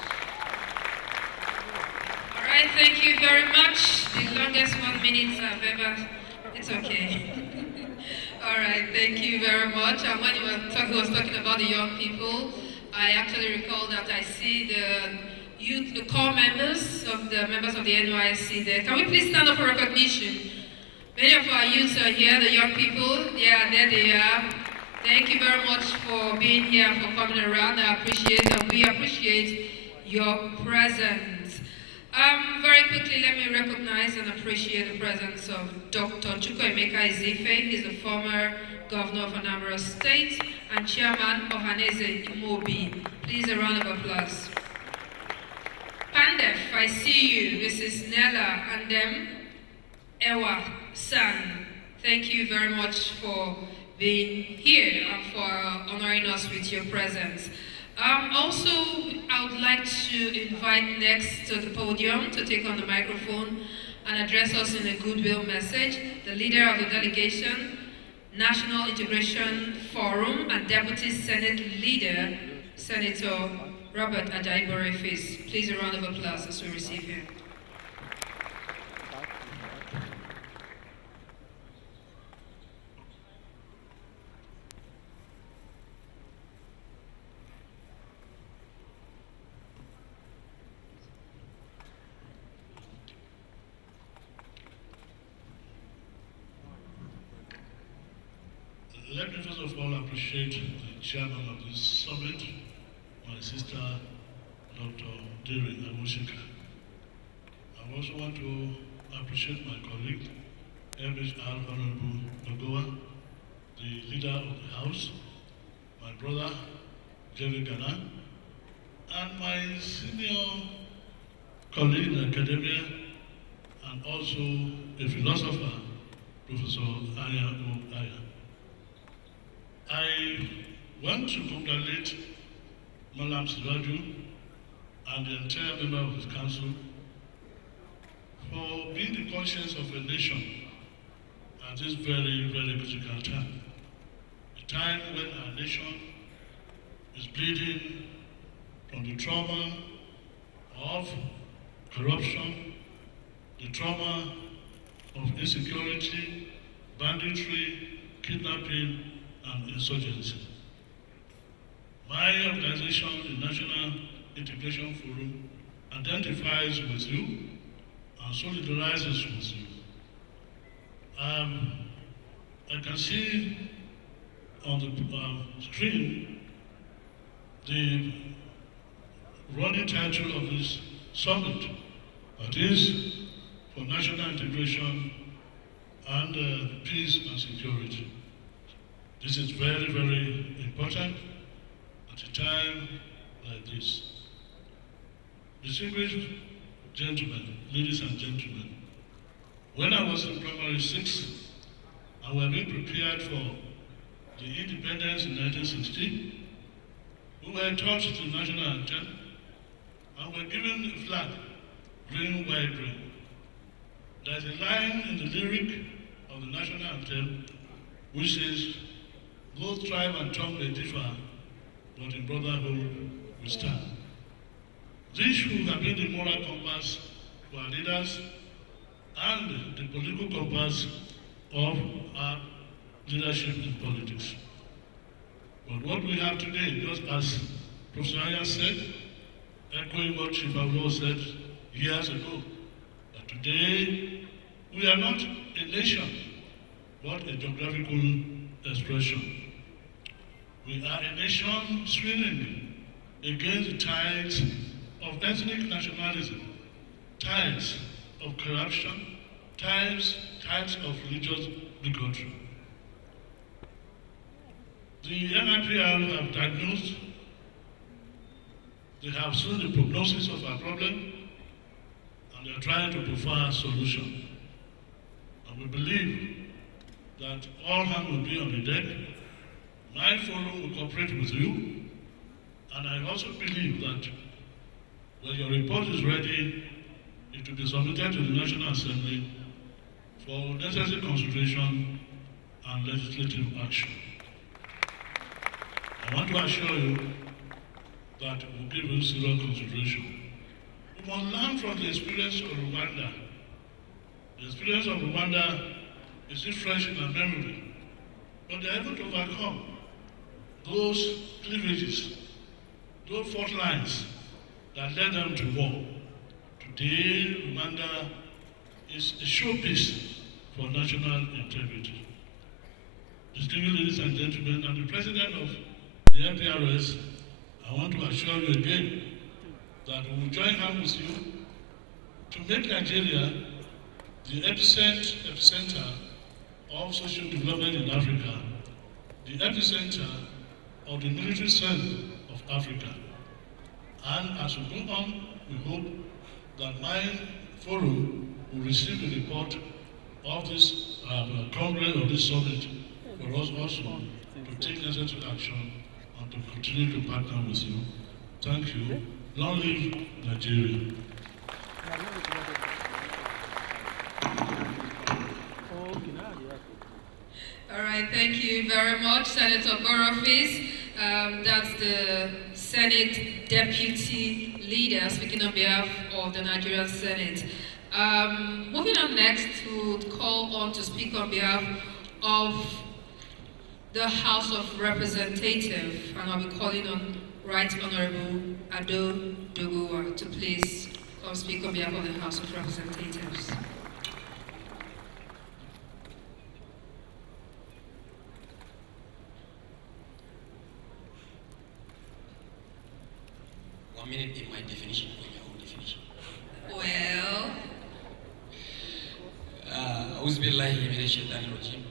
All right, thank you very much. The longest 1 minute I've ever, it's okay. right, thank you very much. And when you was talking about the young people, I actually recall that I see the youth, the core members of the NYSC there. Can we please stand up for recognition? Many of our youths are here, the young people. Yeah, there they are. Thank you very much for being here, for coming around. We appreciate your presence. Very quickly, let me recognize and appreciate the presence of Dr. Chukwuemeka Ezefe. He's the former governor of Anambra State and chairman of Ohaneze Imobi. Please, a round of applause. Pandef, I see you. Mrs. Nella Andem Ewa San. Thank you very much for being here and for honoring us with your presence. Also, I would like to invite next to the podium to take on the microphone and address us in a goodwill message, the leader of the delegation, National Integration Forum and Deputy Senate Leader, Senator Robert Ajayi Boniface. Please, a round of applause as we receive him. Let me first of all appreciate the chairman of this summit, my sister, Dr. Diri Amushika. I also want to appreciate my colleague, MHR Honorable Nogoa, the leader of the House, my brother, Jerry Ghana, and my senior colleague in academia, and also a philosopher, Professor Aya O. Aya. I want to congratulate Malam Siraju and the entire member of his council for being the conscience of a nation at this very, very critical time. A time when our nation is bleeding from the trauma of corruption, the trauma of insecurity, banditry, kidnapping, and insurgency. My organization, the National Integration Forum, identifies with you and solidarizes with you. I can see on the screen the running title of this summit, that is for national integration and peace and security. This is very, very important at a time like this. Distinguished gentlemen, ladies and gentlemen, when I was in primary 6, and we were being prepared for the independence in 1960, we were taught the national anthem and were given a flag, green, white, green. There's a line in the lyric of the national anthem which says, both tribe and tongue may differ, but in brotherhood we stand. This should have been the moral compass for our leaders and the political compass of our leadership in politics. But what we have today, just as Professor Aya said, echoing what Chief Awolowo said years ago, that today we are not a nation, but a geographical expression. We are a nation swinging against the tides of ethnic nationalism, tides of corruption, tides of religious bigotry. The NIPR have diagnosed, they have seen the prognosis of our problem, and they are trying to provide a solution. And we believe that all hands will be on the deck. My forum will cooperate with you, and I also believe that when your report is ready, it will be submitted to the National Assembly for necessary consideration and legislative action. I want to assure you that we will give you serious consideration. We must learn from the experience of Rwanda. The experience of Rwanda is still fresh in our memory. but they're able to overcome those cleavages, those fault lines that led them to war. Today, Rwanda is a showpiece for national integrity. Distinguished ladies and gentlemen, I'm the president of the FPRS. I want to assure you again that we will join hands with you to make Nigeria the epicenter of social development in Africa, the epicenter of the military strength of Africa. And as we go on, we hope that my forum will receive a report of this Congress or this summit for us also to take necessary action and to continue to partner with you. Thank you. Long live Nigeria. All right, thank you very much, Senator Borough-Fils. That's the Senate Deputy Leader speaking on behalf of the Nigerian Senate. Moving on next to call on to speak on behalf of the House of Representatives, and I'll be calling on Right Honorable Ado Doguwa to please come speak on behalf of the House of Representatives. Minute in my definition or your own definition. Well, أعوذ بالله من الشيطان الرجيم.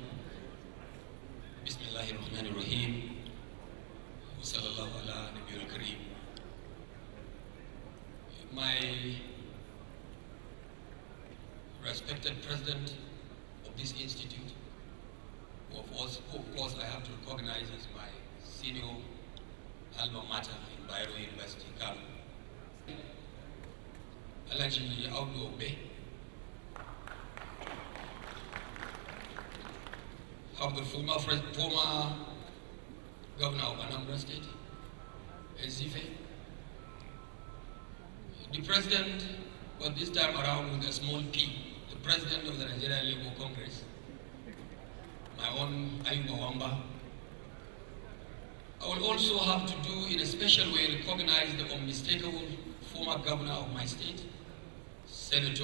بسم الله الرحمن الرحيم. وصلى الله على نبي الكريم. My respected president of this institute, who of course I have to recognize as my senior alma mater in Bayero University, Kano. Alaji Audu Obe, of the former governor of Anambra State, Ezife. The president was this time around with a small p, the president of the Nigerian Labour Congress, my own Ayuba Wamba. I will also have to do, in a special way, recognize the unmistakable former governor of my state, Senator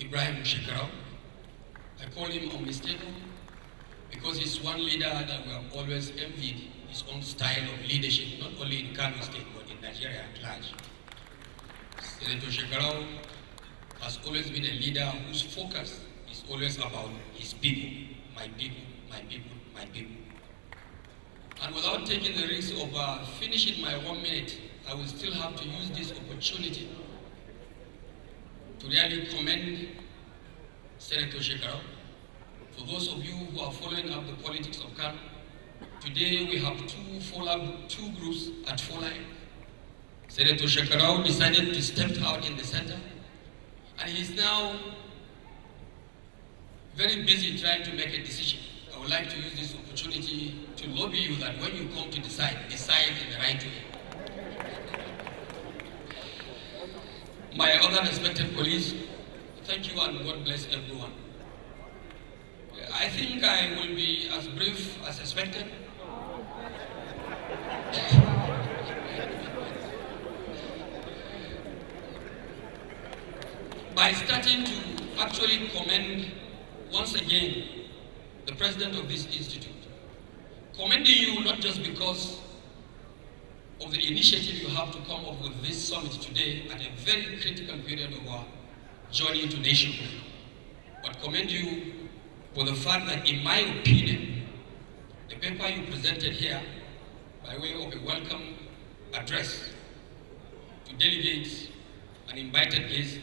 Ibrahim Shekarau. I call him unmistakable because he's one leader that we have always envied his own style of leadership, not only in Kano State, but in Nigeria at large. Senator Shekarau has always been a leader whose focus is always about his people, my people, my people, my people. And without taking the risk of finishing my 1 minute, I will still have to use this opportunity to really commend Senator Shekarau. For those of you who are following up the politics of Kano, today we have two groups at full line. Senator Shekarau decided to step out in the center, and he's now very busy trying to make a decision. I would like to use this opportunity to lobby you that when you come to decide in the right way. My other respected colleagues, thank you and God bless everyone. I think I will be as brief as expected. By starting to actually commend once again the president of this institute. Commending you not just because of the initiative you have to come up with this summit today at a very critical period of our journey to nationhood, but commend you for the fact that, in my opinion, the paper you presented here by way of a welcome address to delegates and invited guests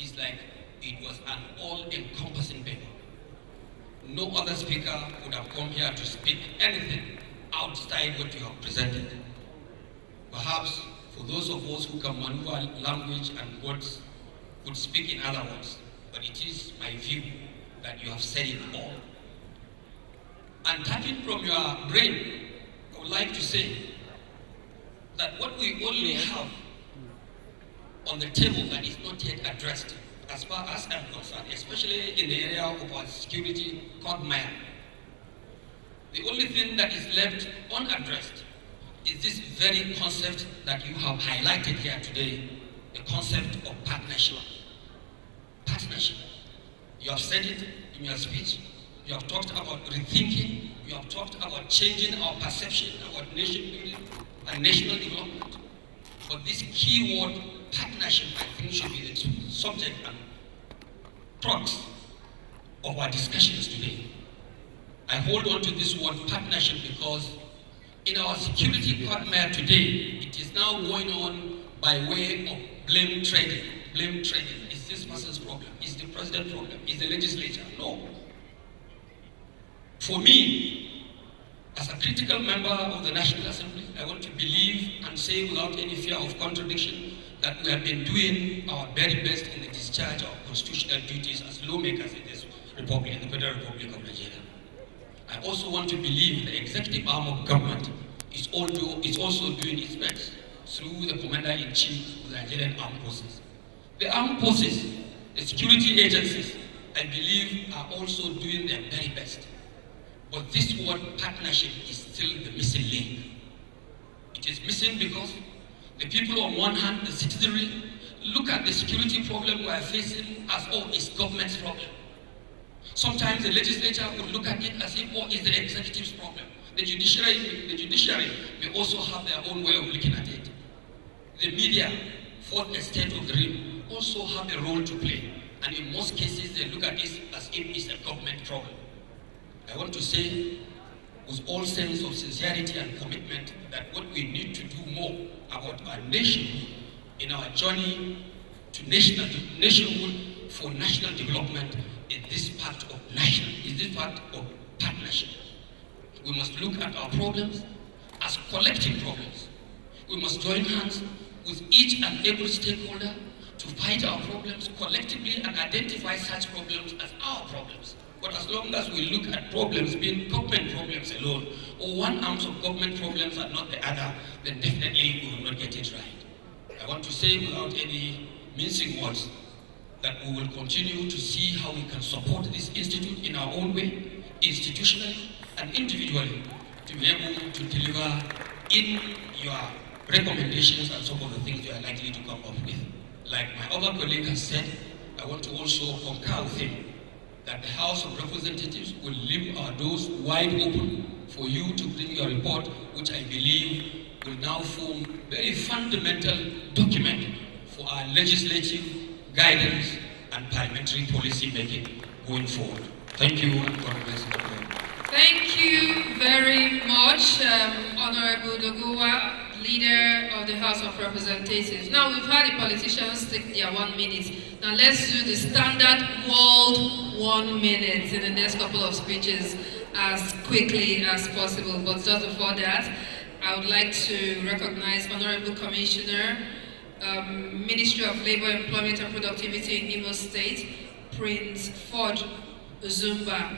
is like it was an all-encompassing paper. No other speaker would have come here to speak anything outside what you have presented. Perhaps for those of us who can maneuver language and words could speak in other words, but it is my view that you have said it all. And tapping from your brain, I would like to say that what we only have on the table that is not yet addressed as far as I'm concerned, especially in the area of our security quagmire. The only thing that is left unaddressed is this very concept that you have highlighted here today, the concept of partnership. Partnership. You have said it in your speech. You have talked about rethinking. You have talked about changing our perception about nation building and national development. But this key word, partnership, I think should be the subject and crux of our discussions today. I hold on to this word partnership because in our security quagmire today, it is now going on by way of blame trading. Blame trading. Is this person's problem? Is the president's problem? Is the legislature? No. For me, as a critical member of the National Assembly, I want to believe and say without any fear of contradiction that we have been doing our very best in the discharge of constitutional duties as lawmakers in this republic, in the Federal Republic of Nigeria. I also want to believe the executive arm of government is also doing its best through the Commander-in-Chief of the Nigerian Armed Forces. The armed forces, the security agencies, I believe are also doing their very best. But this word partnership is still the missing link. It is missing because the people on one hand, the citizenry, look at the security problem we are facing as, oh, it's government's problem. Sometimes the legislature would look at it as if, oh, it's the executive's problem. The judiciary may also have their own way of looking at it. The media, fourth estate of the realm, also have a role to play. And in most cases, they look at it as if it's a government problem. I want to say, with all sense of sincerity and commitment, that what we need to do more about our nation in our journey to nationhood for national development is this part of partnership. We must look at our problems as collective problems. We must join hands with each and every stakeholder to fight our problems collectively and identify such problems as our problems. But as long as we look at problems being government problems alone, or one arm of government problems and not the other, then definitely we will not get it right. I want to say without any mincing words that we will continue to see how we can support this institute in our own way, institutionally and individually, to be able to deliver in your recommendations and some of the things you are likely to come up with. Like my other colleague has said, I want to also concur with him that the House of Representatives will leave our doors wide open for you to bring your report, which I believe will now form a very fundamental document for our legislative guidance and parliamentary policy making going forward. Thank you and God bless you. Thank you very much, Honorable Doguwa, Leader of the House of Representatives. Now we've had the politicians take their 1 minute. Now let's do the standard world 1 minute in the next couple of speeches as quickly as possible. But just before that, I would like to recognize Honorable Commissioner, Ministry of Labor, Employment and Productivity in Imo State, Prince Ford Zumba.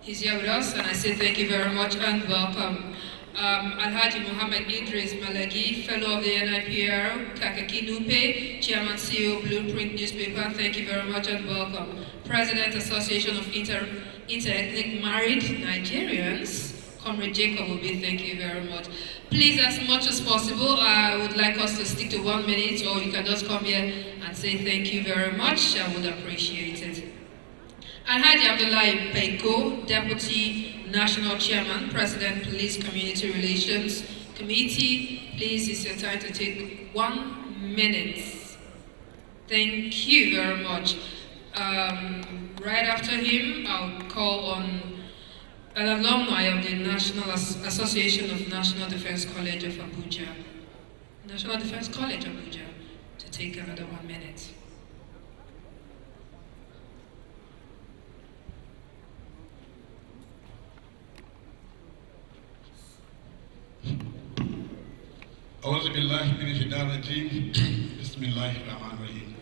He's here with us, and I say thank you very much and welcome. Alhaji Muhammad Idris Malagi, Fellow of the NIPR, Kakaki Nupe, Chairman CEO Blueprint Newspaper, thank you very much and welcome. President Association of Interethnic Married Nigerians, Comrade Jacob Obi, thank you very much. Please, as much as possible, I would like us to stick to 1 minute, or you can just come here and say thank you very much. I would appreciate it. Alhaji Abdullahi Peiko, Deputy National Chairman, President, Police Community Relations Committee, please, it's your time to take 1 minute. Thank you very much. Right after him, I'll call on an alumni of the National Association of National Defense College of Abuja, National Defense College Abuja, to take another 1 minute. أعوذ بالله من الشيطان الرجيم بسم الله الرحمن الرحيم.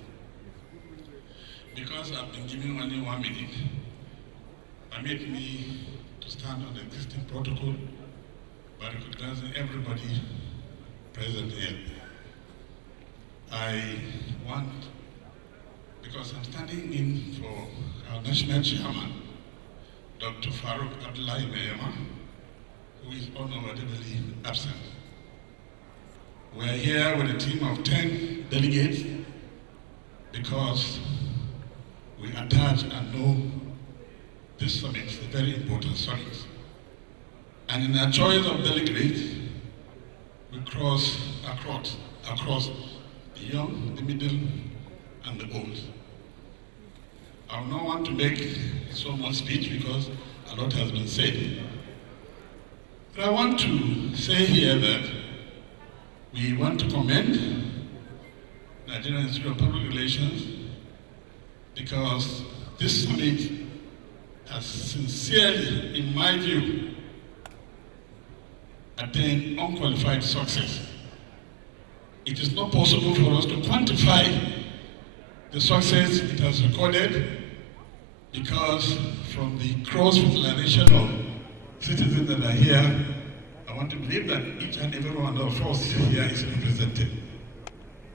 Because I've been given only 1 minute, permit me to stand on the existing protocol by recognizing everybody present here. I want because I'm standing in for our national chairman, Dr. Farouk Abdullahi Mayama, who is unavoidably absent. We are here with a team of 10 delegates because we attach and know this summit is a very important summit. And in our choice of delegates, we cross across the young, the middle, and the old. I will not want to make so much speech because a lot has been said. But I want to say here that we want to commend Nigerian Institute of Public Relations because this summit has sincerely, in my view, attained unqualified success. It is not possible for us to quantify the success it has recorded because from the cross-fertilization of citizens that are here, I want to believe that each and every one of us here is represented,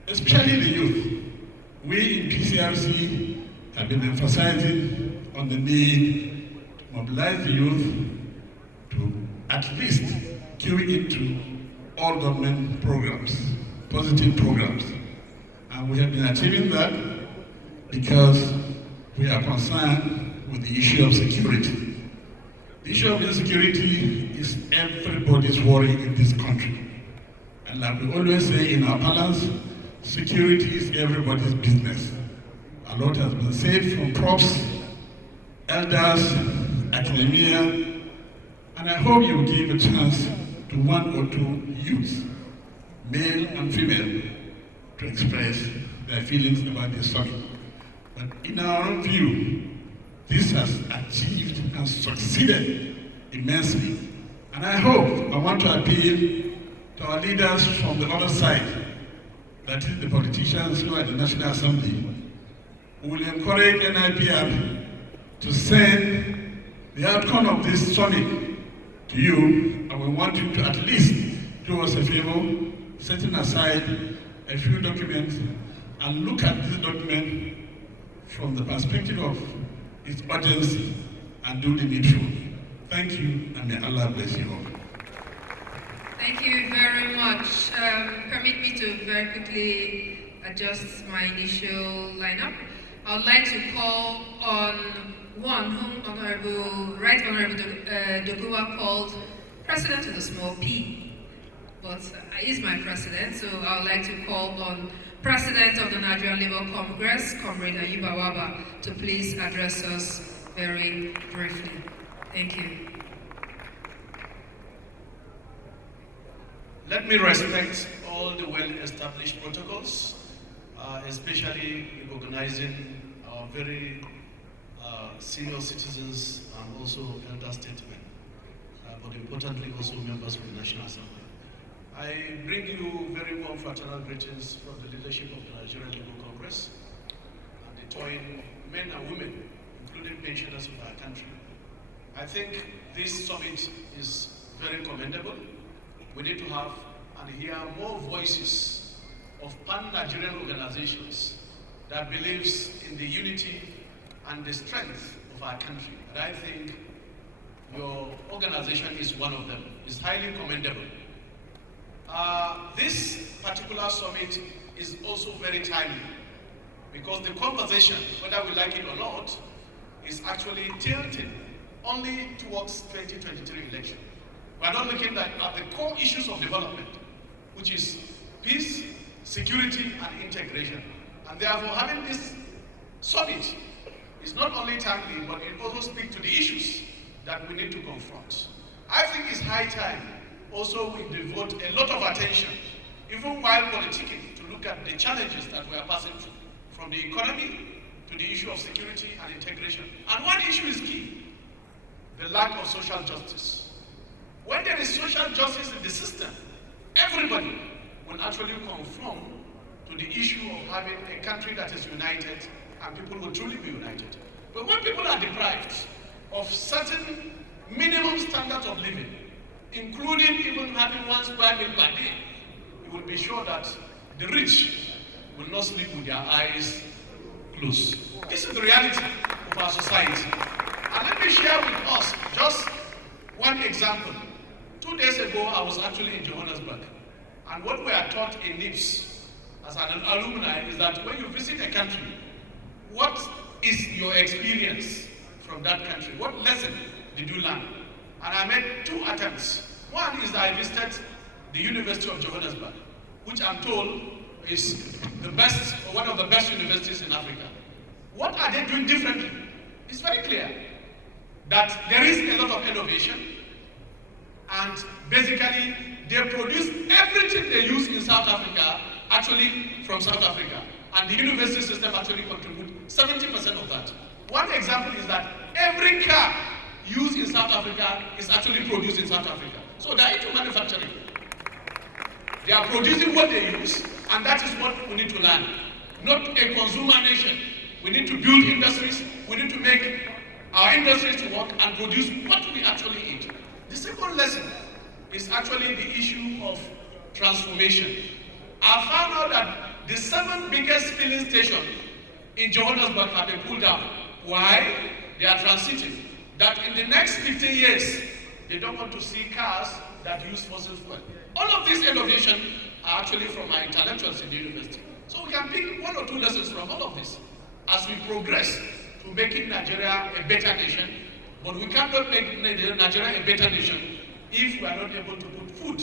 especially the youth. We in PCRC have been emphasizing on the need to mobilize the youth to at least queue into all government programs, positive programs. And we have been achieving that because we are concerned with the issue of security. The issue of insecurity is everybody's worry in this country. And like we always say in our balance, security is everybody's business. A lot has been said from props, elders, academia, and I hope you will give a chance to one or two youths, male and female, to express their feelings about this subject. But in our own view, this has achieved and succeeded immensely. And I want to appeal to our leaders from the other side, that is the politicians who are in the National Assembly, who will encourage NIPR to send the outcome of this summit to you, and we want you to at least do us a favor, setting aside a few documents and look at this document from the perspective of its urgency and do the needful. Thank you, and may Allah bless you all. Thank you very much. Permit me to very quickly adjust my initial lineup. I would like to call on one whom Right Honorable Dokuwa called President of the Small P. But he's my president, so I would like to call on President of the Nigerian Labour Congress, Comrade Ayuba Waba, to please address us very briefly. Thank you. Let me respect all the well-established protocols, especially recognizing our very senior citizens and also elder statesmen, but importantly also members of the National Assembly. I bring you very warm fraternal greetings from the leadership of the Nigerian Labour Congress and the toying men and women, including pensioners of our country. I think this summit is very commendable. We need to have and hear more voices of pan-Nigerian organizations that believes in the unity and the strength of our country. And I think your organization is one of them. It's highly commendable. This particular summit is also very timely because the conversation, whether we like it or not, is actually tilted only towards 2023 election. We're not looking at the core issues of development, which is peace, security, and integration. And therefore, having this summit is not only timely, but it also speaks to the issues that we need to confront. I think it's high time also we devote a lot of attention, even while politicking, to look at the challenges that we are passing through, from the economy to the issue of security and integration. And one issue is key, the lack of social justice. When there is social justice in the system, everybody will actually conform to the issue of having a country that is united and people will truly be united. But when people are deprived of certain minimum standards of living, including even having 1 square meal per day, you will be sure that the rich will not sleep with their eyes close. This is the reality of our society. And let me share with us just one example. 2 days ago, I was actually in Johannesburg. And what we are taught in NIPS as an alumni is that when you visit a country, what is your experience from that country? What lesson did you learn? And I made 2 attempts. One is that I visited the University of Johannesburg, which I'm told is the best, or one of the best universities in Africa. What are they doing differently? It's very clear that there is a lot of innovation, and basically they produce everything they use in South Africa actually from South Africa, and the university system actually contributes 70% of that. One example is that every car used in South Africa is actually produced in South Africa. So they're into manufacturing. They are producing what they use, and that is what we need to learn. Not a consumer nation. We need to build industries. We need to make our industries to work and produce what we actually eat. The second lesson is actually the issue of transformation. I found out that the 7 biggest filling stations in Johannesburg have been pulled down. Why? They are transiting. That in the next 15 years, they don't want to see cars that use fossil fuel. All of these innovations are actually from our intellectuals in the university. So we can pick 1 or 2 lessons from all of this as we progress to making Nigeria a better nation. But we cannot make Nigeria a better nation if we are not able to put food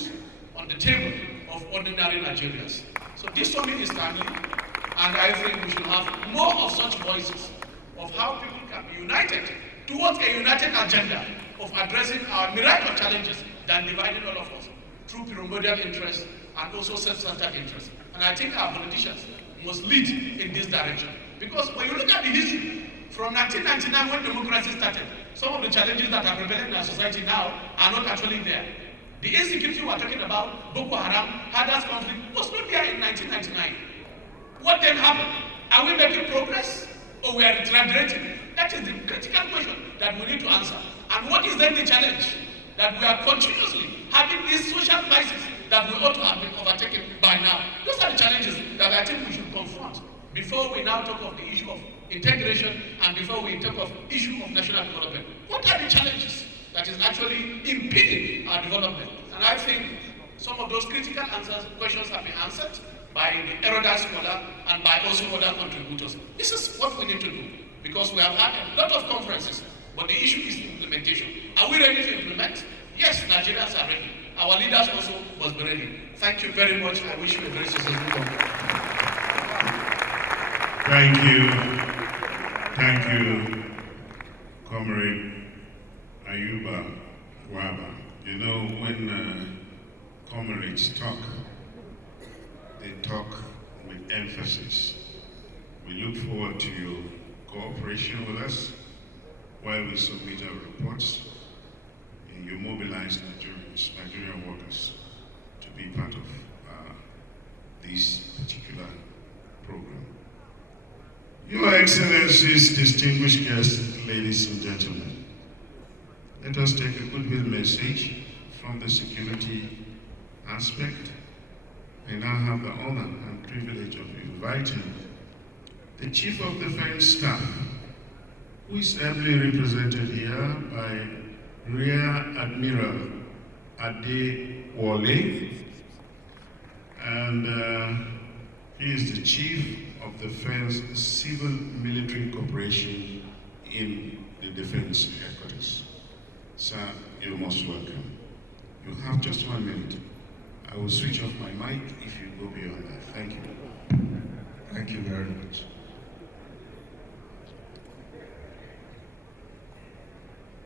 on the table of ordinary Nigerians. So this summit is timely, and I think we should have more of such voices of how people can be united towards a united agenda of addressing our myriad of challenges than dividing all of us through primordial interest and also self-centered interest. And I think our politicians must lead in this direction. Because when you look at the history, from 1999 when democracy started, some of the challenges that are prevalent in our society now are not actually there. The insecurity we are talking about, Boko Haram, Hadas conflict, was not there in 1999. What then happened? Are we making progress or we are retrograding? That is the critical question that we need to answer. And what is then the challenge? That we are continuously having these social crises that we ought to have been overtaken by now. Those are the challenges that I think we should confront before we now talk of the issue of integration and before we talk of issue of national development. What are the challenges that is actually impeding our development? And I think some of those critical questions have been answered by the erudite scholar and by also other contributors. This is what we need to do, because we have had a lot of conferences, but the issue is implementation. Are we ready to implement? Yes, Nigerians are ready. Our leaders also must be ready. Thank you very much. I wish you a very successful conference. Thank you. Thank you, Comrade Ayuba Waba. You know, when comrades talk, they talk with emphasis. We look forward to your cooperation with us while we submit our reports, and you mobilize Nigerian workers to be part of this particular program. Your Excellencies, distinguished guests, ladies and gentlemen, let us take a goodwill message from the security aspect. I now have the honor and privilege of inviting the Chief of Defense Staff, who is ably represented here by Rear Admiral Ade Wole, and he is the Chief of Defense Civil Military Corporation in the Defense Headquarters. Sir, you're most welcome. You have just 1 minute. I will switch off my mic if you go beyond that. Thank you. Thank you very much.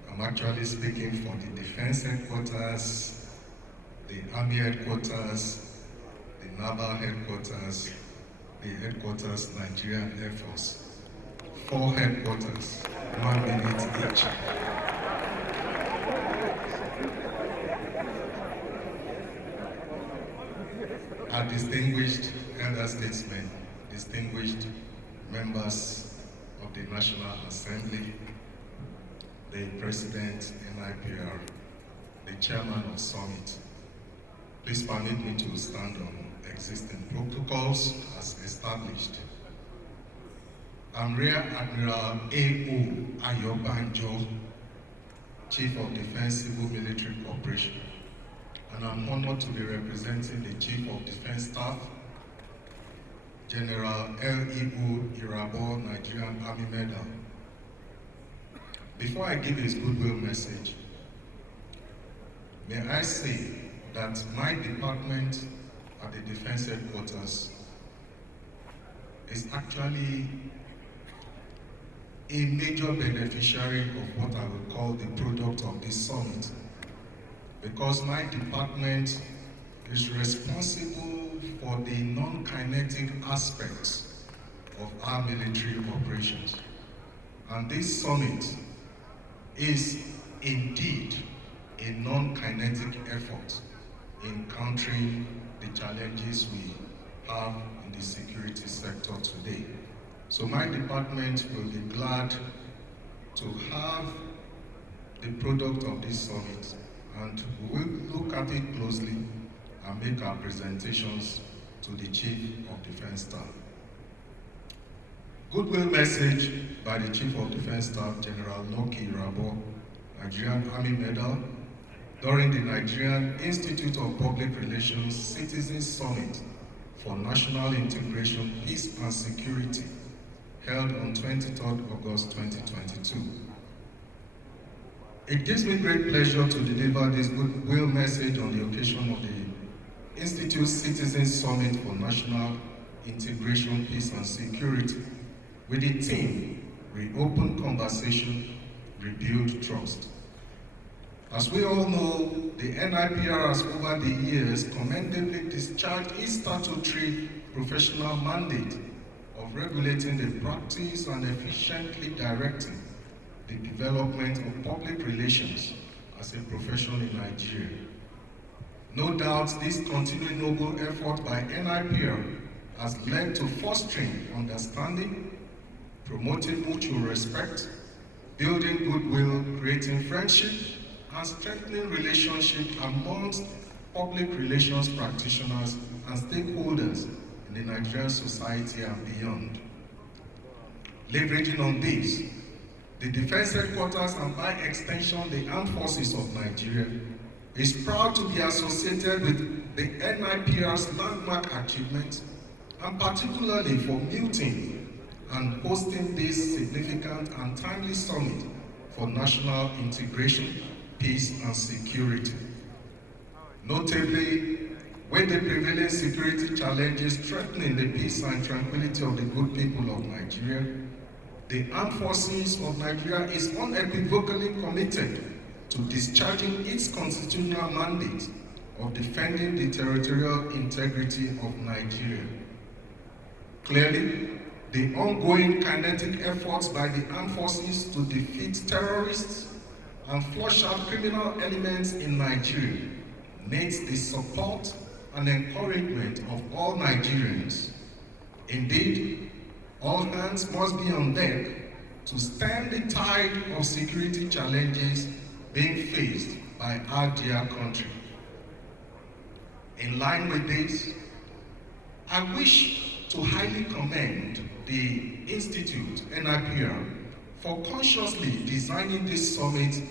I'm actually speaking for the Defense Headquarters, the Army Headquarters, the Naval Headquarters, the Headquarters Nigerian Air Force. 4 headquarters, 1 minute each. Our distinguished elder statesmen, distinguished members of the National Assembly, the President NIPR, the Chairman of Summit, please permit me to stand on existing protocols as established. I'm Rear Admiral A.O. Ayobanjo, Chief of Defense Civil Military Corporation, and I'm honored to be representing the Chief of Defense Staff, General L.E.O. Irabor, Nigerian Army Medal. Before I give his goodwill message, may I say that my department at the Defense Headquarters is actually a major beneficiary of what I would call the product of this summit, because my department is responsible for the non-kinetic aspects of our military operations. And this summit is indeed a non-kinetic effort in countering the challenges we have in the security sector today. So my department will be glad to have the product of this summit, and we will look at it closely and make our presentations to the Chief of Defense Staff. Goodwill message by the Chief of Defense Staff, General Loki Irabor, Nigerian Army Medal, during the Nigerian Institute of Public Relations Citizens Summit for National Integration, Peace and Security, held on 23rd August 2022. It gives me great pleasure to deliver this goodwill message on the occasion of the Institute Citizens Summit for National Integration, Peace and Security, with the theme, Reopen Conversation, Rebuild Trust. As we all know, the NIPR has over the years commendably discharged its statutory professional mandate of regulating the practice and efficiently directing the development of public relations as a profession in Nigeria. No doubt this continuing noble effort by NIPR has led to fostering understanding, promoting mutual respect, building goodwill, creating friendship, and strengthening relationships amongst public relations practitioners and stakeholders in the Nigerian society and beyond. Leveraging on this, the Defense Headquarters, and by extension the Armed Forces of Nigeria, is proud to be associated with the NIPR's landmark achievements, and particularly for muting and hosting this significant and timely summit for national integration, peace and security. Notably, with the prevailing security challenges threatening the peace and tranquility of the good people of Nigeria, the Armed Forces of Nigeria is unequivocally committed to discharging its constitutional mandate of defending the territorial integrity of Nigeria. Clearly, the ongoing kinetic efforts by the Armed Forces to defeat terrorists and flush out criminal elements in Nigeria needs the support and encouragement of all Nigerians. Indeed, all hands must be on deck to stem the tide of security challenges being faced by our dear country. In line with this, I wish to highly commend the Institute, NIPR, for consciously designing this summit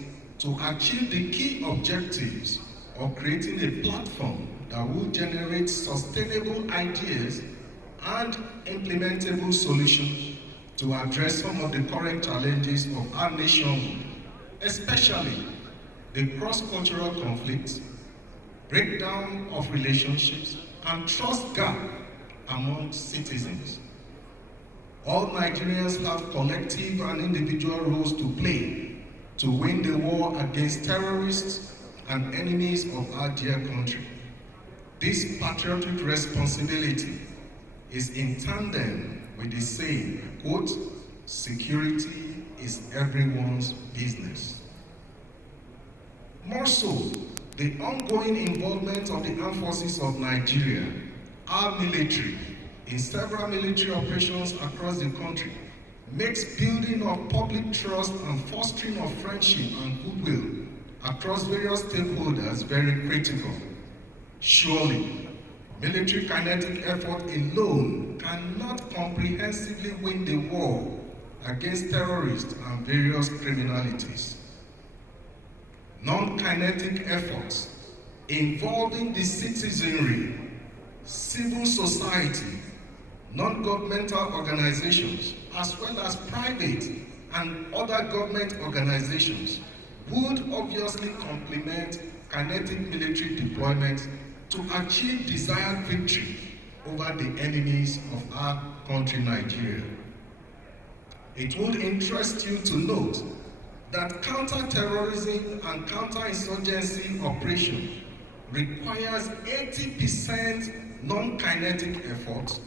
to achieve the key objectives of creating a platform that will generate sustainable ideas and implementable solutions to address some of the current challenges of our nation, especially the cross-cultural conflicts, breakdown of relationships, and trust gap among citizens. All Nigerians have collective and individual roles to play to win the war against terrorists and enemies of our dear country. This patriotic responsibility is in tandem with the saying, quote, security is everyone's business. More so, the ongoing involvement of the Armed Forces of Nigeria, our military, in several military operations across the country, makes building of public trust and fostering of friendship and goodwill across various stakeholders very critical. Surely, military kinetic effort alone cannot comprehensively win the war against terrorists and various criminalities. Non-kinetic efforts involving the citizenry, civil society, non-governmental organizations, as well as private and other government organizations would obviously complement kinetic military deployment to achieve desired victory over the enemies of our country, Nigeria. It would interest you to note that counter-terrorism and counter-insurgency operation requires 80% non-kinetic effort,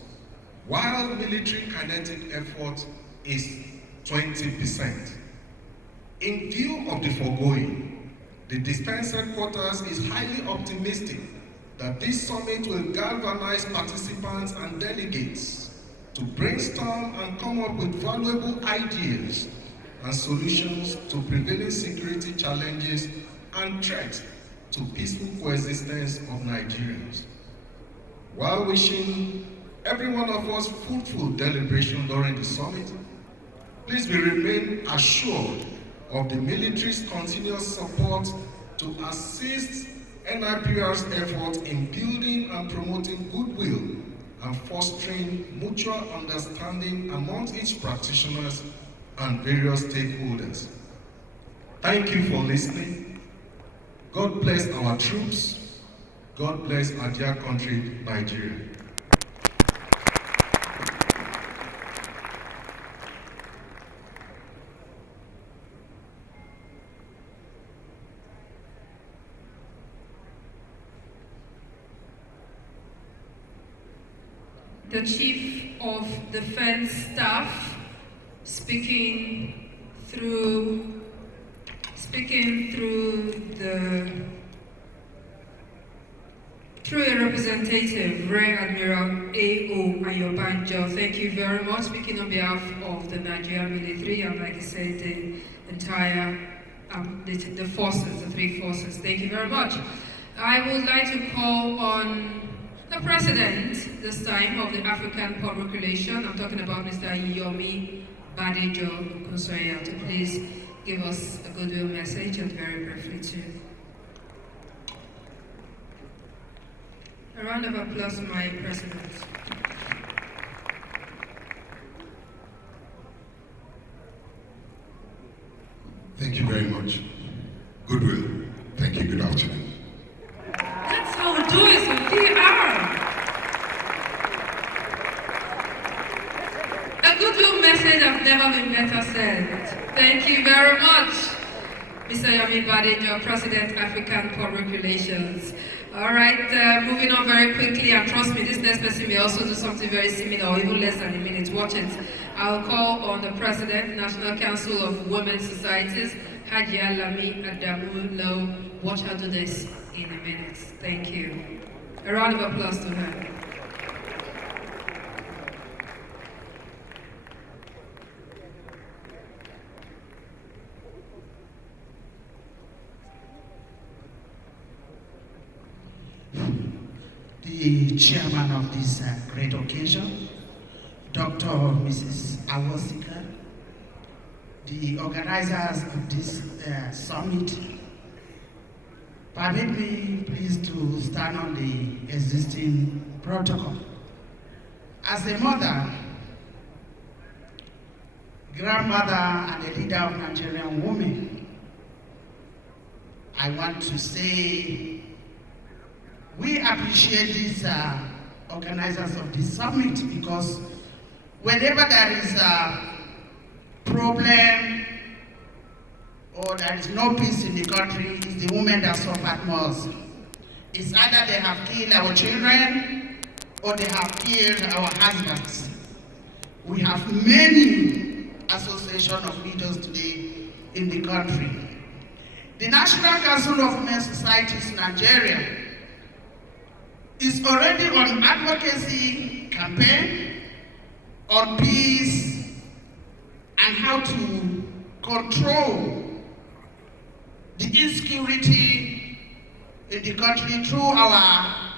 while military kinetic effort is 20%. In view of the foregoing, the Defense Headquarters is highly optimistic that this summit will galvanize participants and delegates to brainstorm and come up with valuable ideas and solutions to prevailing security challenges and threats to peaceful coexistence of Nigerians. While wishing every one of us fruitful deliberation during the summit, please remain assured of the military's continuous support to assist NIPR's efforts in building and promoting goodwill and fostering mutual understanding amongst its practitioners and various stakeholders. Thank you for listening. God bless our troops. God bless our dear country, Nigeria. The Chief of Defense Staff speaking through a representative, Rear Admiral A.O. Ayobanjo. Thank you very much. Speaking on behalf of the Nigerian military and, like I said, the entire the forces, the three forces. Thank you very much. I would like to call on the President, this time, of the African Public Relations. I'm talking about Mr. Yomi Badejo Okunsoya, to please give us a goodwill message and very briefly too. A round of applause for my President. Thank you very much. Goodwill. Thank you. Good afternoon. That's how we do it in PR. A goodwill message has never been better said. Thank you very much, Mr. Yomi Badejo, President, African Public Relations. All right, moving on very quickly, and trust me, this next person may also do something very similar or even less than a minute. Watch it. I'll call on the President, National Council of Women's Societies, Hajia Lami Adamu Low. Watch her do this in a minute. Thank you. A round of applause to her. The chairman of this great occasion, Dr. Mrs. Awosika, the organizers of this summit, permit me please to stand on the existing protocol. As a mother, grandmother, and a leader of Nigerian women, I want to say we appreciate these organizers of this summit, because whenever there is a problem or there is no peace in the country, it's the women that suffer most. It's either they have killed our children or they have killed our husbands. We have many associations of leaders today in the country. The National Council of Women's Societies in Nigeria is already on advocacy campaign on peace and how to control the insecurity in the country through our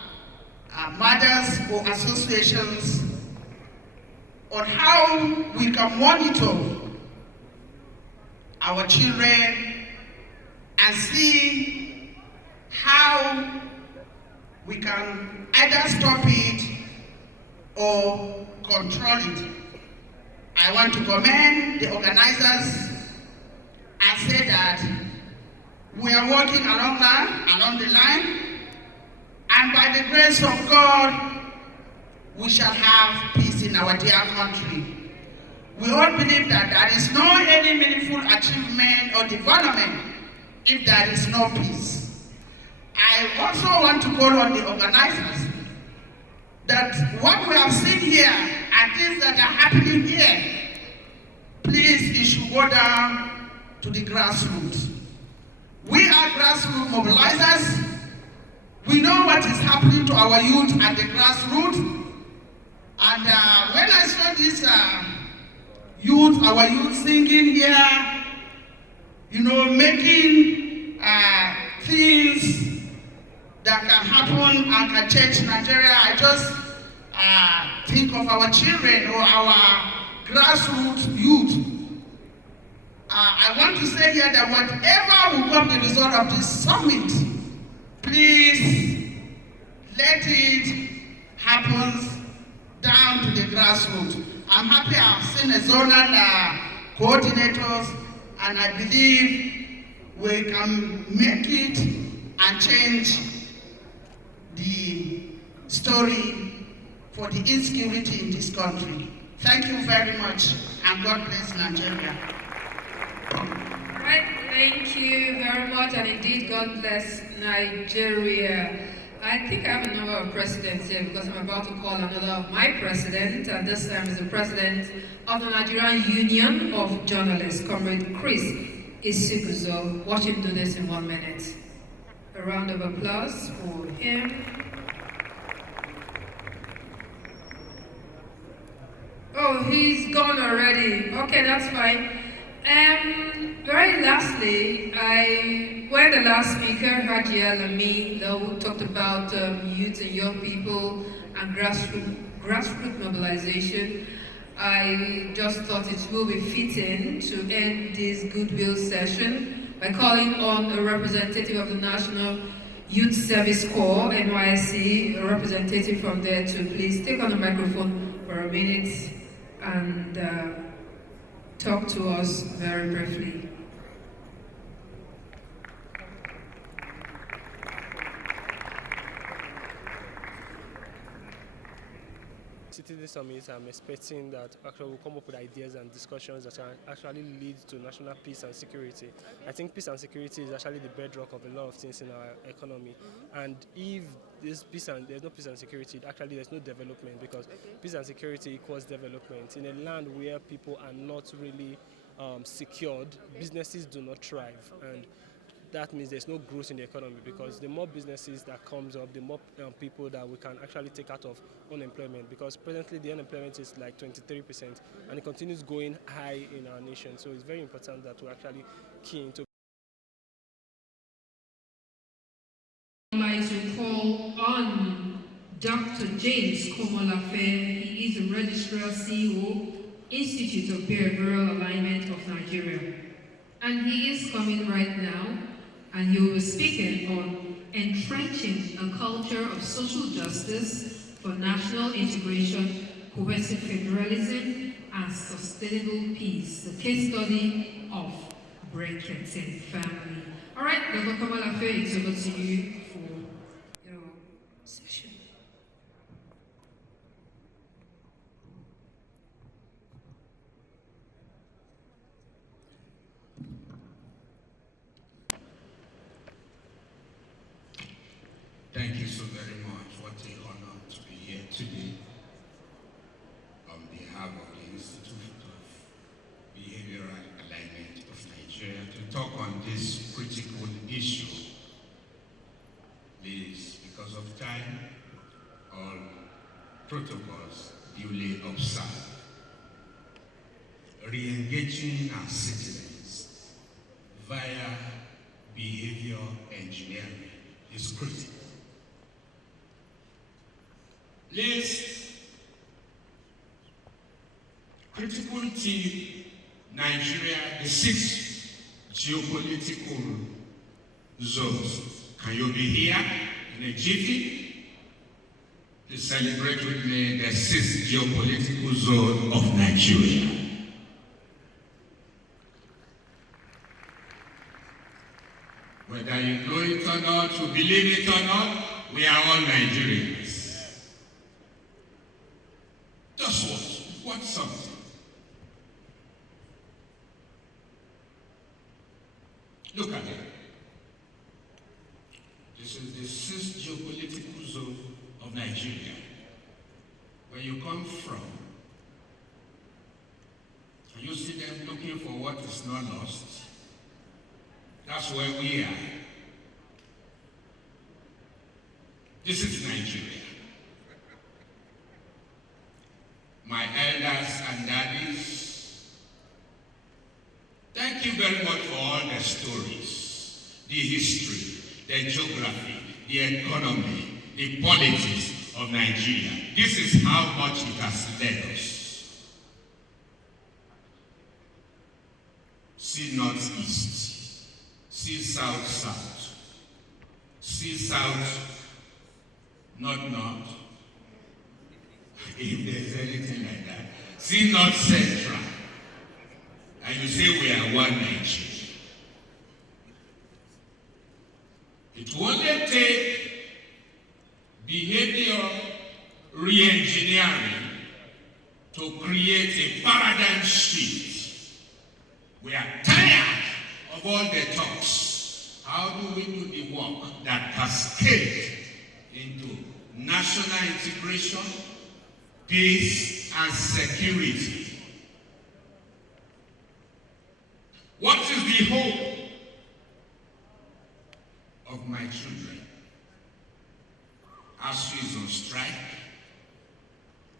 mothers or associations on how we can monitor our children and see how we can either stop it or control it. I want to commend the organizers and say that we are working along the line, and by the grace of God, we shall have peace in our dear country. We all believe that there is no any meaningful achievement or development if there is no peace. I also want to call on the organizers that what we have seen here and things that are happening here, please, it should go down to the grassroots. We are grassroots mobilizers. We know what is happening to our youth at the grassroots. And when I saw this our youth singing here, you know, making things that can happen and can change Nigeria, I just think of our children or our grassroots youth. I want to say here that whatever will come the result of this summit, please let it happen down to the grassroots. I'm happy I've seen a zonal coordinators, and I believe we can make it and change the story for the insecurity in this country. Thank you very much, and God bless Nigeria. Right, thank you very much, and indeed, God bless Nigeria. I think I have a number of presidents here because I'm about to call another of my president, and this time is the president of the Nigerian Union of Journalists, Comrade Chris Isiguzo. Watch him do this in 1 minute. A round of applause for him. Oh, he's gone already. Okay, that's fine. Very lastly, when the last speaker, Haji Alami, who talked about youth and young people and grassroots mobilization, I just thought it will be fitting to end this goodwill session by calling on a representative of the National Youth Service Corps, NYSC, a representative from there to please take on the microphone for a minute and talk to us very briefly. Citizen Summit, I'm expecting that actually we'll come up with ideas and discussions that can actually lead to national peace and security. I think peace and security is actually the bedrock of a lot of things in our economy. And if there's no peace and security, actually there's no development, because peace and security equals development. In a land where people are not really secured, businesses do not thrive, and that means there's no growth in the economy, because the more businesses that comes up, the more people that we can actually take out of unemployment, because presently the unemployment is like 23% and it continues going high in our nation. So it's very important that we actually key into. I'd like to call on Dr. James Komolafe. He is the Registrar CEO, Institute of Behavioral Alignment of Nigeria. And he is coming right now, and he will be speaking on entrenching a culture of social justice for national integration, cohesive federalism, and sustainable peace, the case study of Brekete family. All right, Dr. Komolafe, it's over to you for your session. Thank you so very much. What an honor to be here today on behalf of the Institute of Behavioral Alignment of Nigeria to talk on this critical issue. Please, because of time, all protocols duly observed. Re-engaging our citizens via behavior engineering is critical. Let's critical to Nigeria, the 6 geopolitical zones. Can you be here in a jiffy to celebrate with me the 6th geopolitical zone of Nigeria? Whether you know it or not, you believe it or not, we are all Nigerians. Just what something. Look at it. This is the 6th geopolitical zone of Nigeria. Where you come from, and you see them looking for what is not lost. That's where we are. This is Nigeria. My elders and daddies, thank you very much for all the stories, the history, the geography, the economy, the politics of Nigeria. This is how much it has led us. See northeast. See south, south. See south, not north. If there's anything like that. See north central. And you say we are one Nigeria. It will only take behavioral re-engineering to create a paradigm shift. We are tired of all the talks. How do we do the work that cascades into national integration, peace, and security? What is the hope of my children? ASU is on strike.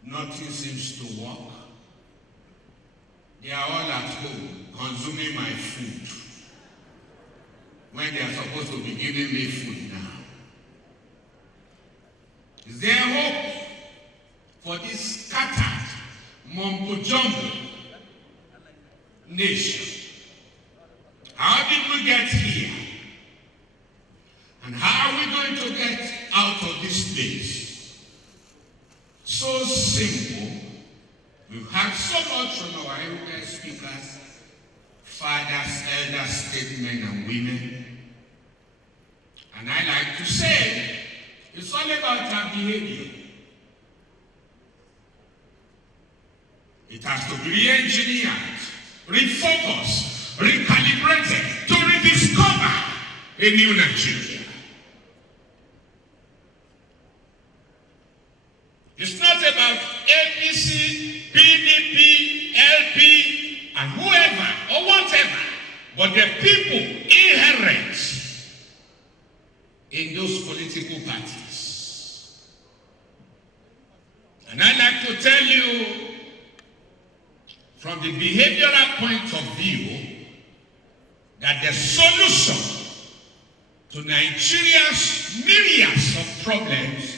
Nothing seems to work. They are all at home consuming my food when they are supposed to be giving me food now. Is there hope for this scattered, mumbo-jumbo nation? How did we get here? And how are we going to get out of this place? So simple. We've had so much from our elder speakers, fathers, elders, statesmen, and women. And I like to say, it's all about our behavior. It has to be re-engineered, refocused, recalibrated to rediscover a new Nigeria. It's not about APC, PDP, LP, and whoever or whatever, but the people inherent in those political parties. And I'd like to tell you, from the behavioral point of view, that the solution to Nigeria's myriads of problems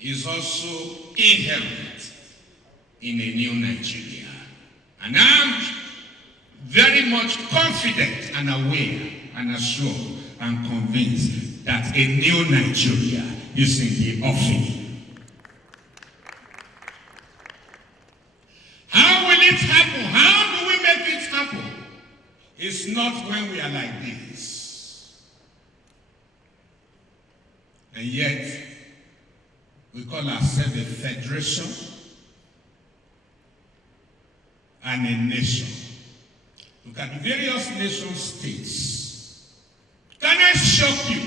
is also inherent in a new Nigeria. And I'm very much confident and aware and assured and convinced that a new Nigeria is in the offing. How will it happen? How do we make it happen? It's not when we are like this. And yet, we call ourselves a federation and a nation. Look at the various nation states. Can I shock you?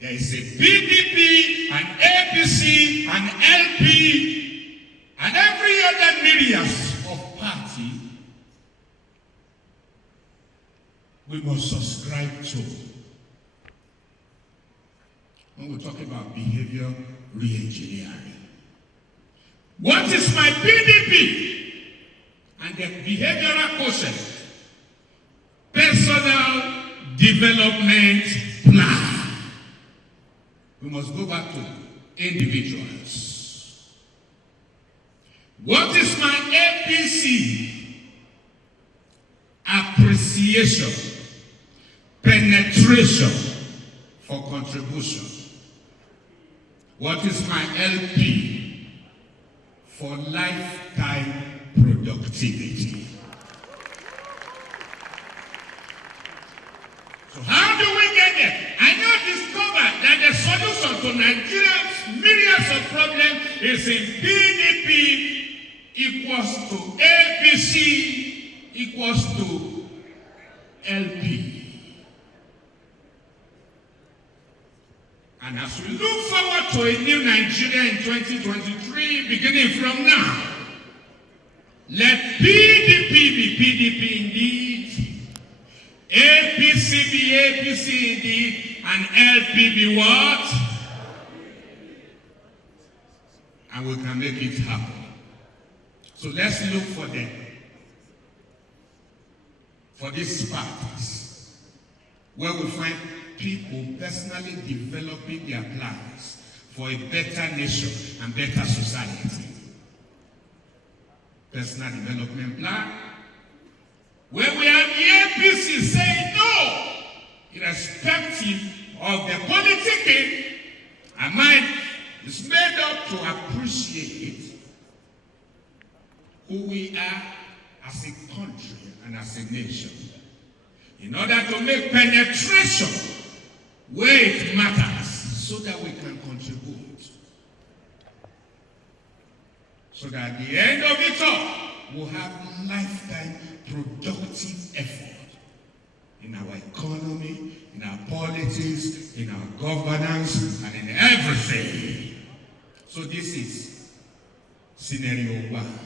There is a PDP, an APC, an LP, and every other myriad of party we must subscribe to. When we talk about behavior re-engineering. What is my PDP? And the behavioral concept? Personal development plan. We must go back to individuals. What is my APC? appreciation, penetration for contribution. What is my LP? For lifetime productivity. So how do we get there? I now discovered that the solution to Nigeria's millions of problems is in PDP equals to APC equals to LP. And as we look forward to a new Nigeria in 2023, beginning from now, let PDP be PDP indeed, APC be APC indeed, and LP be what? And we can make it happen. So let's look for them. For these parties, where we find people personally developing their plans for a better nation and better society. Personal development plan, where we have the APC saying no, irrespective of the politicking, our mind is made up to appreciate who we are as a country and as a nation, in order to make penetration where it matters, so that we can contribute. So that at the end of it all, we'll have lifetime productive effort in our economy, in our politics, in our governance, and in everything. So this is scenario one.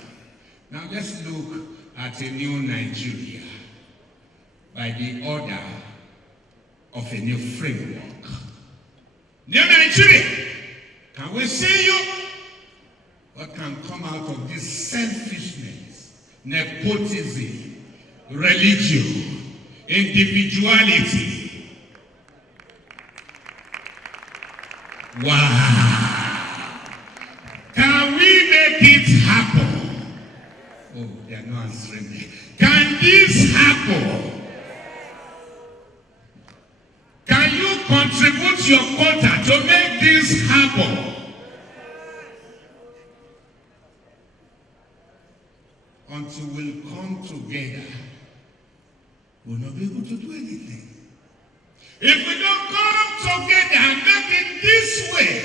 Now let's look at a new Nigeria by the order of a new framework. New Nigeria, can we see you? What can come out of this selfishness, nepotism, religion, individuality? Wow! Can we make it happen? Oh, they are not answering me. Can this happen? Can you contribute your quota to make this happen? Until we'll come together, we'll not be able to do anything. If we don't come together and make it this way,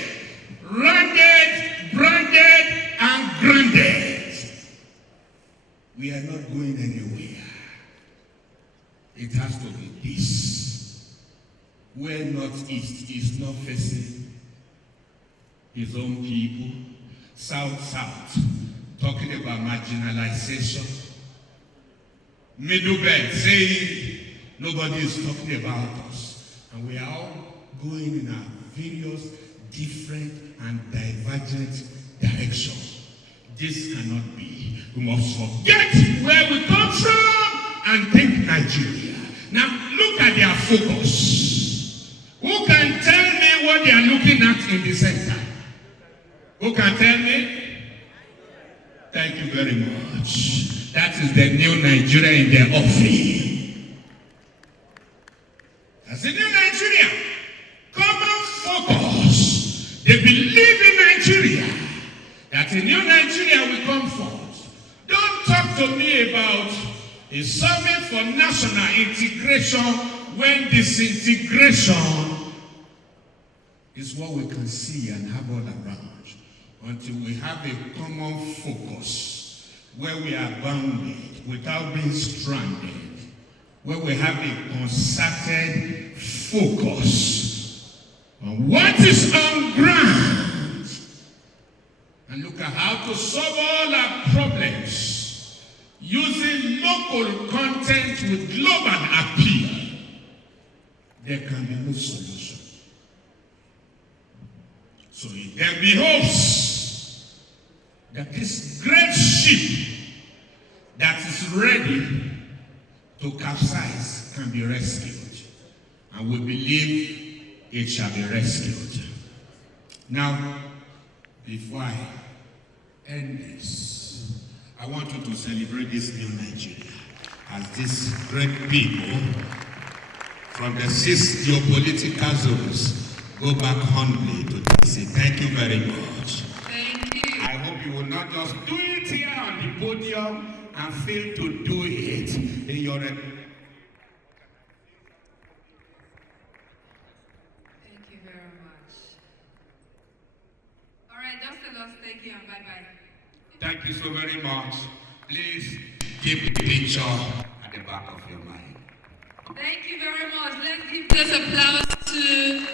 rounded, branded, and grounded, we are not going anywhere. It has to be this, where Northeast is not facing his own people, South, talking about marginalization, Middle Belt saying nobody is talking about us, and we are all going in our various different and divergent directions. This cannot be. We must forget where we come from and think Nigeria. Now look at their focus. Who can tell me what they are looking at in the center? Who can tell me? Thank you very much. That is the new Nigeria in their offering. That's the new Nigeria. Common focus. They believe in Nigeria. That a new Nigeria will come forth. Don't talk to me about a summit for national integration when disintegration is what we can see and have all around. Until we have a common focus where we are bounded without being stranded, where we have a concerted focus on what is on ground, and look at how to solve all our problems using local content with global appeal, there can be no solution. So it then behoves that this great ship that is ready to capsize can be rescued. And we believe it shall be rescued. Now, before I end this, I want you to celebrate this new Nigeria. as these great people from the 6 geopolitical zones go back humbly to DC. Thank you very much. Thank you. I hope you will not just do it here on the podium and fail to do it in your... Thank you very much. All right, just tell us thank you and bye-bye. Thank you so very much. Please keep the picture at the back of your mind. Thank you very much. Let's give this applause to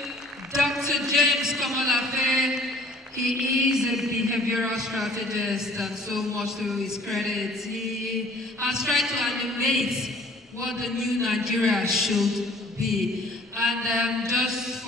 Dr. James Komolafe. He is a behavioral strategist, and so much to his credit. He has tried to animate what the new Nigeria should be. And just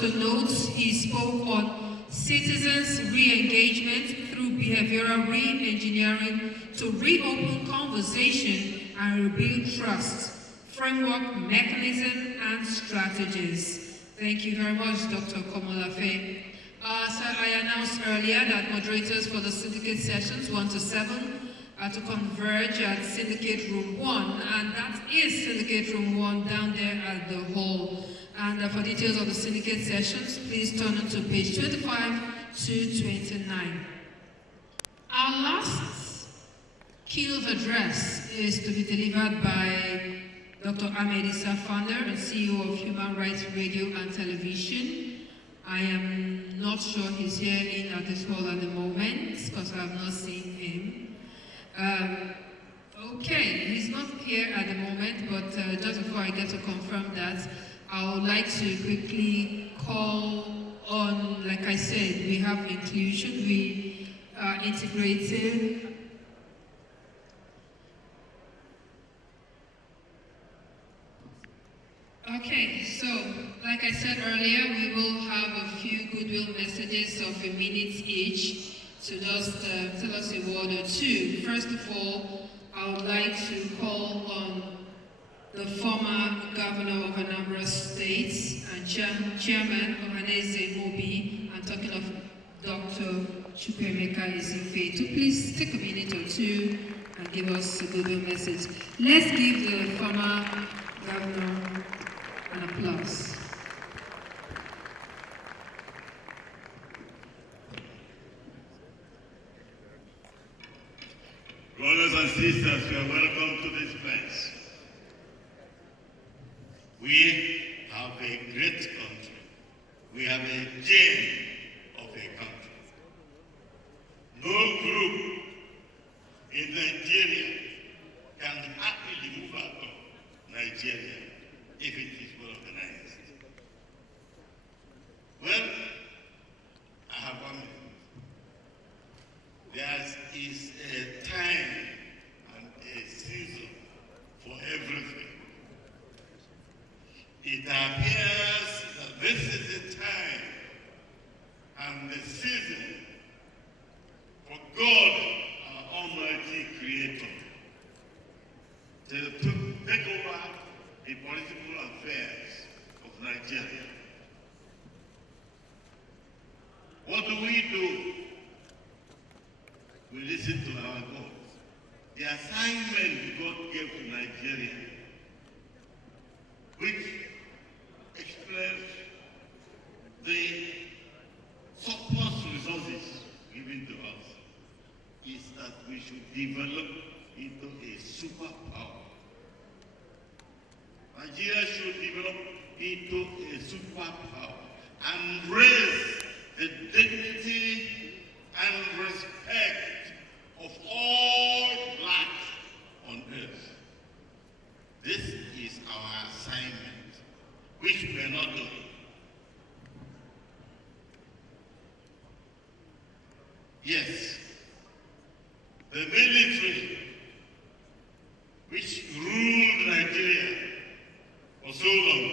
to note, he spoke on citizens' re-engagement through behavioral re-engineering to reopen conversation and rebuild trust, framework, mechanism, and strategies. Thank you very much, Dr. Komolafe. So I announced earlier that moderators for the syndicate sessions 1 to 7 are to converge at Syndicate Room 1, and that is Syndicate Room 1 down there at the hall. And for details of the syndicate sessions, please turn to page 25 to 29. Our last keynote address is to be delivered by Dr. Ahmed Issa, founder and CEO of Human Rights Radio and Television. I am not sure he's here in at this hall at the moment because I have not seen him. Okay, he's not here at the moment, but just before I get to confirm that, I would like to quickly call on, like I said, we have inclusion, we are integrating. Okay, so like I said earlier, we will have a few goodwill messages of a minute each to just tell us a word or two. First of all, I would like to call on the former governor of Anambra State and chairman of Ohanaeze Mobi. I'm talking of Dr. Chukwuemeka Ezeife, to please take a minute or two and give us a goodwill message. Let's give the former governor an applause. Brothers and sisters, you are welcome to this place. We have a great country. We have a gem of a country. No group in Nigeria can happily move out of Nigeria if it is well organized. Well, I have 1 minute. There is a time and a season for everything. It appears that this is the time and the season for God, our Almighty Creator, to take over the political affairs of Nigeria. What do? We listen to our God. The assignment God gave to Nigeria, which explains the surplus resources given to us, is that we should develop into a superpower. Nigeria should develop into a superpower and raise the dignity and respect of all blacks on earth. This is our assignment, which we are not doing. Yes, the military, which ruled Nigeria for so long,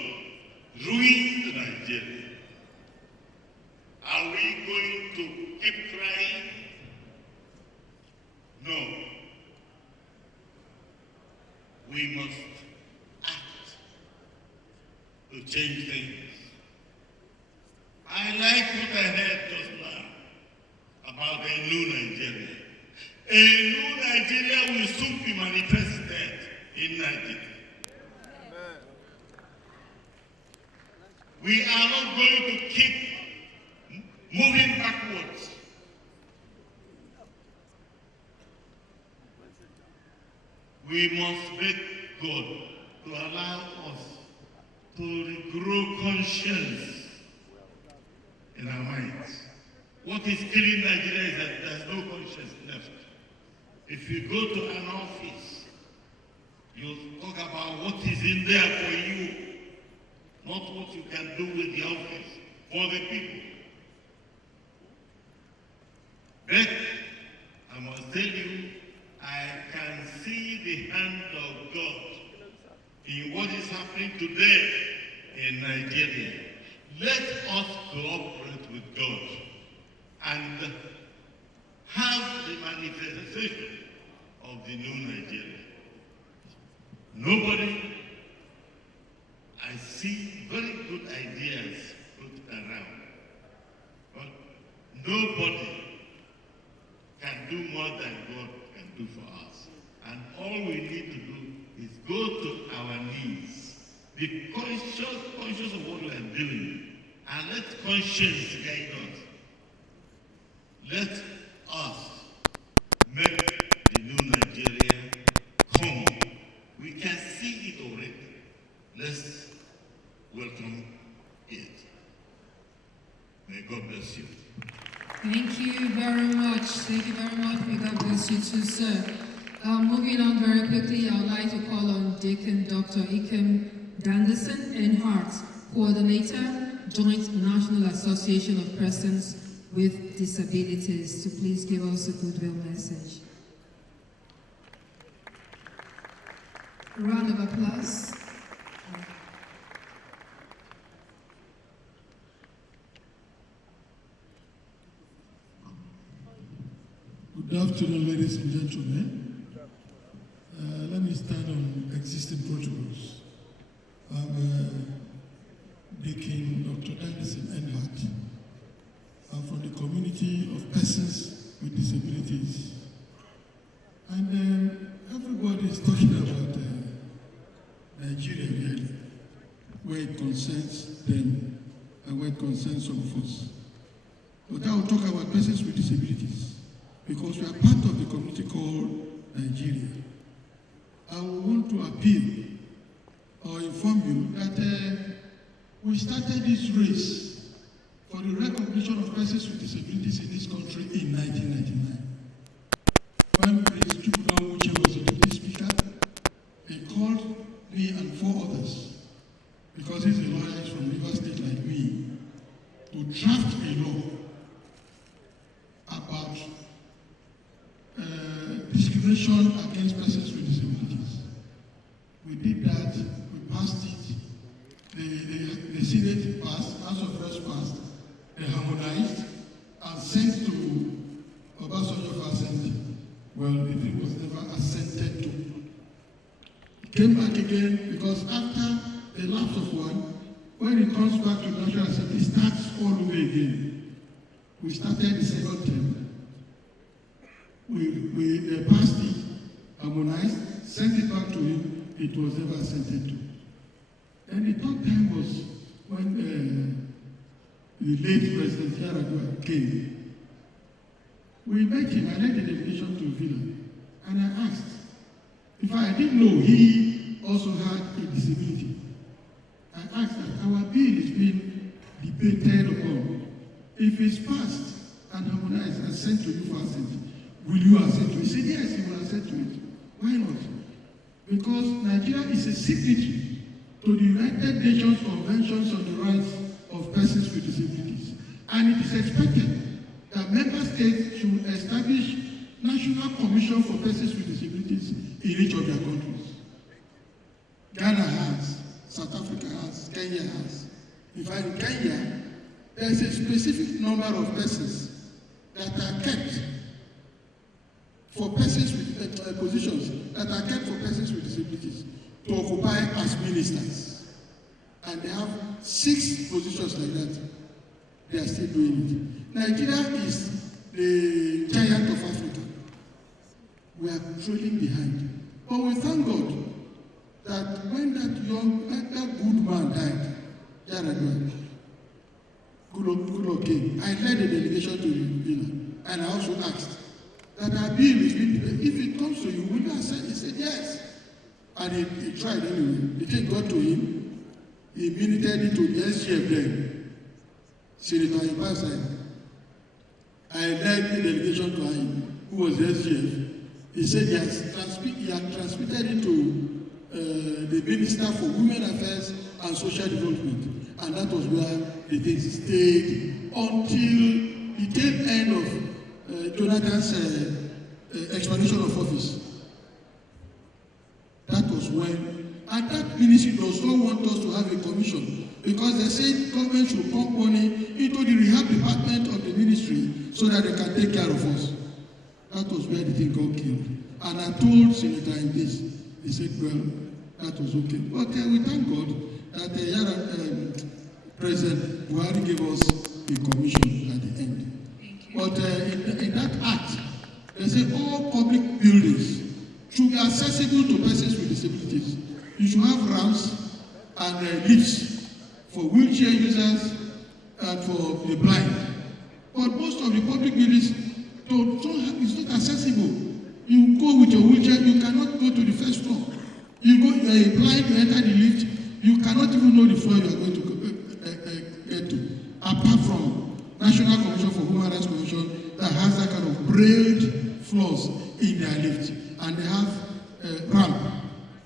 ruined Nigeria. Are we going to keep crying? No. We must act to change things. I like what I heard just now about a new Nigeria. A new Nigeria will soon be manifested in in Nigeria. We are not going to keep moving backwards. We must beg God to allow us to regrow conscience in our minds. What is killing Nigeria is that there's no conscience left. If you go to an office, you talk about what is in there for you, not what you can do with the office for the people. But I must tell you, I can see the hand of God in what is happening today in Nigeria. Let us cooperate with God and have the manifestation of the new Nigeria. Nobody, I see very good ideas put around, but nobody can do more than God can do for us. And all we need to do is go to our knees, be conscious of what we are doing, and let conscience guide us. Let us make the new Nigeria come. We can see it already. Let's welcome it. May God bless you. Thank you very much. Thank you very much. May God bless you too, sir. Moving on very quickly, I would like to call on Deacon Dr. Ikem Danderson Enhart, Coordinator, Joint National Association of Persons with Disabilities, to please give us a goodwill message. A round of applause. Good afternoon, ladies and gentlemen. Let me start on existing protocols. I'm Deacon Dr. Anderson Enhart. I'm from the community of persons with disabilities. And everybody is talking about Nigeria really, where it concerns them and where it concerns some of us. But I will talk about persons with disabilities, because we are part of the community called Nigeria. I want to appeal or inform you that we started this race for the recognition of persons with disabilities in this country in 1999. When Prince Chukwuka Uche was the deputy speaker, he called me and 4 others, because he's a lawyer from Rivers State like me, to draft a law about discrimination against persons with disabilities. We did that, we passed it, the Senate passed, House of Reps passed, they harmonized, and sent to Obasanjo for assent. Well, the thing was never assented to. It came back again, because after the lapse of one, when it comes back to National Assembly, it starts all over again. We started the second term. We passed it, harmonized, sent it back to him, it was never assented to. And the third time was when the late President Yar'Adua came. We met him, I led the delegation to Villa, and I asked, if I didn't know he also had a disability, I asked that our bill is being debated upon. If it's passed and harmonized and sent to you for assent, will you assent to it? He said, yes, he will assent to it. Why not? Because Nigeria is a signatory to the United Nations Conventions on the Rights of Persons with Disabilities. And it is expected that member states should establish National Commission for Persons with Disabilities in each of their countries. Ghana has, South Africa has, Kenya has. In fact, in Kenya, there is a specific number of persons that are kept for persons with positions that are kept for persons with disabilities to occupy as ministers. And they have 6 positions like that. They are still doing it. Nigeria is the giant of Africa. We are trailing behind. But we thank God that when that good man died, Yaradua, Goodluck came, I led a delegation to Villa, and I also asked that our bill is being delayed. If it comes to you, will you accept? He said yes. And he tried anyway. The thing got to him. He minuted it to the SGF then. Senator Ibasai. I led the delegation to him, who was the SGF. He said he had transmitted it to the Minister for Women Affairs and Social Development. And that was where the thing stayed until the tail end of Jonathan's explanation of office. That was when, and that ministry does not want us to have a commission because they said government should pump money into the rehab department of the ministry so that they can take care of us. That was where the thing got killed. And I told Senator in this, he said, well, that was okay. But we thank God that President Buhari gave us a commission at the end. But in that act, they say all public buildings should be accessible to persons with disabilities. You should have ramps and lifts for wheelchair users and for the blind. But most of the public buildings it's not accessible. You go with your wheelchair, you cannot go to the first floor. You are blind, you enter the lift, you cannot even know the floor you are going to get to. Apart from National Commission for Human Rights Commission that has that kind of brailled floors in their lift, and they have a ramp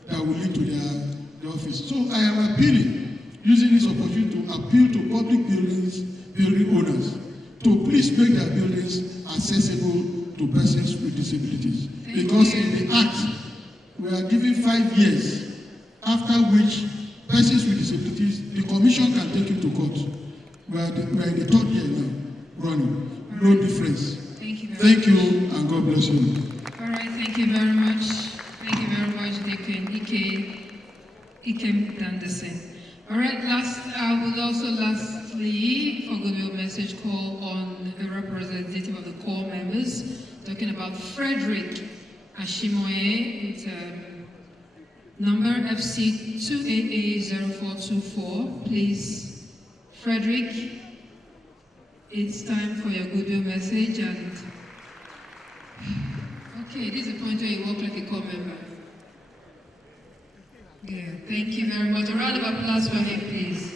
that will lead to their office. So I am appealing, using this opportunity to appeal to public building owners to please make their buildings accessible to persons with disabilities. Because in the Act, we are given 5 years, after which persons with disabilities, the Commission can take it to court. We are in the 3rd year now, running. No difference. Thank you, and God bless you. All right, thank you very much. Thank you very much, Deacon Ikem Danderson. All right, I would also lastly, for goodwill message, call on a representative of the core members, talking about Frederick Ashimoye, with number FC 2AA0424. Please, Frederick, it's time for your goodwill message. And okay, this is a point where you walk like a core member. Yeah, thank you very much. A round of applause for him, please.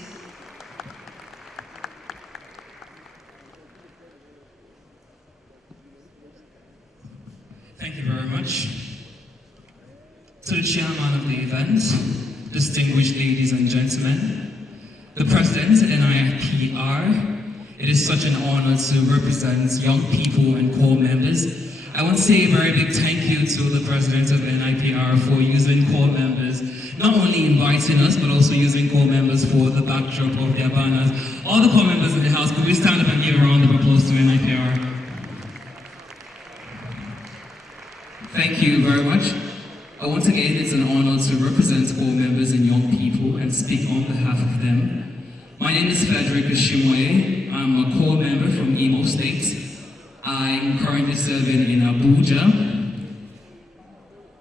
Thank you very much. To the chairman of the event, distinguished ladies and gentlemen, the president of NIPR, it is such an honor to represent young people and core members. I want to say a very big thank you to the president of NIPR for using core members, not only inviting us, but also using core members for the backdrop of their banners. All the core members in the house, could we stand up and give a round of applause to NIPR? Thank you very much. Once again, it's an honor to represent core members and young people and speak on behalf of them. My name is Frederick Ashimoye. I'm a core member from Imo State. I'm currently serving in Abuja.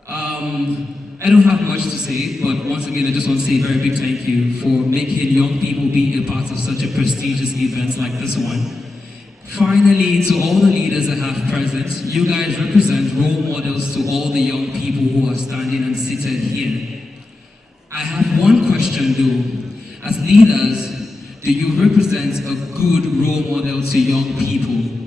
I don't have much to say, but once again, I just want to say a very big thank you for making young people be a part of such a prestigious event like this one. Finally, to all the leaders I have present, you guys represent role models to all the young people who are standing and seated here. I have one question though. As leaders, do you represent a good role model to young people?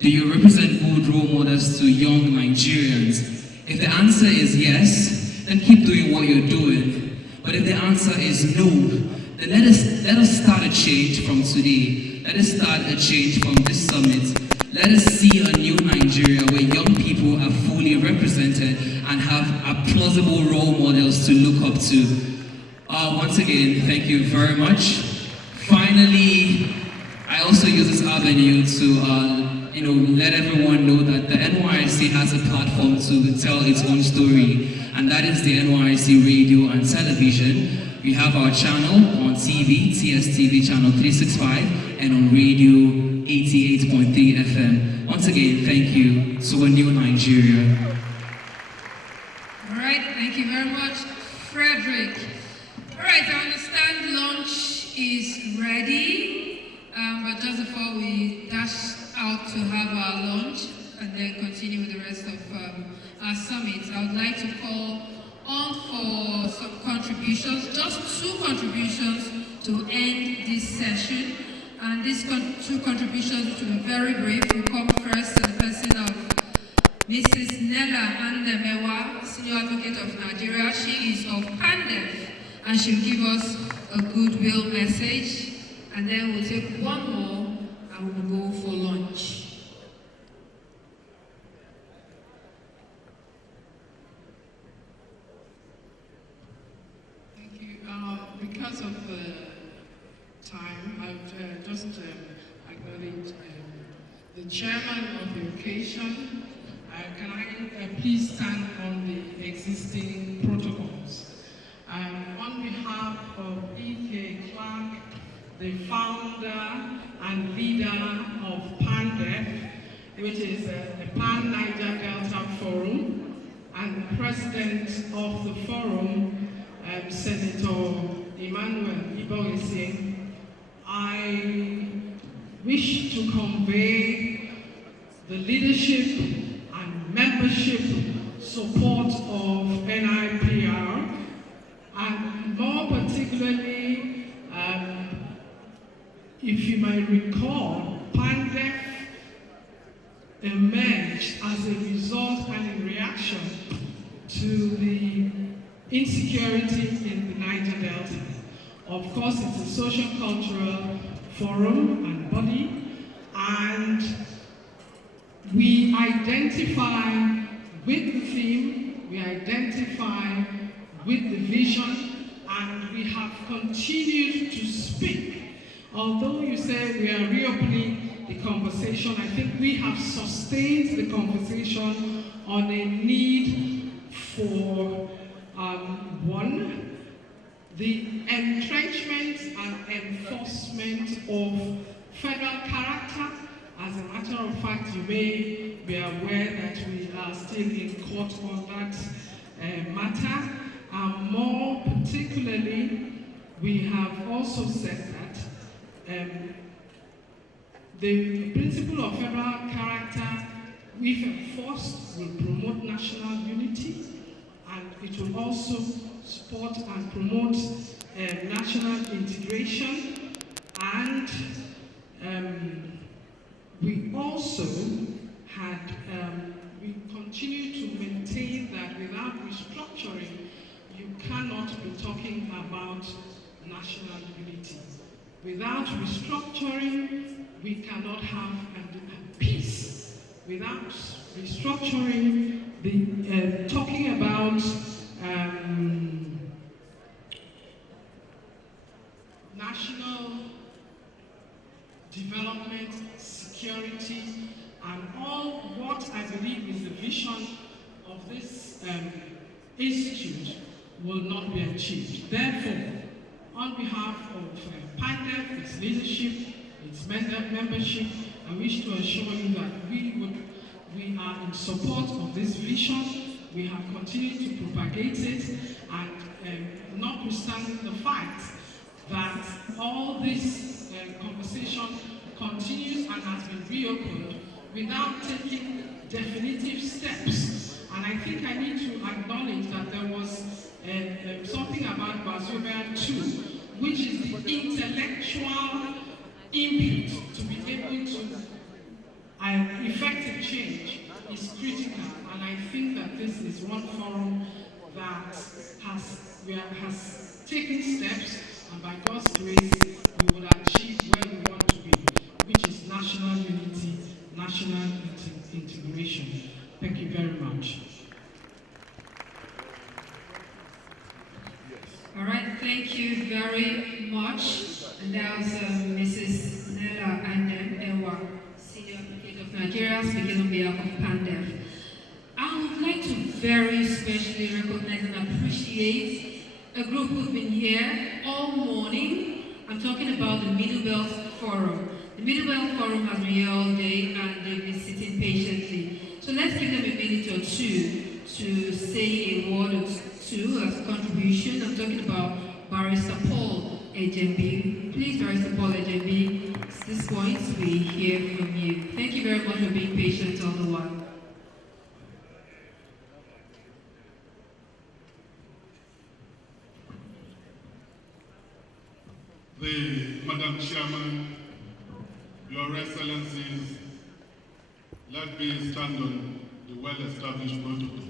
Do you represent good role models to young Nigerians? If the answer is yes, then keep doing what you're doing. But if the answer is no, then let us start a change from today. Let us start a change from this summit. Let us see a new Nigeria where young people are fully represented and have plausible role models to look up to. Once again, thank you very much. Finally, I also use this avenue to let everyone know that the NYSC has a platform to tell its own story, and that is the NYSC Radio and Television. We have our channel on TV, TSTV channel 365, and on radio 88.3 FM. Once again, thank you to a new Nigeria. All right, thank you very much. Frederick. All right, I understand lunch is ready, but just before we dash out to have our lunch and then continue with the rest of our summit, I would like to call on for some contributions, just 2 contributions to end this session. And these 2 contributions will be very brief. We'll come first to the person of Mrs. Nella Andemewa, Senior Advocate of Nigeria. She is of PANDEF, and she'll give us a goodwill message. And then we'll take one more and we'll go for lunch. Thank you. Because of time, I've just acknowledged the chairman of the occasion. Can I please stand on the existing protocols? On behalf of E.K. Clark, the founder and leader of PANDEF, which is the Pan-Niger Delta Forum, and the president of the forum, Senator Emmanuel Iboese, I wish to convey the leadership and membership support of NIPR, and more particularly, if you might recall, PANDEF emerged as a result and in reaction to the insecurity in the Niger Delta. Of course, it's a social cultural forum and body, and we identify with the theme, we identify with the vision, and we have continued to speak. Although you say we are reopening the conversation, I think we have sustained the conversation on a need for one, the entrenchment and enforcement of federal character. As a matter of fact, you may be aware that we are still in court on that matter. More particularly, we have also said that the principle of federal character, if enforced, will promote national unity, and it will also support and promote national integration. And we also had, we continue to maintain that without restructuring, you cannot be talking about national unity. Without restructuring, we cannot have peace. Without restructuring, talking about national development, security, and all what I believe is the vision of this institute will not be achieved. Therefore, on behalf of PANDEF, its leadership, its membership, I wish to assure you that we are in support of this vision. We have continued to propagate it, and notwithstanding the fact that all this conversation continues and has been reopened without taking definitive steps. And I think I need to acknowledge that there was something about Bazooka 2, which is the intellectual input to be able to effective change is critical. And I think that this is one forum that has taken steps, and by God's grace, we will achieve where we want to be, which is national unity, national integration. Thank you very much. All right, thank you very much. And that was Mrs. Nella Andemewa, Senior Advocate of Nigeria, speaking on behalf of PANDEF. I would like to very specially recognize and appreciate a group who've been here all morning. I'm talking about the Middle Belt Forum. The Middle Belt Forum has been here all day and they've been sitting patiently. So let's give them a minute or two to say a word or 2 as a contribution. I'm talking about Barrister Paul Ejembi. Please, Barrister Paul Ejembi, at this point we hear from you. Thank you very much for being patient on the one. Madam Chairman, Your Excellencies, let me stand on the well-established protocol.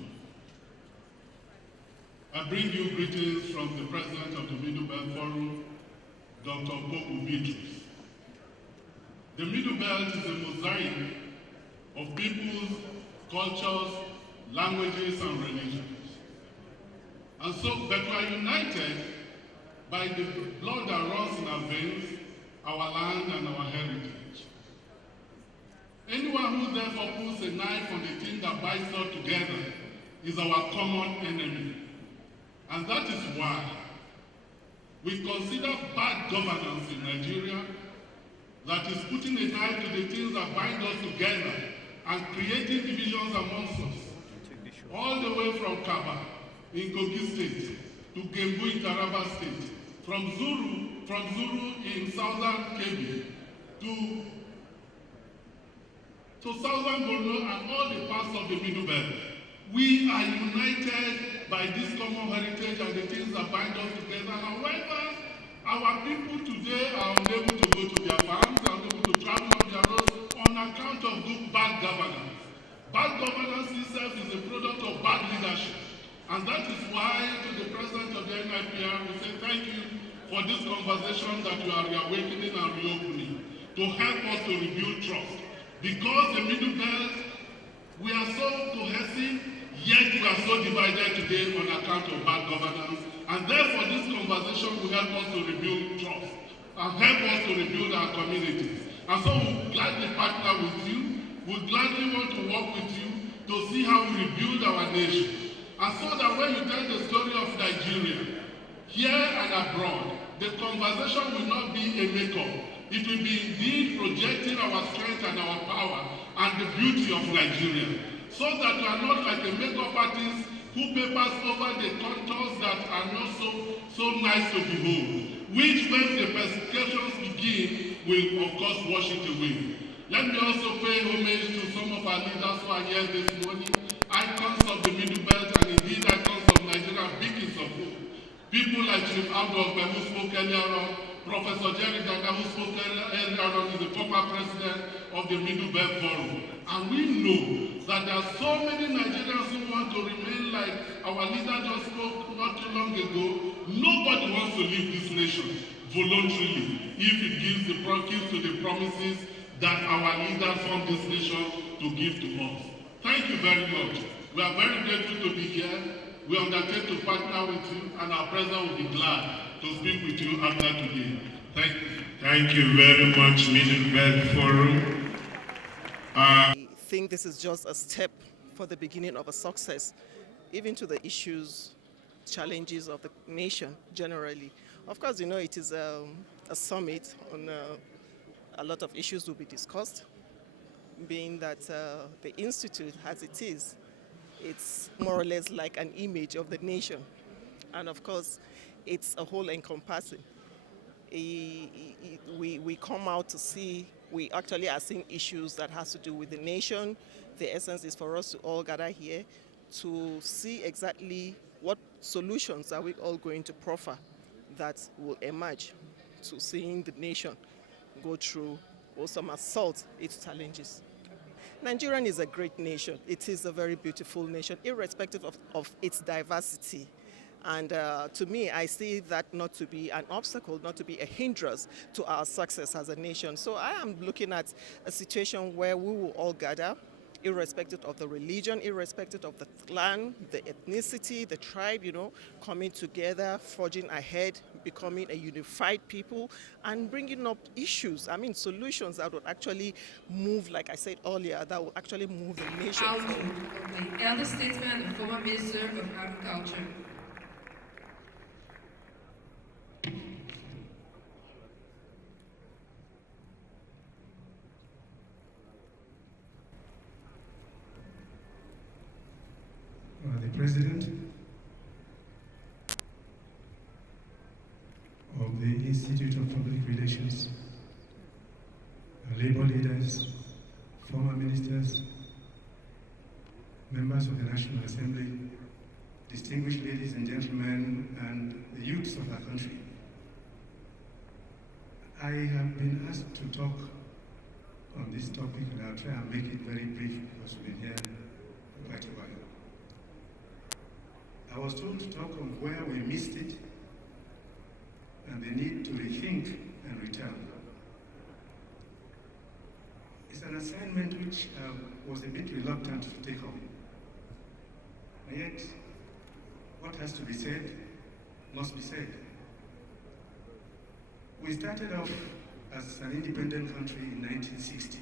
I bring you greetings from the President of the Middle Belt Forum, Dr. Poku Bitrus. The Middle Belt is a mosaic of peoples, cultures, languages, and religions. And so, but we are united by the blood that runs in our veins, our land, and our heritage. Anyone who therefore puts a knife on the thing that binds us together is our common enemy. And that is why we consider bad governance in Nigeria that is putting a knife to the things that bind us together and creating divisions amongst us. All the way from Kaba in Kogi State to Gembu in Taraba State, from Zuru in southern Kebbi to southern Borno and all the parts of the Middle Belt. We are united by this common heritage and the things that bind us together. However, our people today are unable to go to their farms, are unable to travel on their roads on account of bad governance. Bad governance itself is a product of bad leadership. And that is why, to the President of the NIPR, we say thank you for this conversation that you are reawakening and reopening to help us to rebuild trust. Because the Middle Belt, we are so cohesive, yet we are so divided today on account of bad governance. And therefore, this conversation will help us to rebuild trust and help us to rebuild our communities. And so we'll gladly partner with you. We'll gladly want to work with you to see how we rebuild our nation. And so that when you tell the story of Nigeria, here and abroad, the conversation will not be a makeup. It will be indeed projecting our strength and our power and the beauty of Nigeria. So that we are not like a makeup artist who papers over the contours that are not so nice to behold, which when the persecutions begin will of course wash it away. Let me also pay homage to some of our leaders who are here this morning, icons of the Middle Belt and indeed icons of Nigeria, beacons of hope. People like Chief Abdul who spoke earlier on, Professor Jerry Dada who spoke earlier on, is the former president of the Middle Belt Forum. And we know that there are so many Nigerians who want to remain like our leader just spoke not too long ago. Nobody wants to leave this nation voluntarily if it gives the keys to the promises that our leaders from this nation to give to us. Thank you very much. We are very grateful to be here. We undertake to partner with you, and our president will be glad to speak with you after today. Thank you. Thank you very much, Middle Belt Forum. I think this is just a step for the beginning of a success, even to the issues, challenges of the nation generally. Of course, you know, it is a summit on a lot of issues will be discussed, being that the Institute, as it is, it's more or less like an image of the nation. And of course, it's a whole encompassing. We come out to see, we actually are seeing issues that has to do with the nation. The essence is for us to all gather here to see exactly what solutions are we all going to proffer that will emerge to seeing the nation go through or some assault its challenges. Nigeria is a great nation. It is a very beautiful nation, irrespective of its diversity. And to me, I see that not to be an obstacle, not to be a hindrance to our success as a nation. So I am looking at a situation where we will all gather, irrespective of the religion, irrespective of the clan, the ethnicity, the tribe, you know, coming together, forging ahead, becoming a unified people, and bringing up issues, solutions that would actually move, like I said earlier, that will actually move the nation forward. The elder statesman and former Minister of Agriculture. The President, Institute of Public Relations, labor leaders, former ministers, members of the National Assembly, distinguished ladies and gentlemen, and the youths of our country. I have been asked to talk on this topic, and I'll try and make it very brief because we've been here for quite a while. I was told to talk on where we missed it and the need to rethink and return. It's an assignment which I was a bit reluctant to take on. And yet, what has to be said must be said. We started off as an independent country in 1960.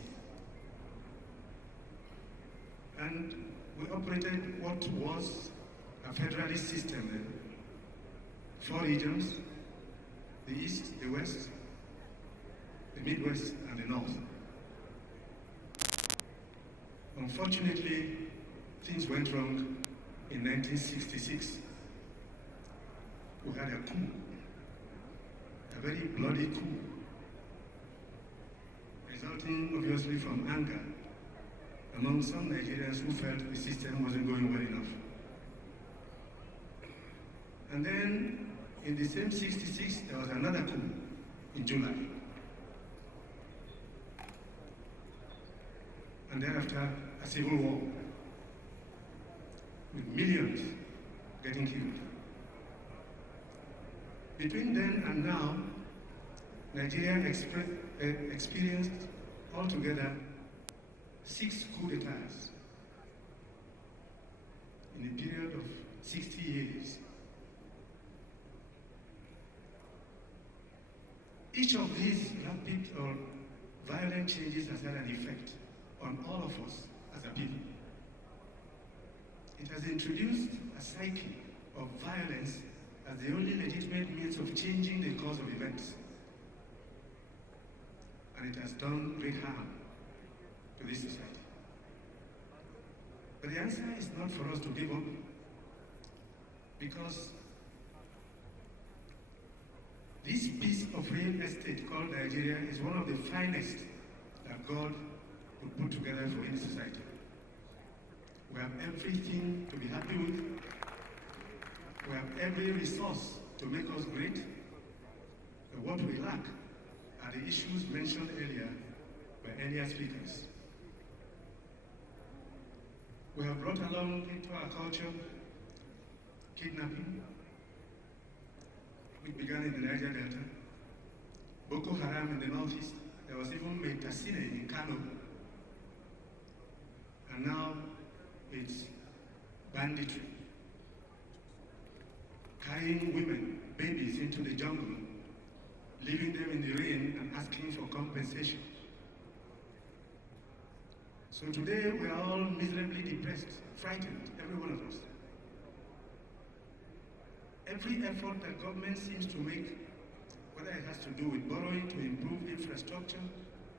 And we operated what was a federalist system then. 4 regions, the East, the West, the Midwest, and the North. Unfortunately, things went wrong in 1966. We had a coup, a very bloody coup, resulting obviously from anger among some Nigerians who felt the system wasn't going well enough. And then, in the same 66, there was another coup in July. And thereafter, a civil war, with millions getting killed. Between then and now, Nigeria experienced altogether 6 coup d'etats in a period of 60 years. Each of these rapid or violent changes has had an effect on all of us as a people. It has introduced a psyche of violence as the only legitimate means of changing the course of events. And it has done great harm to this society. But the answer is not for us to give up, because this piece of real estate called Nigeria is one of the finest that God could put together for any society. We have everything to be happy with. We have every resource to make us great. But what we lack are the issues mentioned earlier by earlier speakers. We have brought along into our culture kidnapping, which began in the Niger Delta, Boko Haram in the northeast. There was even Metasine in Kano. And now it's banditry. Carrying women, babies into the jungle, leaving them in the rain and asking for compensation. So today we are all miserably depressed, frightened, every one of us. Every effort that government seems to make, whether it has to do with borrowing to improve infrastructure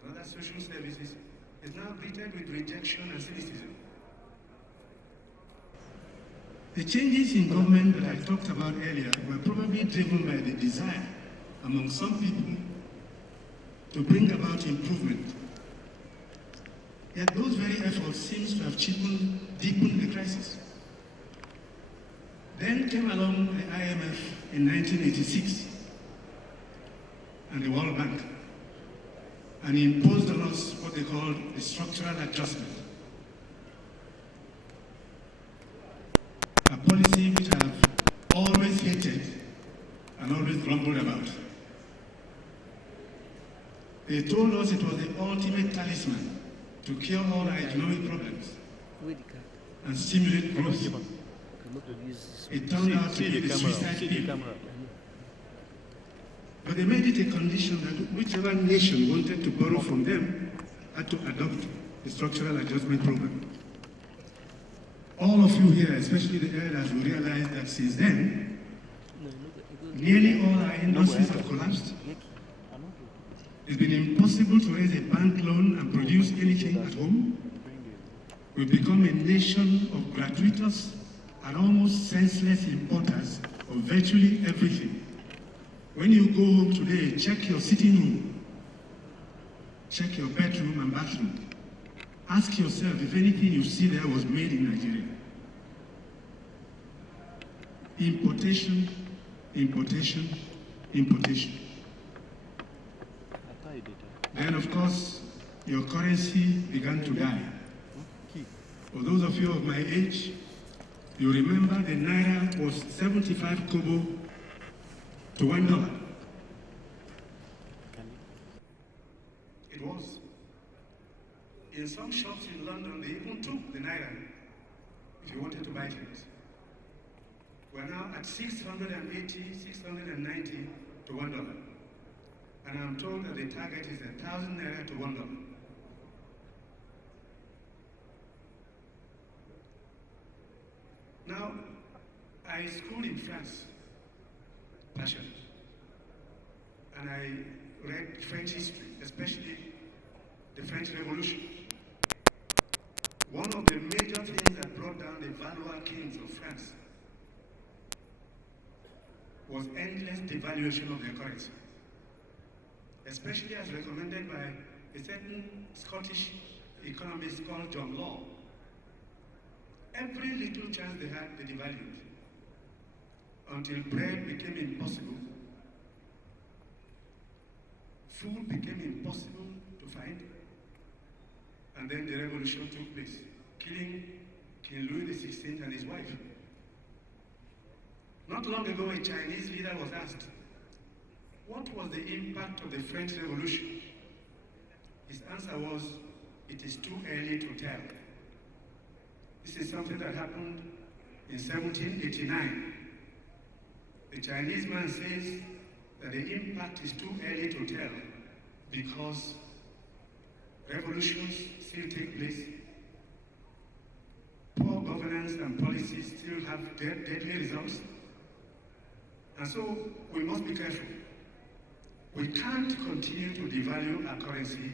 and other social services, is now greeted with rejection and cynicism. The changes in government that I talked about earlier were probably driven by the desire among some people to bring about improvement. Yet those very efforts seem to have deepened the crisis. Then came along the IMF in 1986 and the World Bank, and imposed on us what they called the structural adjustment. A policy which I have always hated and always grumbled about. They told us it was the ultimate talisman to cure all our economic problems and stimulate growth. It turned out to be the suicide pill. But they made it a condition that whichever nation wanted to borrow from them had to adopt the structural adjustment program. All of you here, especially the elders, will realize that since then, nearly all our industries have collapsed. It's been impossible to raise a bank loan and produce anything at home. We've become a nation of gratuitous and almost senseless importers of virtually everything. When you go home today, check your sitting room, check your bedroom and bathroom. Ask yourself if anything you see there was made in Nigeria. Importation, importation, importation. Then, of course, your currency began to die. For those of you of my age, you remember the Naira was 75 kobo to $1. It was. In some shops in London, they even took the Naira if you wanted to buy things. We're now at 680, 690 to $1. And I'm told that the target is 1,000 Naira to $1. Now, I schooled in France, partially, and I read French history, especially the French Revolution. One of the major things that brought down the Valois kings of France was endless devaluation of their currency, especially as recommended by a certain Scottish economist called John Law. Every little chance they had, they devalued, until bread became impossible, food became impossible to find, and then the revolution took place, killing King Louis XVI and his wife. Not long ago, a Chinese leader was asked, what was the impact of the French Revolution? His answer was, it is too early to tell. This is something that happened in 1789. The Chinese man says that the impact is too early to tell because revolutions still take place, poor governance and policies still have deadly results, and so we must be careful. We can't continue to devalue our currency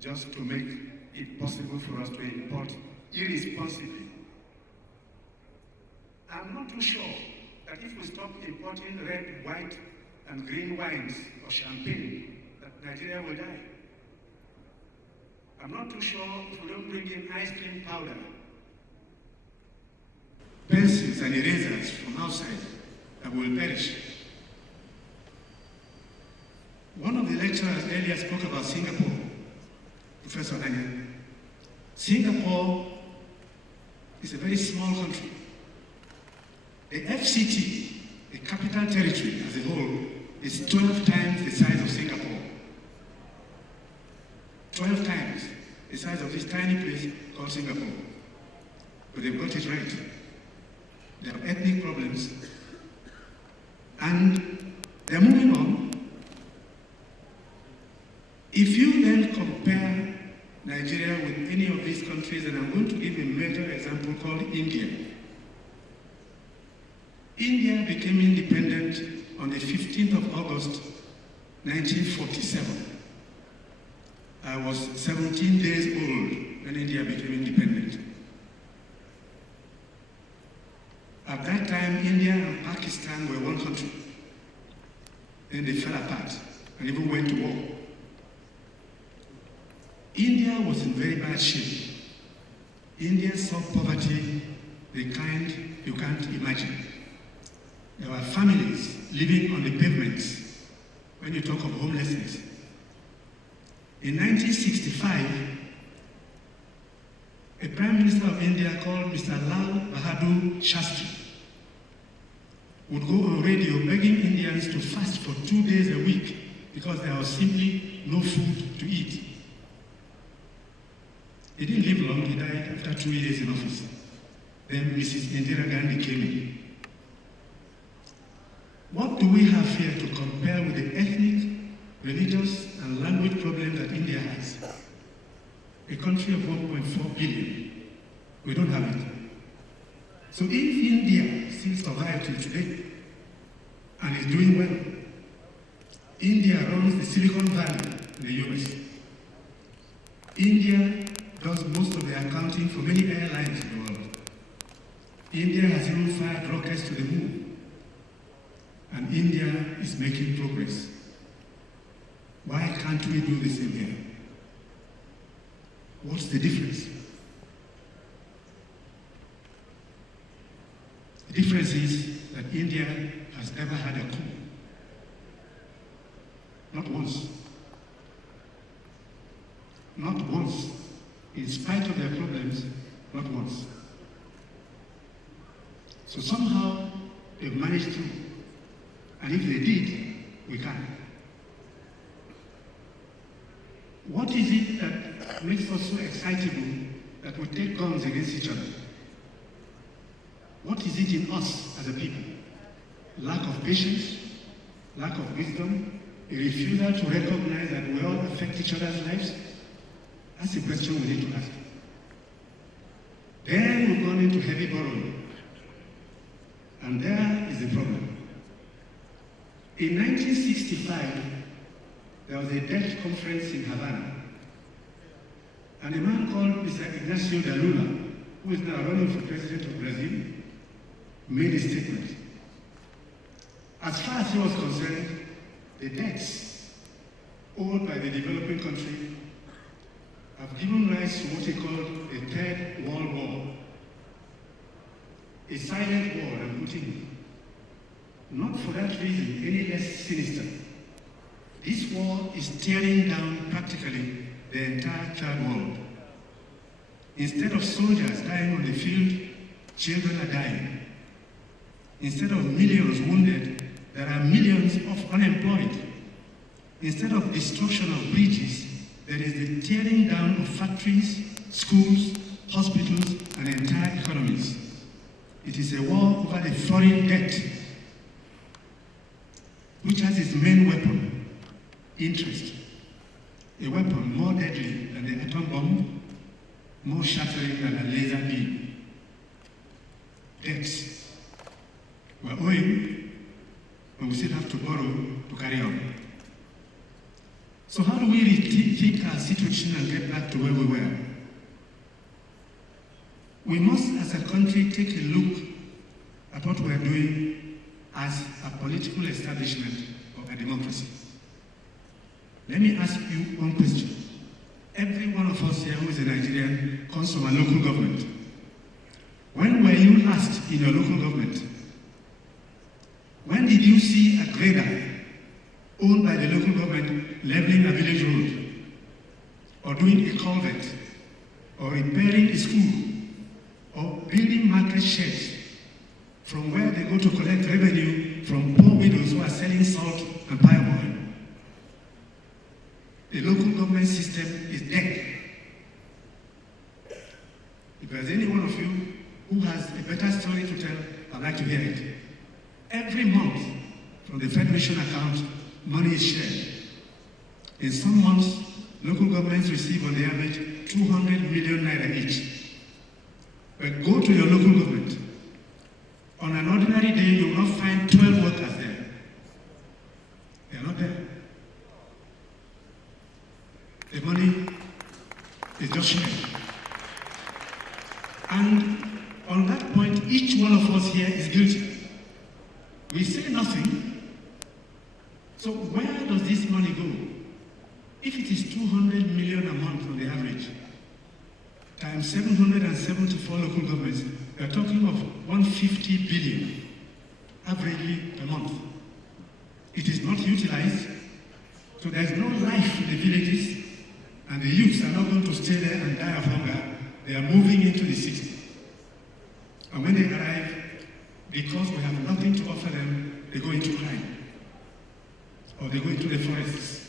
just to make it possible for us to import irresponsibly. I'm not too sure that if we stop importing red, white, and green wines or champagne, that Nigeria will die. I'm not too sure if we don't bring in ice cream powder, pencils and erasers from outside, that will perish. One of the lecturers earlier spoke about Singapore, Professor Anya. Singapore is a very small country. The FCT, the capital territory as a whole, is 12 times the size of Singapore. 12 times the size of this tiny place called Singapore. But they've got it right. They have ethnic problems. And they're moving on. If you then compare Nigeria with any of these countries, and I'm going to give a major example called India. India became independent on the 15th of August, 1947. I was 17 days old when India became independent. At that time, India and Pakistan were one country. Then they fell apart and even went to war. India was in very bad shape. India saw poverty, the kind you can't imagine. There were families living on the pavements when you talk of homelessness. In 1965, a Prime Minister of India called Mr. Lal Bahadur Shastri would go on radio begging Indians to fast for 2 days a week because there was simply no food to eat. He didn't live long, he died after 2 years in office. Then Mrs. Indira Gandhi came in. What do we have here to compare with the ethnic, religious, and language problem that India has? A country of 1.4 billion. We don't have it. So if India still survives till today and is doing well, India runs the Silicon Valley in the US. India does most of the accounting for many airlines in the world. India has even fired rockets to the moon. and India is making progress. Why can't we do the same here? What's the difference? The difference is that India has never had a coup. Not once. Not once. In spite of their problems, not once. So somehow they've managed through. And if they did, we can. What is it that makes us so excitable that we take guns against each other? What is it in us as a people? Lack of patience, lack of wisdom, a refusal to recognize that we all affect each other's lives? That's the question we need to ask. Then we've gone into heavy borrowing. And there is the problem. In 1965, there was a debt conference in Havana. And a man called Mr. Ignacio da Lula, who is now running for president of Brazil, made a statement. As far as he was concerned, the debts owed by the developing country have given rise to what he called a third world war. A silent war, I'm putting it. Not for that reason any less sinister. This war is tearing down practically the entire third world. Instead of soldiers dying on the field, children are dying. Instead of millions wounded, there are millions of unemployed. Instead of destruction of bridges, there is the tearing down of factories, schools, hospitals, and entire economies. It is a war over the foreign debt, which has its main weapon, interest. A weapon more deadly than the atom bomb, more shattering than a laser beam. Debts. We're owing, but we still have to borrow to carry on. So how do we rethink our situation and get back to where we were? We must, as a country, take a look at what we're doing as a political establishment of a democracy. Let me ask you one question. Every one of us here who is a Nigerian comes from a local government. When were you last in your local government? When did you see a grader owned by the local government leveling a village road, or doing a culvert, or repairing a school, or building market sheds from where they go to collect revenue from poor widows who are selling salt and palm oil? The local government system is dead. If there's any one of you who has a better story to tell, I'd like to hear it. Every month, from the Federation account, money is shared. In some months, local governments receive on the average 200 million naira each. But go to your local government. On an ordinary day, you will not find 12 workers there. They are not there. The money is just shared. And on that point, each one of us here is guilty. We say nothing. So where does this money go? If it is 200 million a month on the average, times 774 local governments, we are talking of 150 billion averagely per month. It is not utilized, so there is no life in the villages, and the youths are not going to stay there and die of hunger. They are moving into the city. And when they arrive, because we have nothing to offer them, they go into crime. Or they go into the forests.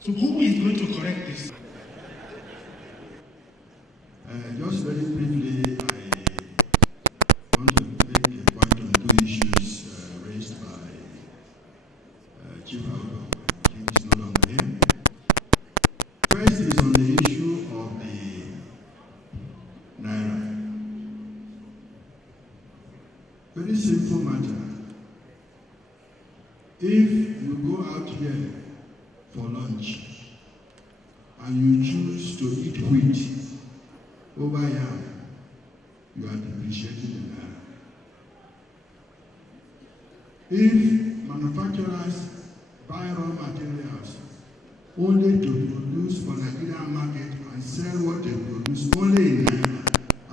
So who is going to correct this? Just very briefly, I want to make a point on two issues raised by Chief Auba. I think it's no longer here. First is on the issue of the Naira. Very simple matter. If you go out here for lunch and you choose to eat wheat over yam, you are depreciating the Naira. If manufacturers buy raw materials only to produce for Nigerian market and sell what they produce only in Naira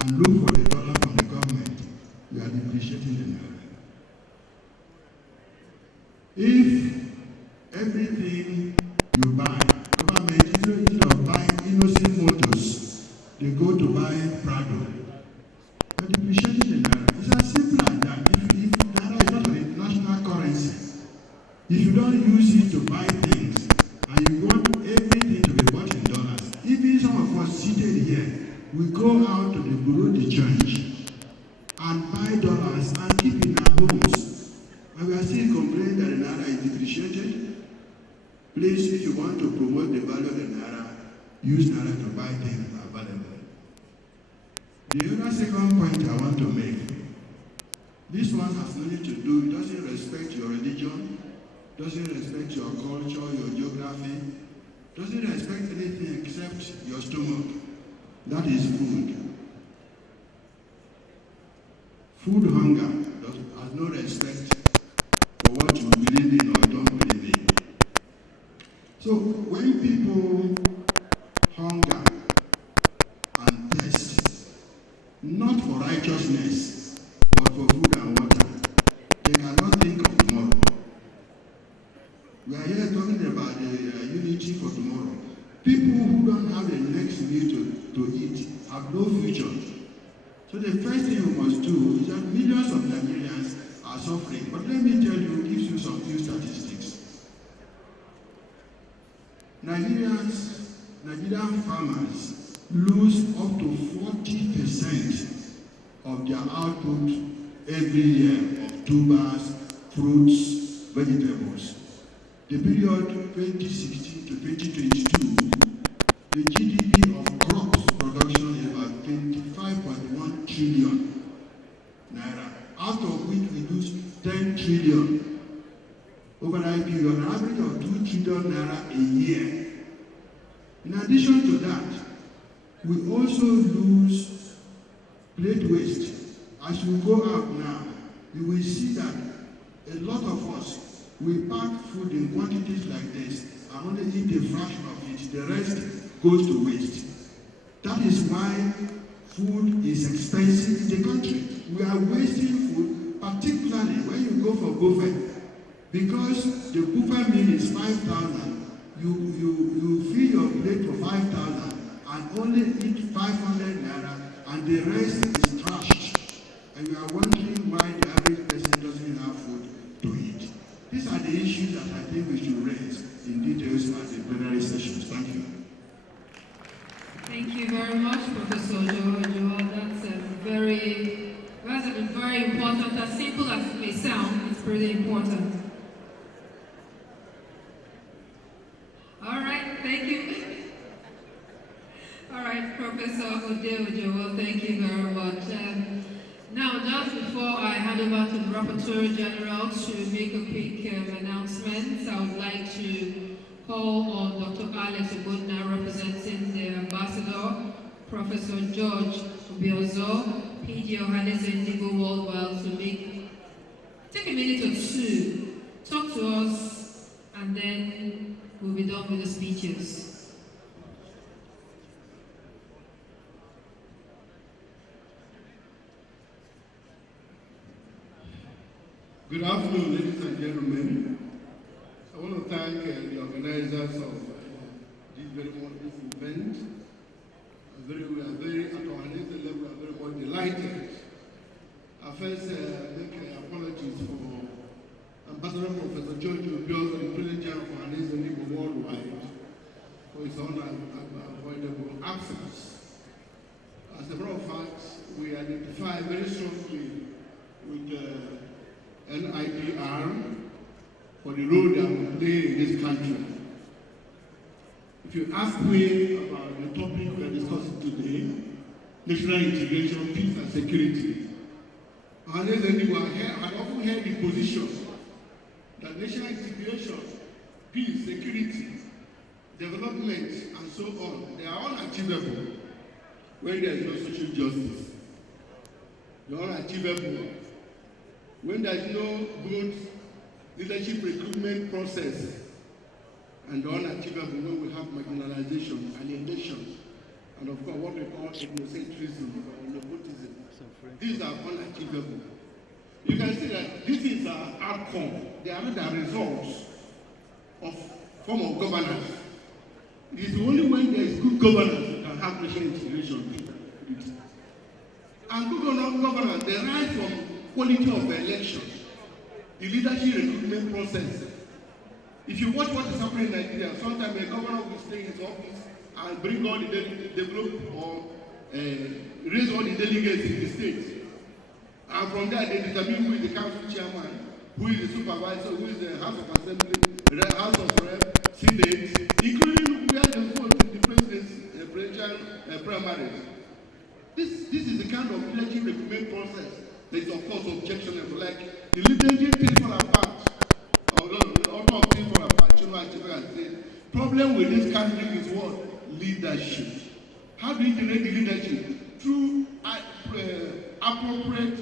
and look for the dollar from the government, you are depreciating the Naira. If everything you buy, government instead of buying innocent motors, they go to buy Prado, you are depreciating the Naira. It's as simple as that. If Naira is not an international currency, if you don't use it to buy things, and you want everything to be bought in dollars, even some of us seated here, we go out to the bureau de change and buy dollars and keep in our homes. And we are still complaining that the Naira is depreciated. Please, if you want to promote the value of the Naira, use Naira to buy things available. The other second point I want to make, this one has nothing to do, it doesn't respect your religion, doesn't respect your culture, your geography, doesn't respect anything except your stomach. That is food. Food hunger has no respect for what you believe in or don't believe in. So when people hunger and thirst, not for righteousness, but for food and water, they cannot think of tomorrow. We are here talking about the unity for tomorrow. People who don't have the next meal to eat have no future. So the first thing we must do is that millions of Nigerians are suffering. But let me tell you, give you some few statistics. Nigerian farmers lose up to 40% of their output every year of tubers, fruits, vegetables. The period 2016 to 2022, the GDP of crops production is about 25.1 trillion naira, out of which we lose 10 trillion over that period, an average of 2 trillion naira a year. In addition to that, we also lose plate waste. As you go out now, you will see that a lot of us, we pack food in quantities like this and only eat a fraction of it. The rest goes to waste. That is why food is expensive in the country. We are wasting food, particularly when you go for buffet. Because the buffet meal is 5,000, you fill your plate for 5,000 and only eat 500 naira and the rest is trashed. And you are wondering why the average person doesn't have food to eat. These are the issues that I think we should raise in details at the plenary sessions. Thank you. Thank you very much, Professor Jojo. That's very important. As simple as it may sound, it's pretty important. All right, thank you. All right, Professor Odeojo, thank you very much. Now, just before I hand over to the Rapporteur General to make a quick announcement, I would like to call on Dr. Alex Obodna, representing the Ambassador, Professor George Obiozo, PG Ohanese Indigo Worldwide, to take a minute or two, talk to us, and then we'll be done with the speeches. Good afternoon, ladies and gentlemen. I want to thank the organizers of this very wonderful event. We are very, at our level, we are very much delighted. I first make apologies for Ambassador Professor George Obiozo, the President General of Ohanese Indigo Worldwide, for his unavoidable absence. As a matter of fact, we identify very strongly with NIPR for the role that we play in this country. If you ask me about the topic we are discussing today, national integration, peace and security, Ohanese Indigo had often held the position that national integration, peace, security, development, and so on, they are unachievable when there is no social justice. They are unachievable when there is no good leadership recruitment process and the unachievable when we have marginalization, alienation, and of course what we call ethnocentrism or nepotism. These are unachievable. You can see that this is an outcome. They are the results of form of governance. It is only when there is good governance you can have racial integration. And good governance derives from quality of the election, the leadership recruitment process. If you watch what is happening in Nigeria, sometimes a governor will stay in his office and bring all the develop or raise all the delegates in the state. And from there, they determine who is the council chairman, who is the supervisor, who is the House of Assembly, House of Rep, Senate, including where they vote in the presidential primaries. This is the kind of leadership recruitment process that is, of course, objectionable. Like the leadership people apart, or not people apart, you know, as I said, problem with this country is what? Leadership. How do you generate the leadership? Through appropriate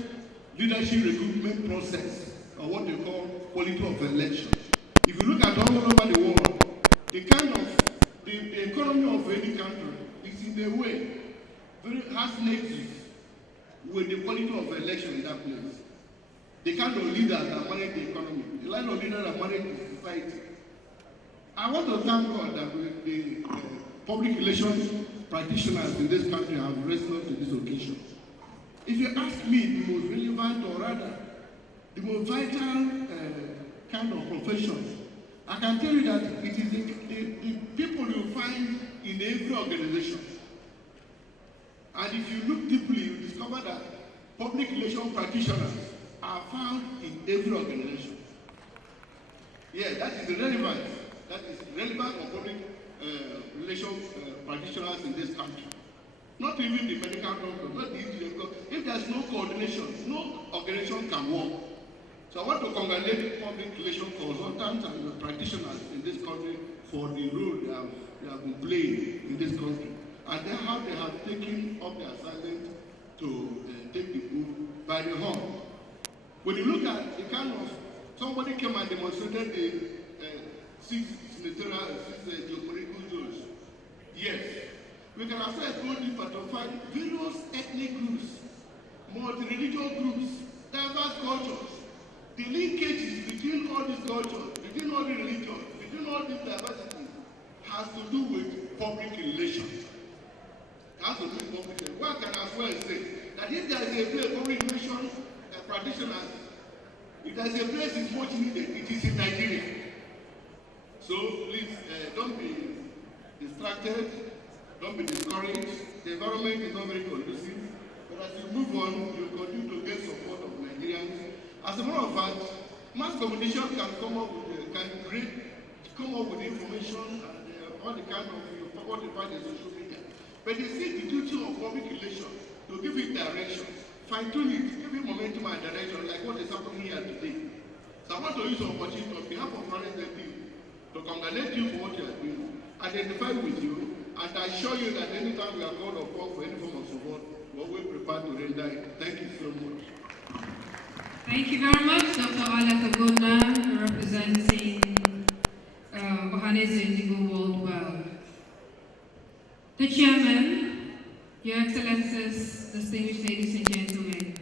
leadership recruitment process, or what they call quality of election. If you look at all over the world, the kind of the economy of any country is in a way has nexus with the quality of election in that place. The kind of leaders that manage the economy, the kind of leaders that manage the society. I want to thank God that the public relations practitioners in this country have risen up to this occasion. If you ask me, the most relevant or rather the most vital kind of profession, I can tell you that it is the people you find in every organization. And if you look deeply, you discover that public relations practitioners are found in every organization. Yeah, that is relevant. That is relevant for public relations practitioners in this country. Not even the medical doctor, not the engineer, because if there's no coordination, no organization can work. So I want to congratulate public relations consultants and practitioners in this country for the role they have been playing in this country. And then how they have taken up the assignment to take the bull by the horn. When you look at the kind of, somebody came and demonstrated the six geopolitical zones. Yes, we can assess go deeper to find various ethnic groups, multi-religious groups, diverse cultures. The linkages between all these cultures, between all the religions, between all this diversity has to do with public relations. Has to do with public relations. One can as well say that if there is a place public relations practitioners, if there is a place is much needed, it is in Nigeria. So please don't be distracted, don't be discouraged. The environment is not very conducive, but as you move on, you continue to get support of Nigerians. As a matter of fact, mass communication can come up with information and all the kind of what they find in social media. But it's still the duty of public relations to give it direction, fine-tune it, give it momentum and direction, like what is happening here today. So I want to use the opportunity on behalf of Parents to congratulate you for what you are doing, identify with you, and assure you that anytime we are called upon for any form of support, we will be prepared to render it. Thank you so much. Thank you very much, Dr. Alaka Gona, representing Ohanese Indigo Worldwide. The Chairman, Your Excellencies, distinguished ladies and gentlemen,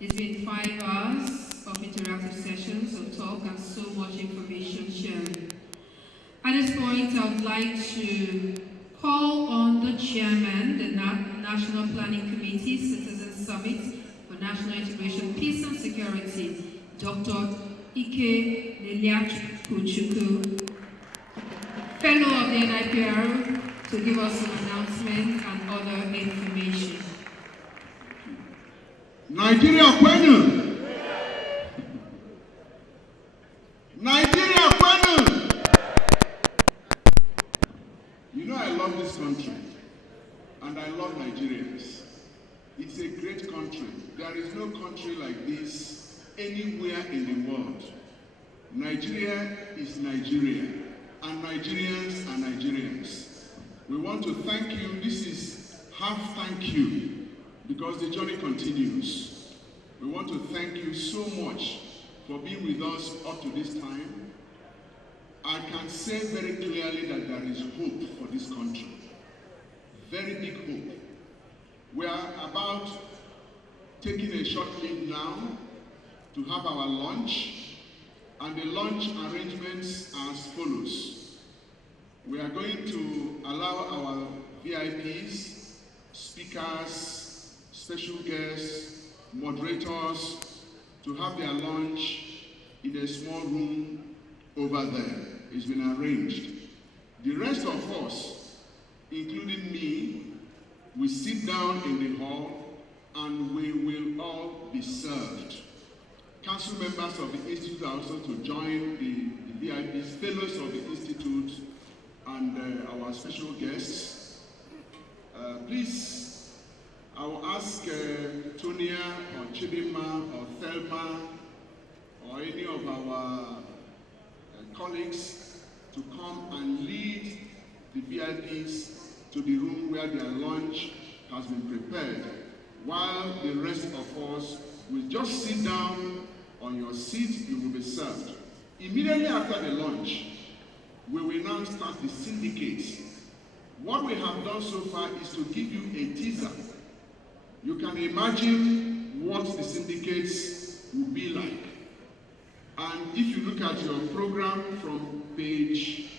it's been 5 hours of interactive sessions of talk and so much information sharing. At this point, I would like to call on the Chairman, the National Planning Committee Citizen Summit for National Integration, Peace and Security, Dr. Ike Leliach-Kuchuku, Fellow of the NIPR, to give us an announcement and other information. Nigeria kwenu! Nigeria kwenu! You know I love this country, and I love Nigerians. It's a great country. There is no country like this anywhere in the world. Nigeria is Nigeria, and Nigerians are Nigerians. We want to thank you. This is half thank you, because the journey continues. We want to thank you so much for being with us up to this time. I can say very clearly that there is hope for this country. Very big hope. We are about taking a short leave now to have our lunch, and the lunch arrangements are as follows. We are going to allow our VIPs, speakers, special guests, moderators to have their lunch in a small room over there. It's been arranged. The rest of us, including me, we sit down in the hall and we will all be served. Council members of the Institute are also to join the VIPs, fellows of the Institute, and our special guests. Please, I will ask Tonia or Chidima or Thelma or any of our colleagues to come and lead the VIPs to the room where their lunch has been prepared, while the rest of us will just sit down on your seat. You will be served. Immediately after the lunch, we will now start the syndicate. What we have done so far is to give you a teaser. You can imagine what the syndicates will be like. And if you look at your program from page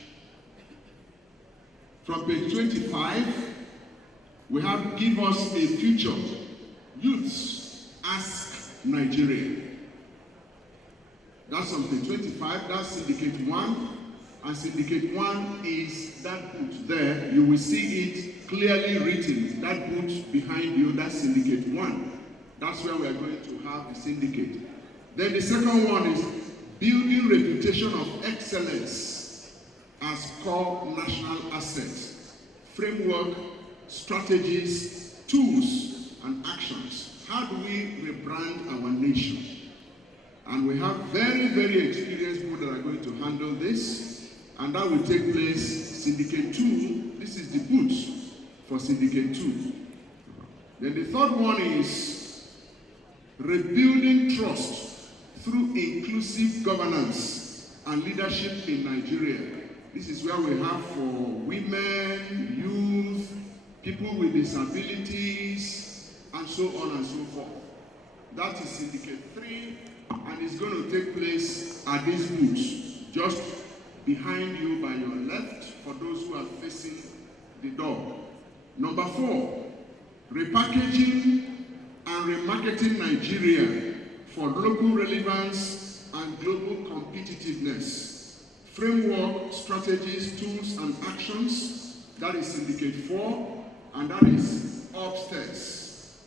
25, we have Give Us a Future. Youths Ask Nigeria. That's on page 25, that's Syndicate 1. And Syndicate 1 is that boot there. You will see it clearly written. That boot behind you, that's Syndicate 1. That's where we are going to have the syndicate. Then the second one is Building Reputation of Excellence as Core National Assets. Framework, strategies, tools, and actions. How do we rebrand our nation? And we have very, very experienced people that are going to handle this. And that will take place Syndicate 2. This is the booth for Syndicate 2. Then the third one is Rebuilding Trust through Inclusive Governance and Leadership in Nigeria. This is where we have for women, youth, people with disabilities, and so on and so forth. That is Syndicate 3, and it's going to take place at this booth, just behind you by your left, for those who are facing the door. Number 4, repackaging and remarketing Nigeria for local relevance and global competitiveness. Framework, strategies, tools, and actions. That is Syndicate 4, and that is upstairs.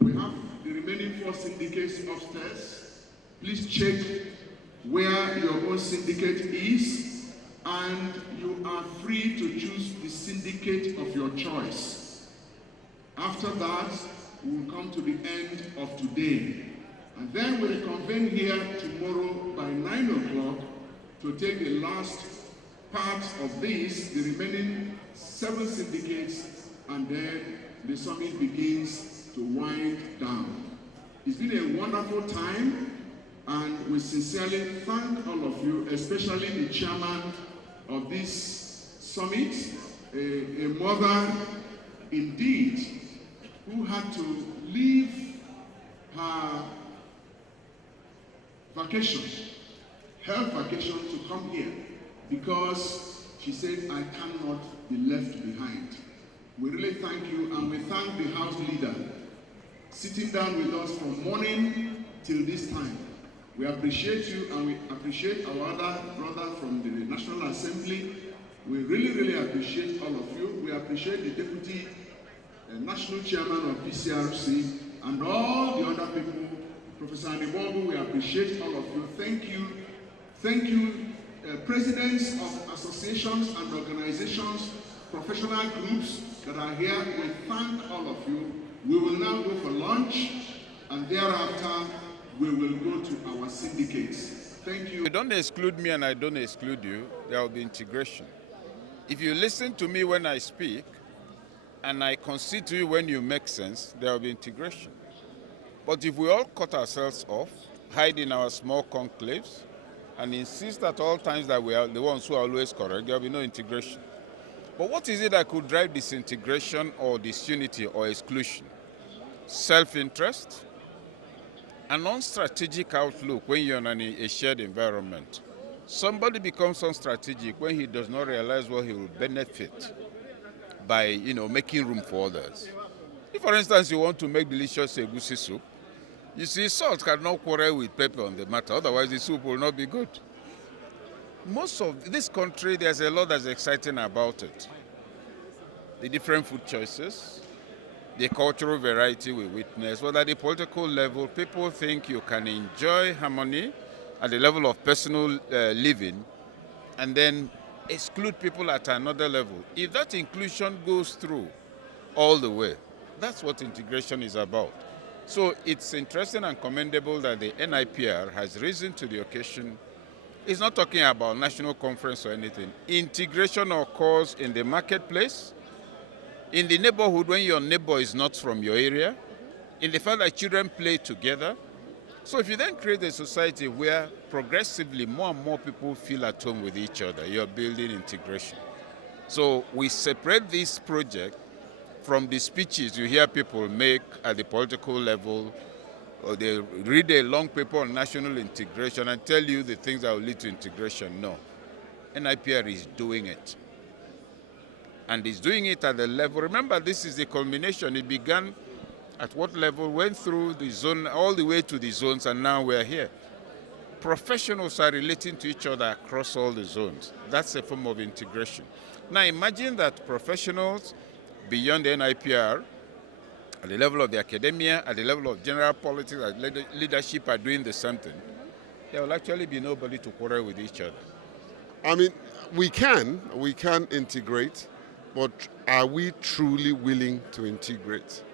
We have the remaining 4 syndicates upstairs. Please check where your own syndicate is, and you are free to choose the syndicate of your choice. After that, we will come to the end of today. And then we'll reconvene here tomorrow by 9 o'clock to take the last part of this, the remaining 7 syndicates, and then the summit begins to wind down. It's been a wonderful time, and we sincerely thank all of you, especially the chairman of this summit, a mother indeed, who had to leave her vacation, health vacation, to come here because she said, I cannot be left behind. We really thank you, and we thank the House leader sitting down with us from morning till this time. We appreciate you, and we appreciate our other brother from the National Assembly. We really, really appreciate all of you. We appreciate the Deputy National Chairman of PCRC and all the other people. Professor Anibobu, we appreciate all of you. Thank you. Thank you, presidents of associations and organizations, professional groups that are here. We thank all of you. We will now go for lunch, and thereafter we will go to our syndicates. Thank you. You don't exclude me and I don't exclude you. There will be integration. If you listen to me when I speak, and I concede to you when you make sense, there will be integration. But if we all cut ourselves off hide in our small conclaves, and insist at all times that we are the ones who are always correct, there will be no integration. But what is it that could drive disintegration or disunity or exclusion? Self-interest, a non-strategic outlook when you're in a shared environment. Somebody becomes unstrategic when he does not realize what he will benefit by, making room for others. If, for instance, you want to make delicious egusi soup, you see, salt cannot quarrel with pepper on the matter, otherwise the soup will not be good. Most of this country, there's a lot that's exciting about it. The different food choices, the cultural variety we witness, but at the political level, people think you can enjoy harmony at the level of personal living and then exclude people at another level. If that inclusion goes through all the way, that's what integration is about. So it's interesting and commendable that the NIPR has risen to the occasion. It's not talking about national conference or anything. Integration occurs in the marketplace, in the neighborhood when your neighbor is not from your area, in the fact that children play together. So if you then create a society where progressively more and more people feel at home with each other, you're building integration. So we separate this project from the speeches you hear people make at the political level, or they read a long paper on national integration and tell you the things that will lead to integration. No. NIPR is doing it. And it's doing it at the level. Remember, this is the culmination. It began at what level, went through the zone, all the way to the zones, and now we're here. Professionals are relating to each other across all the zones. That's a form of integration. Now imagine that professionals beyond the NIPR, at the level of the academia, at the level of general politics, leadership are doing the same thing. There will actually be nobody to quarrel with each other. I mean, we can integrate, but are we truly willing to integrate?